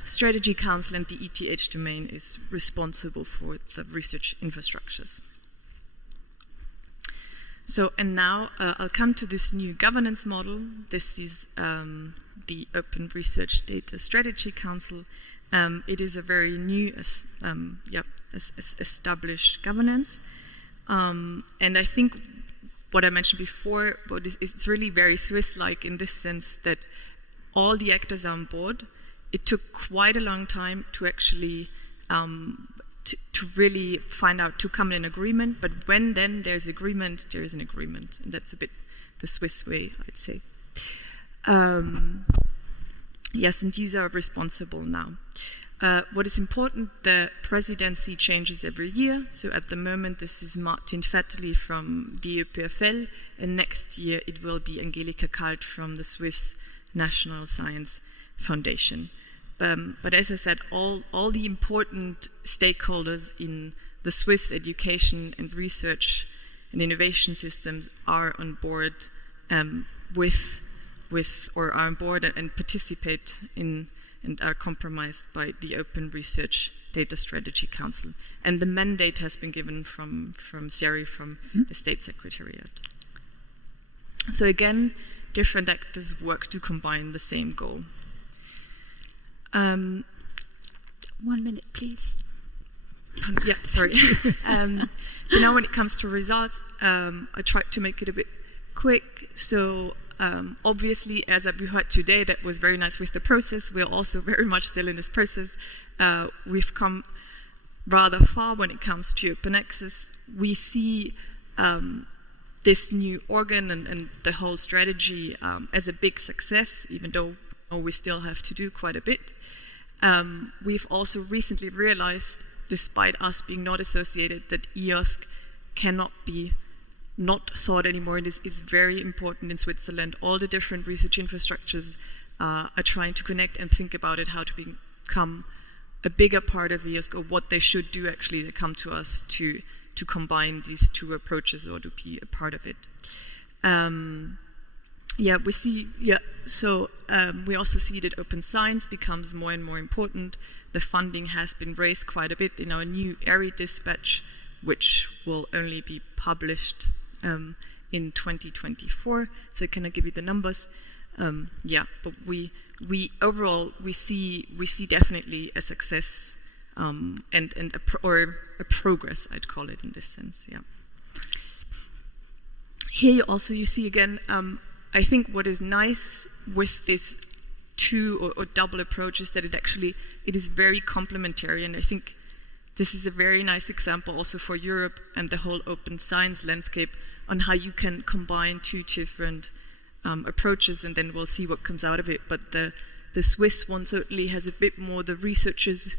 Strategy Council and the ETH domain is responsible for the research infrastructures. So, and now I'll come to this new governance model. This is the Open Research Data Strategy Council. It is a very new, established governance. And I think what I mentioned before, it's really very Swiss-like in this sense that all the actors are on board. It took quite a long time to actually to really find out, to come to an agreement, but when then there's agreement, there is an agreement, and that's a bit the Swiss way, I'd say. Yes, and these are responsible now. What is important, the presidency changes every year, so at the moment this is Martin Vetterli from the EPFL, and next year it will be Angelika Kalt from the Swiss National Science Foundation. But as I said, all the important stakeholders in the Swiss education and research and innovation systems are on board or are on board and participate in and are compromised by the Open Research Data Strategy Council. And the mandate has been given from SERI, from the State Secretariat. So again, different actors work to combine the same goal. 1 minute, please. Yeah, sorry. So now when it comes to results, I tried to make it a bit quick. So obviously, as we heard today, that was very nice with the process. We're also very much still in this process. We've come rather far when it comes to open access. We see this new organ and the whole strategy as a big success, even though we still have to do quite a bit. We've also recently realized, despite us being not associated, that EOSC cannot be not thought anymore. It is very important in Switzerland. All the different research infrastructures are trying to connect and think about it, how to become a bigger part of EOSC, or what they should do actually to come to us to combine these two approaches or to be a part of it. We also see that open science becomes more and more important. The funding has been raised quite a bit in our new ERI dispatch, which will only be published in 2024. So I cannot give you the numbers. But we overall see definitely a success and a progress, I'd call it in this sense. Yeah. Here you see again. I think what is nice with this two or double approach is that it is very complementary, and I think this is a very nice example also for Europe and the whole open science landscape on how you can combine two different approaches, and then we'll see what comes out of it. But the Swiss one certainly has a bit more the researchers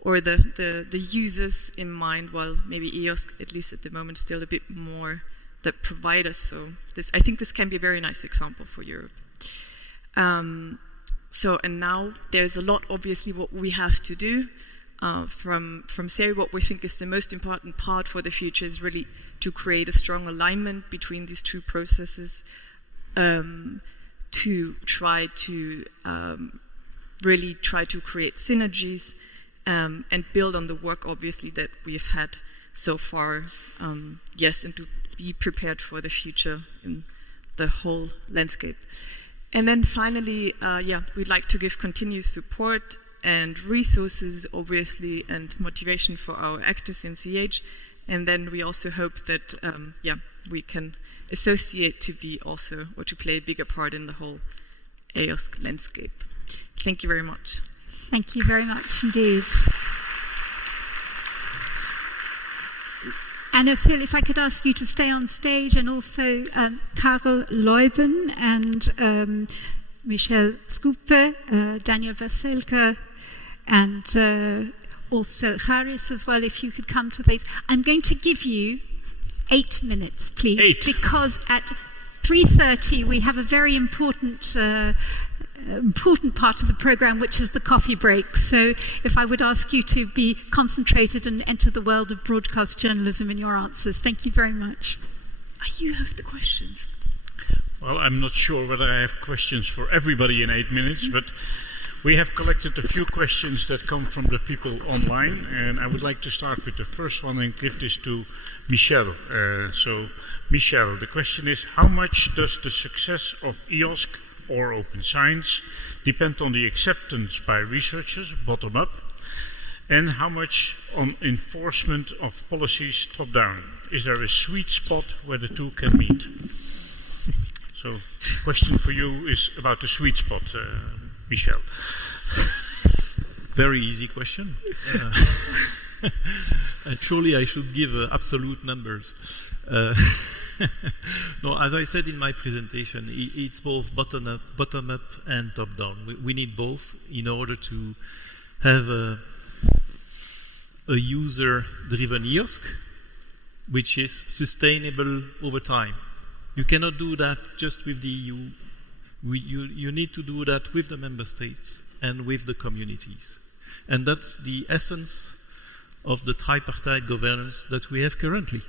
or the users in mind, while maybe EOSC, at least at the moment, still a bit more that provide us. So I think this can be a very nice example for Europe. And now there's a lot, obviously, what we have to do. From SERI, what we think is the most important part for the future is really to create a strong alignment between these two processes, to try to really try to create synergies and build on the work, obviously, that we've had so far. And to be prepared for the future in the whole landscape. And then finally, we'd like to give continuous support and resources, obviously, and motivation for our actors in CH. And then we also hope that, we can associate to be also, or to play a bigger part in the whole EOSC landscape. Thank you very much. Thank you very much indeed. And Phil, if I could ask you to stay on stage, and also Karel Leuben and Michel Schuppe, Daniel Veselka, and also Haris as well, if you could come to these. I'm going to give you 8 minutes, please. 8. Because at 3:30 we have a very important part of the program, which is the coffee break. So if I would ask you to be concentrated and enter the world of broadcast journalism in your answers. Thank you very much. You have the questions. Well, I'm not sure whether I have questions for everybody in 8 minutes, but we have collected a few questions that come from the people online, and I would like to start with the first one and give this to Michel. So, Michel, the question is, how much does the success of EOSC or open science depend on the acceptance by researchers, bottom up, and how much on enforcement of policies top down? Is there a sweet spot where the two can meet? So, question for you is about the sweet spot, Michel. Very easy question. Surely I should give absolute numbers. No, as I said in my presentation, it's both bottom up and top down. We need both in order to have a user-driven EOSC, which is sustainable over time. You cannot do that just with the EU. You need to do that with the member states and with the communities. And that's the essence of the tripartite governance that we have currently.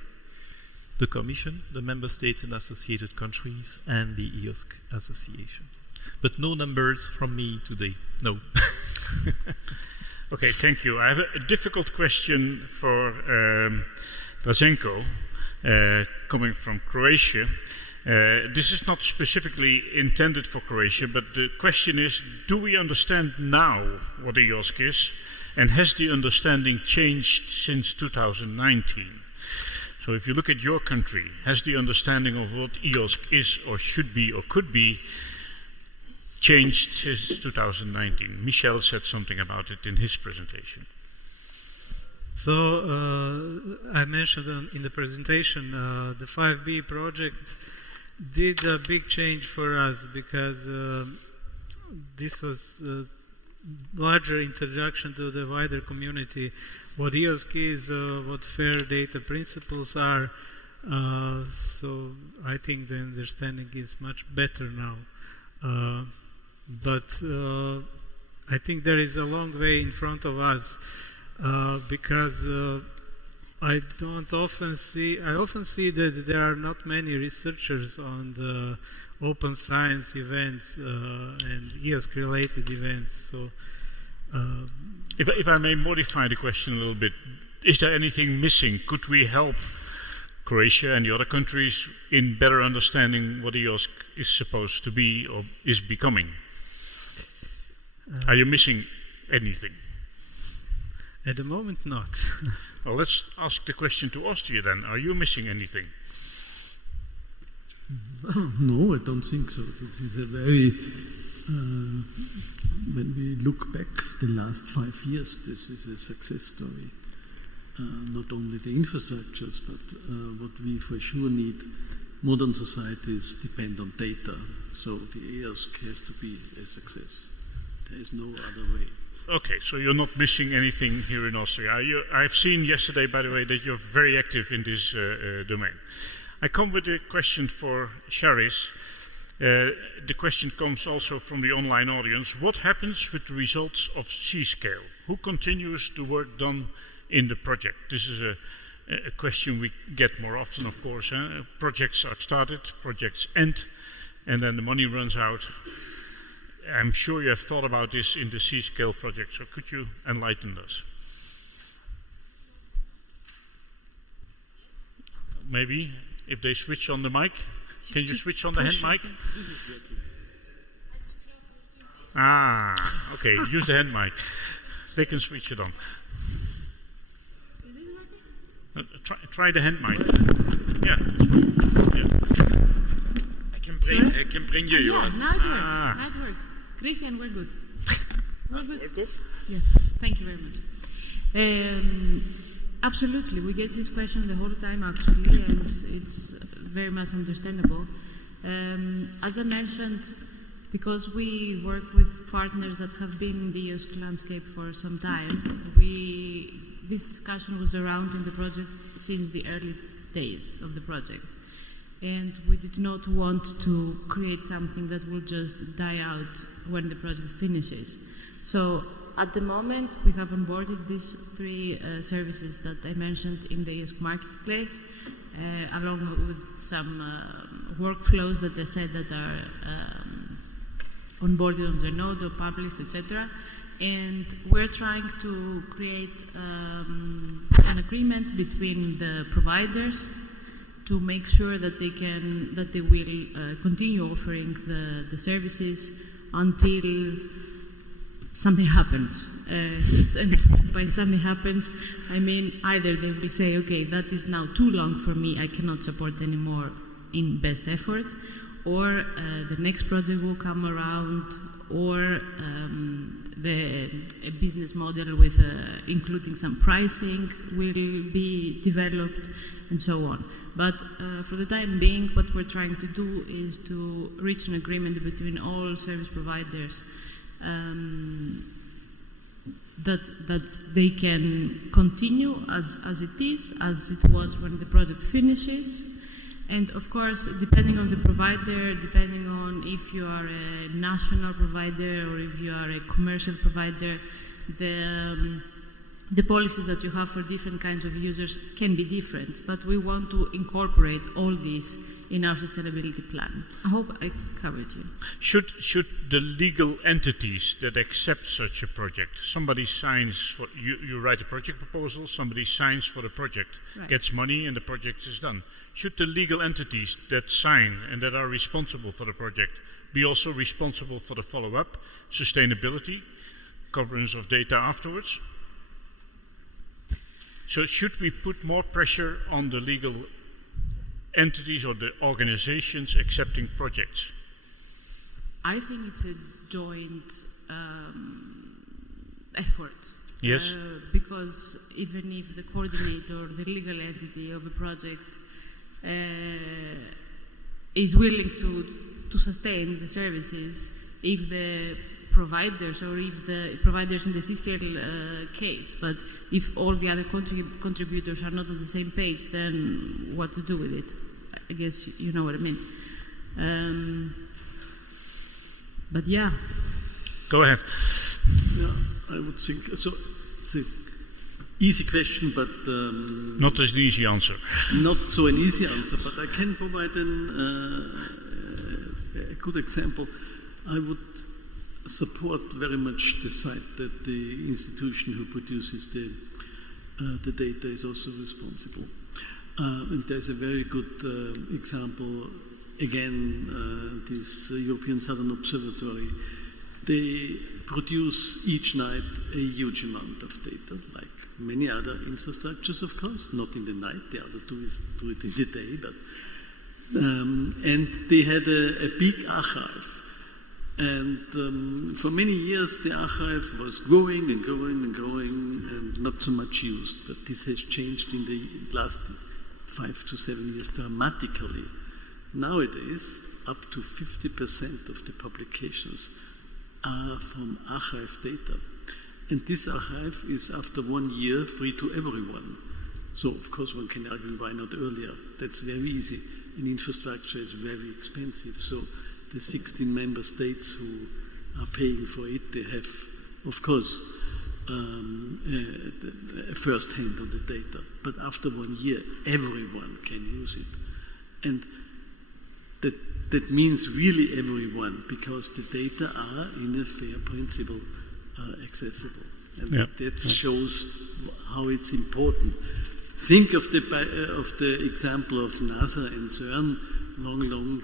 The Commission, the Member States and associated countries, and the EOSC Association. But no numbers from me today, no. Okay, thank you. I have a difficult question for Draženko, coming from Croatia. This is not specifically intended for Croatia, but the question is, do we understand now what EOSC is? And has the understanding changed since 2019? So if you look at your country, has the understanding of what EOSC is or should be or could be changed since 2019? Michel said something about it in his presentation. So I mentioned in the presentation the 5B project did a big change for us because this was a larger introduction to the wider community. What EOSC is, what fair data principles are. So I think the understanding is much better now. But I think there is a long way in front of us because I often see that there are not many researchers on the open science events and EOSC related events. So, if I may modify the question a little bit, is there anything missing? Could we help Croatia and the other countries in better understanding what EOSC is supposed to be or is becoming? Are you missing anything? At the moment, not. Well, let's ask the question to Austria then. Are you missing anything? No, I don't think so. This is a very, when we look back the last 5 years, this is a success story. Not only the infrastructures, but what we for sure need. Modern societies depend on data, so the EOSC has to be a success. There is no other way. Okay, so you're not missing anything here in Austria. I've seen yesterday, by the way, that you're very active in this domain. I come with a question for Charis. The question comes also from the online audience. What happens with the results of C-Scale? Who continues the work done in the project? This is a question we get more often, of course. Projects are started, projects end, and then the money runs out. I'm sure you have thought about this in the C-Scale project, so could you enlighten us? Maybe, if they switch on the mic. Can you switch on the hand mic? Ah, okay, use the hand mic. They can switch it on. Try the hand mic. Yeah. I can bring you yours. Now it works. Christian, we're good. We're good. Yeah, thank you very much. Absolutely, we get this question the whole time actually, and it's very much understandable. As I mentioned, because we work with partners that have been in the EOSC landscape for some time, this discussion was around in the project since the early days of the project. And we did not want to create something that will just die out when the project finishes. So at the moment, we have onboarded these 3 services that I mentioned in the EOSC marketplace, along with some workflows that I said that are onboarded on Zenodo, published, etc. And we're trying to create an agreement between the providers to make sure that they will continue offering the services until something happens. And by something happens, I mean either they will say, okay, that is now too long for me, I cannot support anymore in best effort, or the next project will come around, or a business model with including some pricing will be developed, and so on. But for the time being, what we're trying to do is to reach an agreement between all service providers that they can continue as it is, as it was when the project finishes. And of course, depending on the provider, depending on if you are a national provider or if you are a commercial provider, the the policies that you have for different kinds of users can be different, but we want to incorporate all this in our sustainability plan. I hope I covered you. Should the legal entities that accept such a project, somebody signs for, you write a project proposal, somebody signs for the project, Right. gets money and the project is done. Should the legal entities that sign and that are responsible for the project be also responsible for the follow-up, sustainability, governance of data afterwards? So should we put more pressure on the legal entities or the organizations accepting projects? I think it's a joint effort. Yes. Because even if the coordinator, the legal entity of a project is willing to sustain the services, if the providers or if the providers in the C-scale case, but if all the other contributors are not on the same page, then what to do with it? I guess you know what I mean. But yeah. Go ahead. Yeah, I would think so. It's an easy question, but not an easy answer. Not so an easy answer, but I can provide a good example. I would support very much the side that the institution who produces the data is also responsible. And there's a very good example, again, this European Southern Observatory. They produce each night a huge amount of data, like many other infrastructures, of course, not in the night, the other two do it in the day, but and they had a big archive. And for many years the archive was growing and growing and growing and not so much used, but this has changed in the last 5 to 7 years dramatically. Nowadays, up to 50% of the publications are from archive data. And this archive is, after 1 year, free to everyone. So, of course, one can argue why not earlier. That's very easy. And infrastructure is very expensive. So the 16 member states who are paying for it, they have, of course, a first hand on the data. But after 1 year, everyone can use it. And that means really everyone, because the data are, in a fair principle, accessible. And that shows how it's important. Think of the example of NASA and CERN long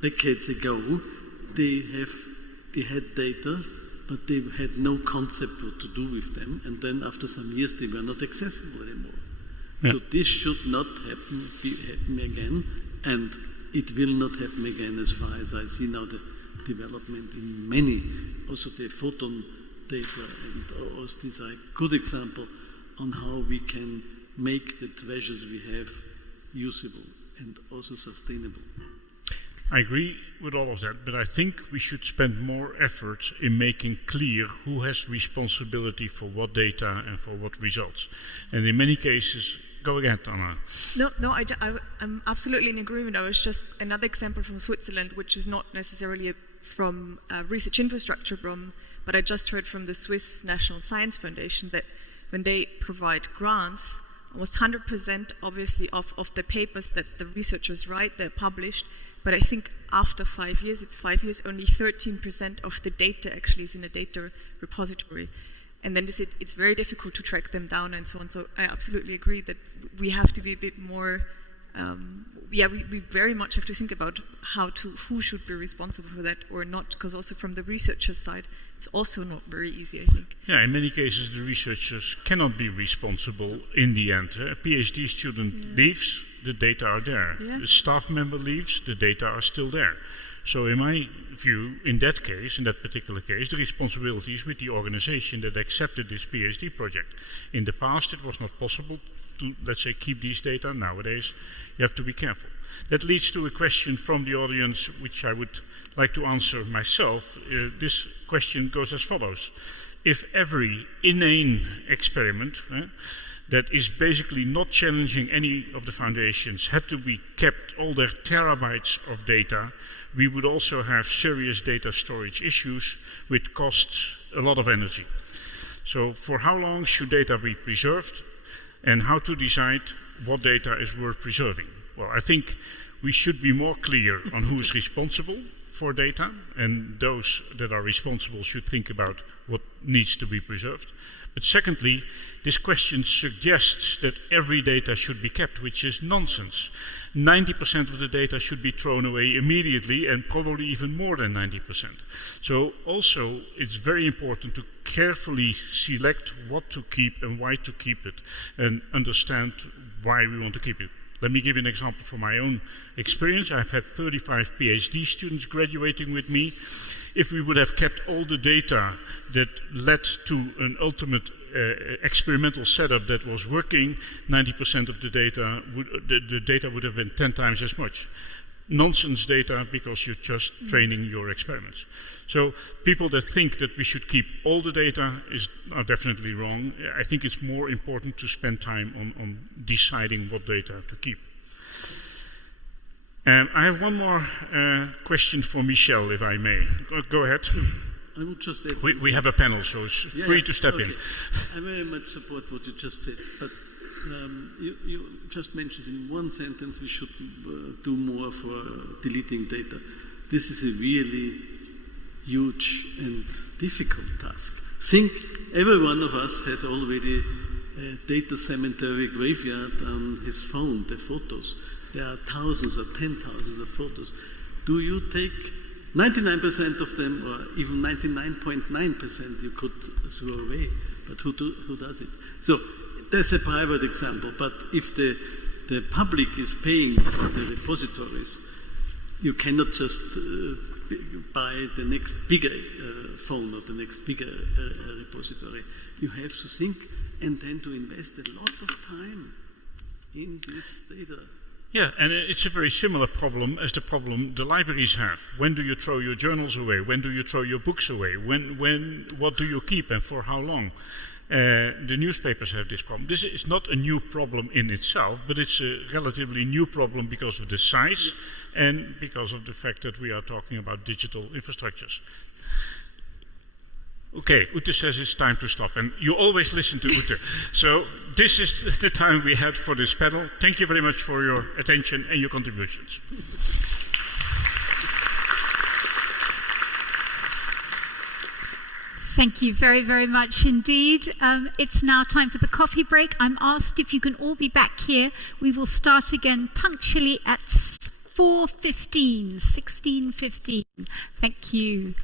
decades ago. They had data, but they had no concept what to do with them, and then after some years they were not accessible anymore. Yeah. So this should not happen again, and it will not happen again as far as I see now the development in many, also the photon data and also these are a good example on how we can make the treasures we have usable and also sustainable. I agree with all of that, but I think we should spend more effort in making clear who has responsibility for what data and for what results. And in many cases, go again, Anna. No, I'm absolutely in agreement. I was just another example from Switzerland, which is not necessarily from research infrastructure problem, but I just heard from the Swiss National Science Foundation that when they provide grants, almost 100% obviously of the papers that the researchers write, they're published, but I think after 5 years, it's 5 years, only 13% of the data actually is in a data repository. And then it's very difficult to track them down and so on. So I absolutely agree that we have to be a bit more, we very much have to think about who should be responsible for that or not, because also from the researcher side, it's also not very easy, I think. Yeah, in many cases the researchers cannot be responsible in the end. A PhD student leaves, the data are there. The staff member leaves, the data are still there. So in my view, in that particular case, the responsibility is with the organization that accepted this PhD project. In the past, it was not possible to, let's say, keep these data. Nowadays, you have to be careful. That leads to a question from the audience, which I would like to answer myself. This question goes as follows. If every inane experiment that is basically not challenging any of the foundations had to be kept all their terabytes of data, we would also have serious data storage issues which costs a lot of energy. So for how long should data be preserved, and how to decide what data is worth preserving? Well, I think we should be more clear on who is responsible for data, and those that are responsible should think about what needs to be preserved. But secondly, this question suggests that every data should be kept, which is nonsense. 90% of the data should be thrown away immediately, and probably even more than 90%. So also, it's very important to carefully select what to keep and why to keep it, and understand why we want to keep it. Let me give you an example from my own experience. I've had 35 PhD students graduating with me. If we would have kept all the data that led to an ultimate experimental setup that was working, 90% of the data would have been 10 times as much. Nonsense data, because you're just training your experiments. So people that think that we should keep all the data are definitely wrong. I think it's more important to spend time on deciding what data to keep. I have one more question for Michel, if I may. Go ahead. I would just add we have a panel, so it's free to step in. I very much support what you just said, but you just mentioned in one sentence we should do more for deleting data. This is a really huge and difficult task. Think every one of us has already a data cemetery graveyard on his phone, the photos. There are thousands or 10,000 of photos. Do you take 99% of them, or even 99.9% you could throw away, but who does it? So that's a private example, but if the public is paying for the repositories, you cannot just buy the next bigger phone or the next bigger repository. You have to think and then to invest a lot of time in this data. Yeah, and it's a very similar problem as the problem the libraries have. When do you throw your journals away? When do you throw your books away? What do you keep and for how long? The newspapers have this problem. This is not a new problem in itself, but it's a relatively new problem because of the size and because of the fact that we are talking about digital infrastructures. Okay, Ute says it's time to stop, and you always listen to Ute. So this is the time we had for this panel. Thank you very much for your attention and your contributions. Thank you very, very much indeed. It's now time for the coffee break. I'm asked if you can all be back here. We will start again punctually at 4:15, 16:15. Thank you.